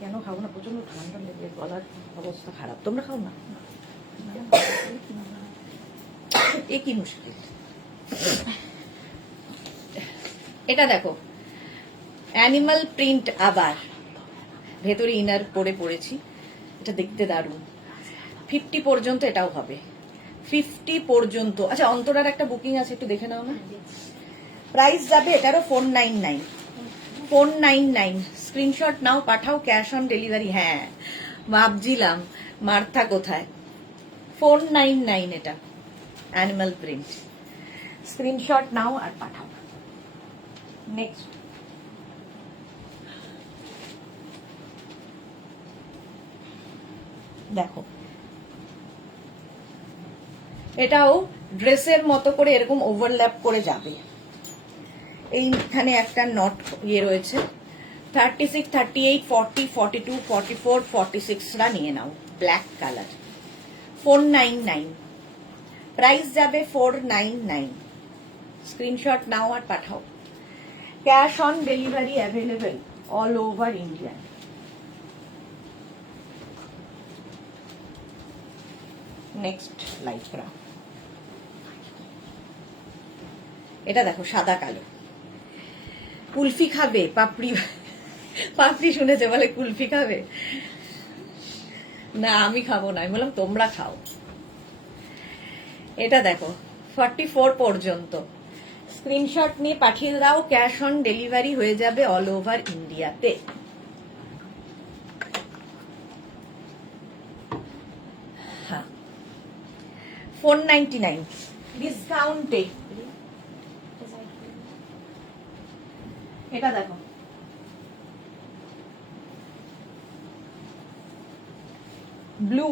কেন খাবো না? প্রচন্ড ঠান্ডা লেগে গলার অবস্থা খারাপ। তোমরা খাও না? এ কি মুশকিল। এটা দেখো অ্যানিমাল প্রিন্ট, আবার ভেতরে ইনার করে পড়েছি, এটা দেখতে দারুণ। 50 পর্যন্ত এটাও হবে, 50 পর্যন্ত। আচ্ছা অন্তরার একটা বুকিং আছে, একটু দেখে নাও না। প্রাইস যাবে এটারও 499। 499 স্ক্রিনশট নাও, পাঠাও, ক্যাশ অন ডেলিভারি। হ্যাঁ ভাবছিলাম মার্থা কোথায়। 499 এটা অ্যানিমাল প্রিন্ট। স্ক্রিনশট নাও আর পাঠাও। নেক্সট দেখো, এটাও ড্রেসের মতো করে এরকম ওভারল্যাপ করে যাবে। এইখানে একটা নট ইয়ে রয়েছে। 36, 38, 40, 42, 44, 46টা নিয়ে নাও, ব্ল্যাক কালার। 499 প্রাইস যাবে 499। স্ক্রিনশট নাও আর পাঠাও। Cash on delivery available all over India. Next lycra, এটা দেখো সাদা কালো। কুলফি খাবে? পাপড়ি, পাপড়ি শুনেছে বলে কুলফি খাবে না, আমি খাবো না। আমি বললাম তোমরা খাও। এটা দেখো 44 পর্যন্ত। স্ক্রিনশট নিয়ে পাঠিয়ে দাও, ক্যাশ অন ডেলিভারি হয়ে যাবে অল ওভার ইন্ডিয়াতে। হ্যাঁ 499 ডিসকাউন্টে। এটা দেখো ব্লু,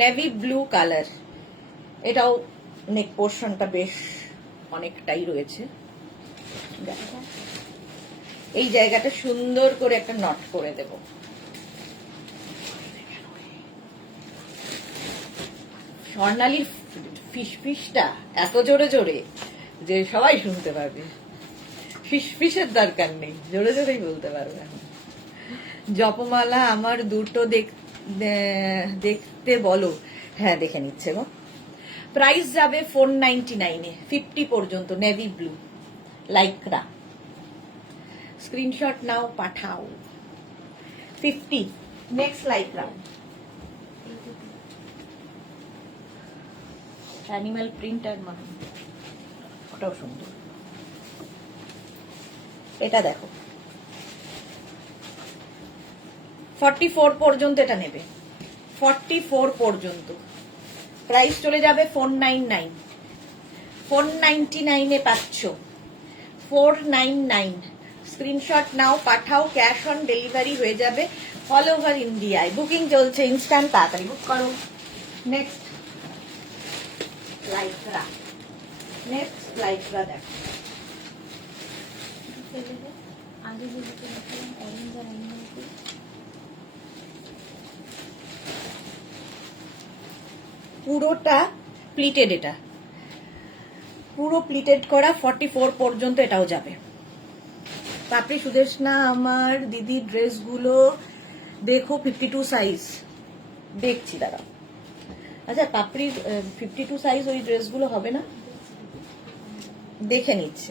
নেভি ব্লু কালার। এটাও নেক পোর্শনটা বেশ অনেকটাই রয়েছে। এই জায়গাটা সুন্দর করে একটা নট করে দেব। স্বর্ণালীর ফিসফিসটা এত জোরে জোরে যে সবাই শুনতে পারবে। ফিসফিসের দরকার নেই, জোরে জোরেই বলতে পারবে। জপমালা আমার দুটো দেখতে বলো। হ্যাঁ দেখে নিচ্ছে গো। প্রাইস যাবে 499 50 পর্যন্ত। Navy blue Lycra. স্ক্রিনশট নাও, পাঠাও। 50। নেক্সট লাইক্রা অ্যানিমাল প্রিন্ট আর মানে ওটাও সুন্দর। এটা দেখো 44 পর্যন্ত এটা নেবে। 44 পর্যন্ত প্রাইস চলে যাবে 499, 499 পাচ্ছ, 499। স্ক্রিনশট নাও, পাঠাও, ক্যাশ অন ডেলিভারি হয়ে যাবে অল ওভার ইন্ডিয়ায়। বুকিং চলছে, ইনস্ট্যান্ট, তাড়াতাড়ি বুক করো। নেক্সট লাইক্রা, নেক্সট লাইক্রা দেখো। আগে যে দুটো দেখালাম অরেঞ্জ আর অরেঞ্জ, পুরোটা প্লিটেড, এটা পুরো প্লিটেড করা, 44 পর্যন্ত এটাও যাবে। পাপড়ি সুদেশনা আমার দিদি ড্রেসগুলো দেখো, 52 সাইজ দেখছি, দাঁড়া। আচ্ছা পাপড়ির 52 সাইজ ওই ড্রেসগুলো হবে না, দেখে নিচ্ছে।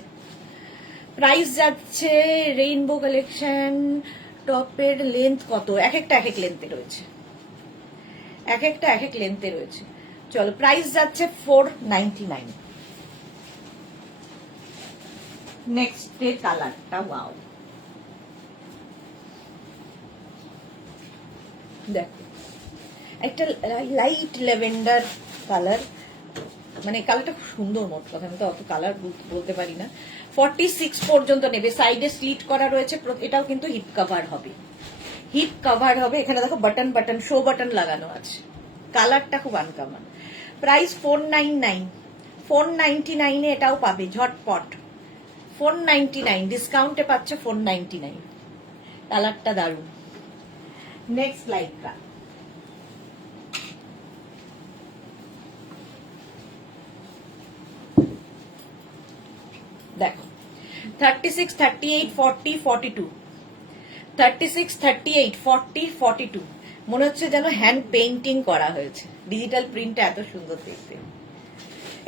প্রাইস যাচ্ছে রেইনবো কালেকশন টপের লেন্থ কত, এক একটা এক এক লেন্থে রয়েছে, এক একটা এক এক লেন্থে রয়েছে। চলো প্রাইস যাচ্ছে 499। নেক্সট ডে কালারটা ওয়াও, দেখো একটা লাইট ল্যাভেন্ডার কালার, মানে কালারটা খুব সুন্দর। মোট কথা আমি তো অত কালার বলতে পারি না। 46 পর্যন্ত নেবে, সাইডে স্লিট করা রয়েছে, এটাও কিন্তু হিপ কভার হবে, হিপ কভার হবে। এখানে দেখো বাটন বাটন, শো বাটন লাগানো আছে, কালারটা খুব আনকমন। প্রাইস 499, 499 এটাও পাবে ঝটপট, 499 ডিসকাউন্টে পাচ্ছ 499। কালারটা দারুণ। নেক্সট লাইক্রা, দেখো 36, 38, 40, 42, 36, 38, 40, 42, মনে হচ্ছে যেন হ্যান্ড পেইন্টিং করা হয়েছে। ডিজিটাল প্রিন্টটা এত সুন্দর দেখতে।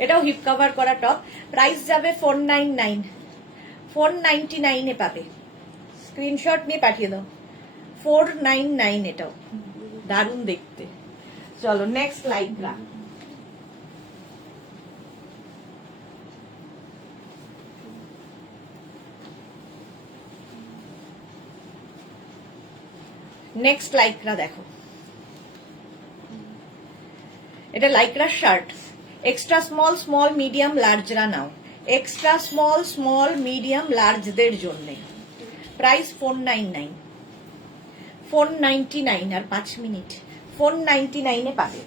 এটাও হিপ কভার করা টপ। প্রাইস যাবে 499, 499 এ পাবে। স্ক্রিনশট নিয়ে পাঠিয়ে দাও, 499 এটাও দারুণ দেখতে। চলো নেক্সট লাইক্রা, নেক্সট লাইক্রা দেখো, এটা lycra shirt, extra small, small, medium, লার্জরা নাও, এক্সট্রা স্মল, স্মল, মিডিয়াম, লার্জদের জন্য। প্রাইস 499, 499 আর 5 মিনিট, 499 এ পাবে।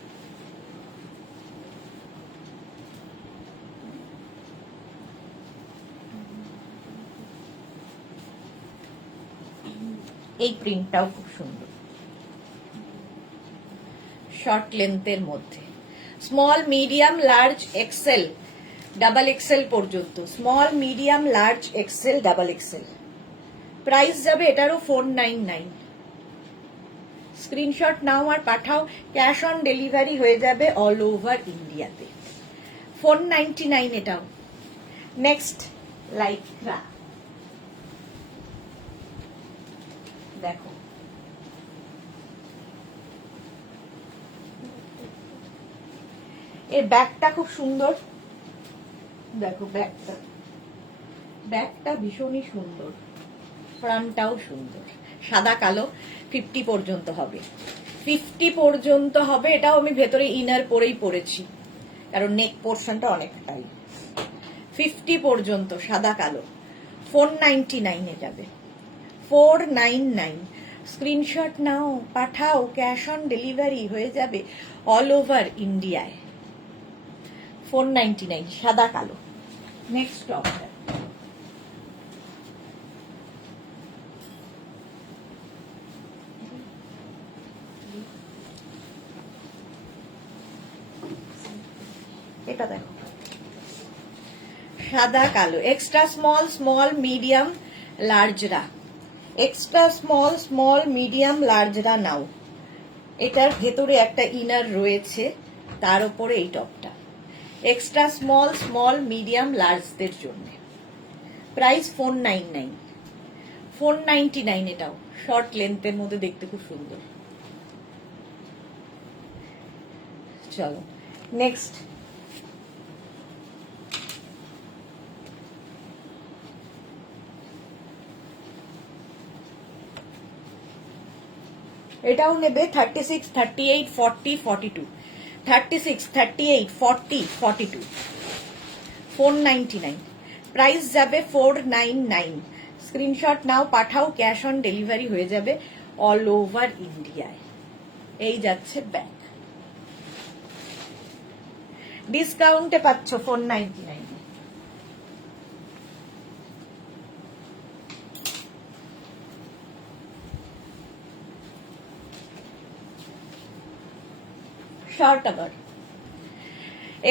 এই প্রিন্টটাও খুব সুন্দর, শর্ট লেন্থের মধ্যে, small, medium, large, XL, double XL পর্যন্ত, small, medium, large, XL, double XL. Price যাবে এটারও 499। স্ক্রিনশট নাও আর পাঠাও, ক্যাশ অন ডেলিভারি হয়ে যাবে অল ওভার ইন্ডিয়াতে। 499 এটাও। নেক্সট লাইক্রা দেখো, এর ব্যাগটা খুব সুন্দর, দেখো ব্যাগটা, ব্যাগটা ভীষণই সুন্দর, ফ্রন্টটাও সুন্দর, সাদা কালো, 50 পর্যন্ত হবে, 50 পর্যন্ত হবে। এটাও আমি ভেতরে ইনার পরেই পরেছি, কারণ নেক পোর্শনটা অনেকটাই। 50 পর্যন্ত সাদা কালো, 499 এ যাবে, 499। স্ক্রিনশট নাও, পাঠাও, ক্যাশ অন ডেলিভারি হয়ে যাবে অল ওভার ইন্ডিয়ায়। 499 সাদা কালো। নেক্সট অপশন, এটা দেখো সাদা কালো, এক্সট্রা স্মল, স্মল, মিডিয়াম, লার্জরা, এক্সট্রা স্মল, স্মল, মিডিয়াম, লার্জরা নাও। এটার ভেতরে একটা ইনার রয়েছে, তার উপরে এই টপটা, এক্সট্রা স্মল, স্মল, মিডিয়াম, লার্জদের জন্য। প্রাইস 499, 499 এটাও, শর্ট লেন্থের মধ্যে দেখতে খুব সুন্দর। চলো নেক্সট, এটাও নেবে 36, 38, 40, 42। 36, 38, 40, 42, 499, প্রাইস যাবে 499। স্ক্রিনশট নাও, পাঠাও, ক্যাশ অন ডেলিভারি হয়ে যাবে অল ওভার ইন্ডিয়ায়। এই যাচ্ছে ব্যাগ, ডিসকাউন্টে পাচ্ছ 499। শার্ট আবার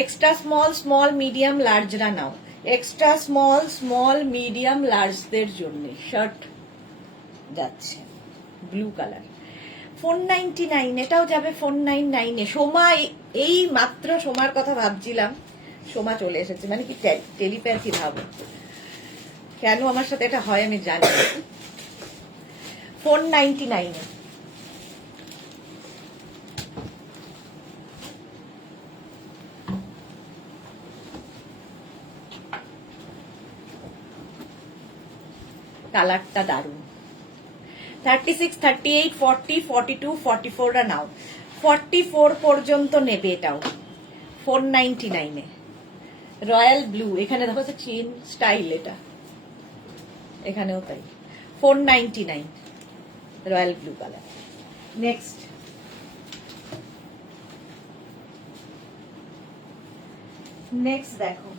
এক্সট্রা স্মল, স্মল, মিডিয়াম, লার্জরা নাও। এক্সট্রা স্মল, স্মল, মিডিয়াম, লার্জদের জন্য শার্ট যাচ্ছে ব্লু কালার 499। এটাও যাবে 499-এ। সোমা, এই মাত্র সোমার কথা ভাবছিলাম, সোমা চলে এসেছে। মানে কি টেলিপ্যাথি ভাবো, কেন আমার সাথে এটা হয় আমি জানি। 499-এ কালারটা দারুণ। 36, 38, 40, 42, 44 নাও। 44 পর্যন্ত নেবে এটাও 499-এ। রয়্যাল ব্লু, এখানে দেখো চেন স্টাইল, এটা এখানেও তাই। 499 রয়্যাল ব্লু কালার। নেক্সট দেখো,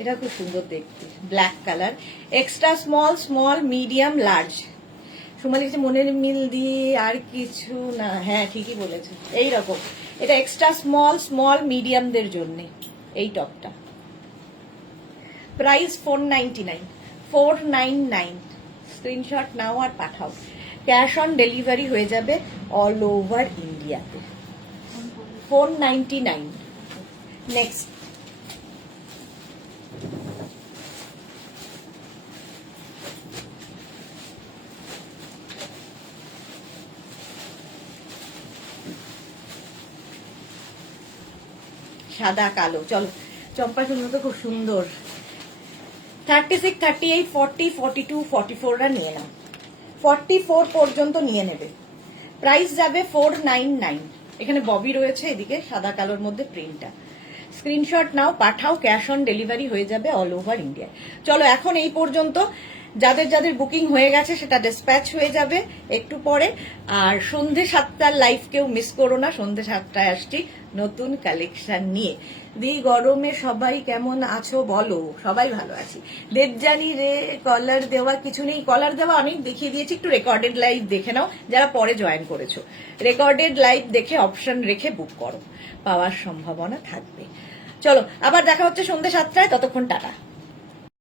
এটা খুব সুন্দর দেখতে, black colour. Extra small, small, medium, large. Soma লিখেছে মনের মিল দিয়ে আর কিছু না। হ্যাঁ ঠিকই বলেছে, এইরকম। এটা এক্সট্রা স্মল, স্মল, মিডিয়ামদের জন্য এই টপটা। প্রাইস 499, 499। স্ক্রিনশট নাও আর পাঠাও, ক্যাশ অন ডেলিভারি হয়ে যাবে অল ওভার ইন্ডিয়াতে। 499। নেক্সট সাদা কালো। চলো, চম্পা সুন্দর তো, খুব সুন্দর। 36, 38, 40, 42, 44 নিয়ে নাও। 44 পর্যন্ত নিয়ে নেবে। প্রাইস যাবে 499। এখানে ববি রয়েছে, এদিকে সাদা কালোর মধ্যে প্রিন্টটা। স্ক্রিনশট নাও, পাঠাও, ক্যাশ অন ডেলিভারি হয়ে যাবে অল ওভার ইন্ডিয়া। চলো, এখন এই পর্যন্ত। যাদের যাদের বুকিং হয়ে গেছে সেটা ডিসপ্যাচ হয়ে যাবে একটু পরে। আর সন্ধে 7টার লাইভ কেউ মিস করো না। সন্ধে 7টায় আসছি নতুন কালেকশন নিয়ে। গরমে সবাই কেমন আছো বলো? সবাই ভালো আছি। দেবজানি রে, কলার দেওয়া কিছু নেই। কলার দেওয়া অনেক দেখিয়ে দিয়েছি, একটু রেকর্ডেড লাইভ দেখে নাও যারা পরে জয়েন করেছো। রেকর্ডেড লাইভ দেখে অপশন রেখে বুক করো, পাওয়ার সম্ভাবনা থাকবে। চলো, আবার দেখা হচ্ছে সন্ধে 7টায়। ততক্ষণ টাটা।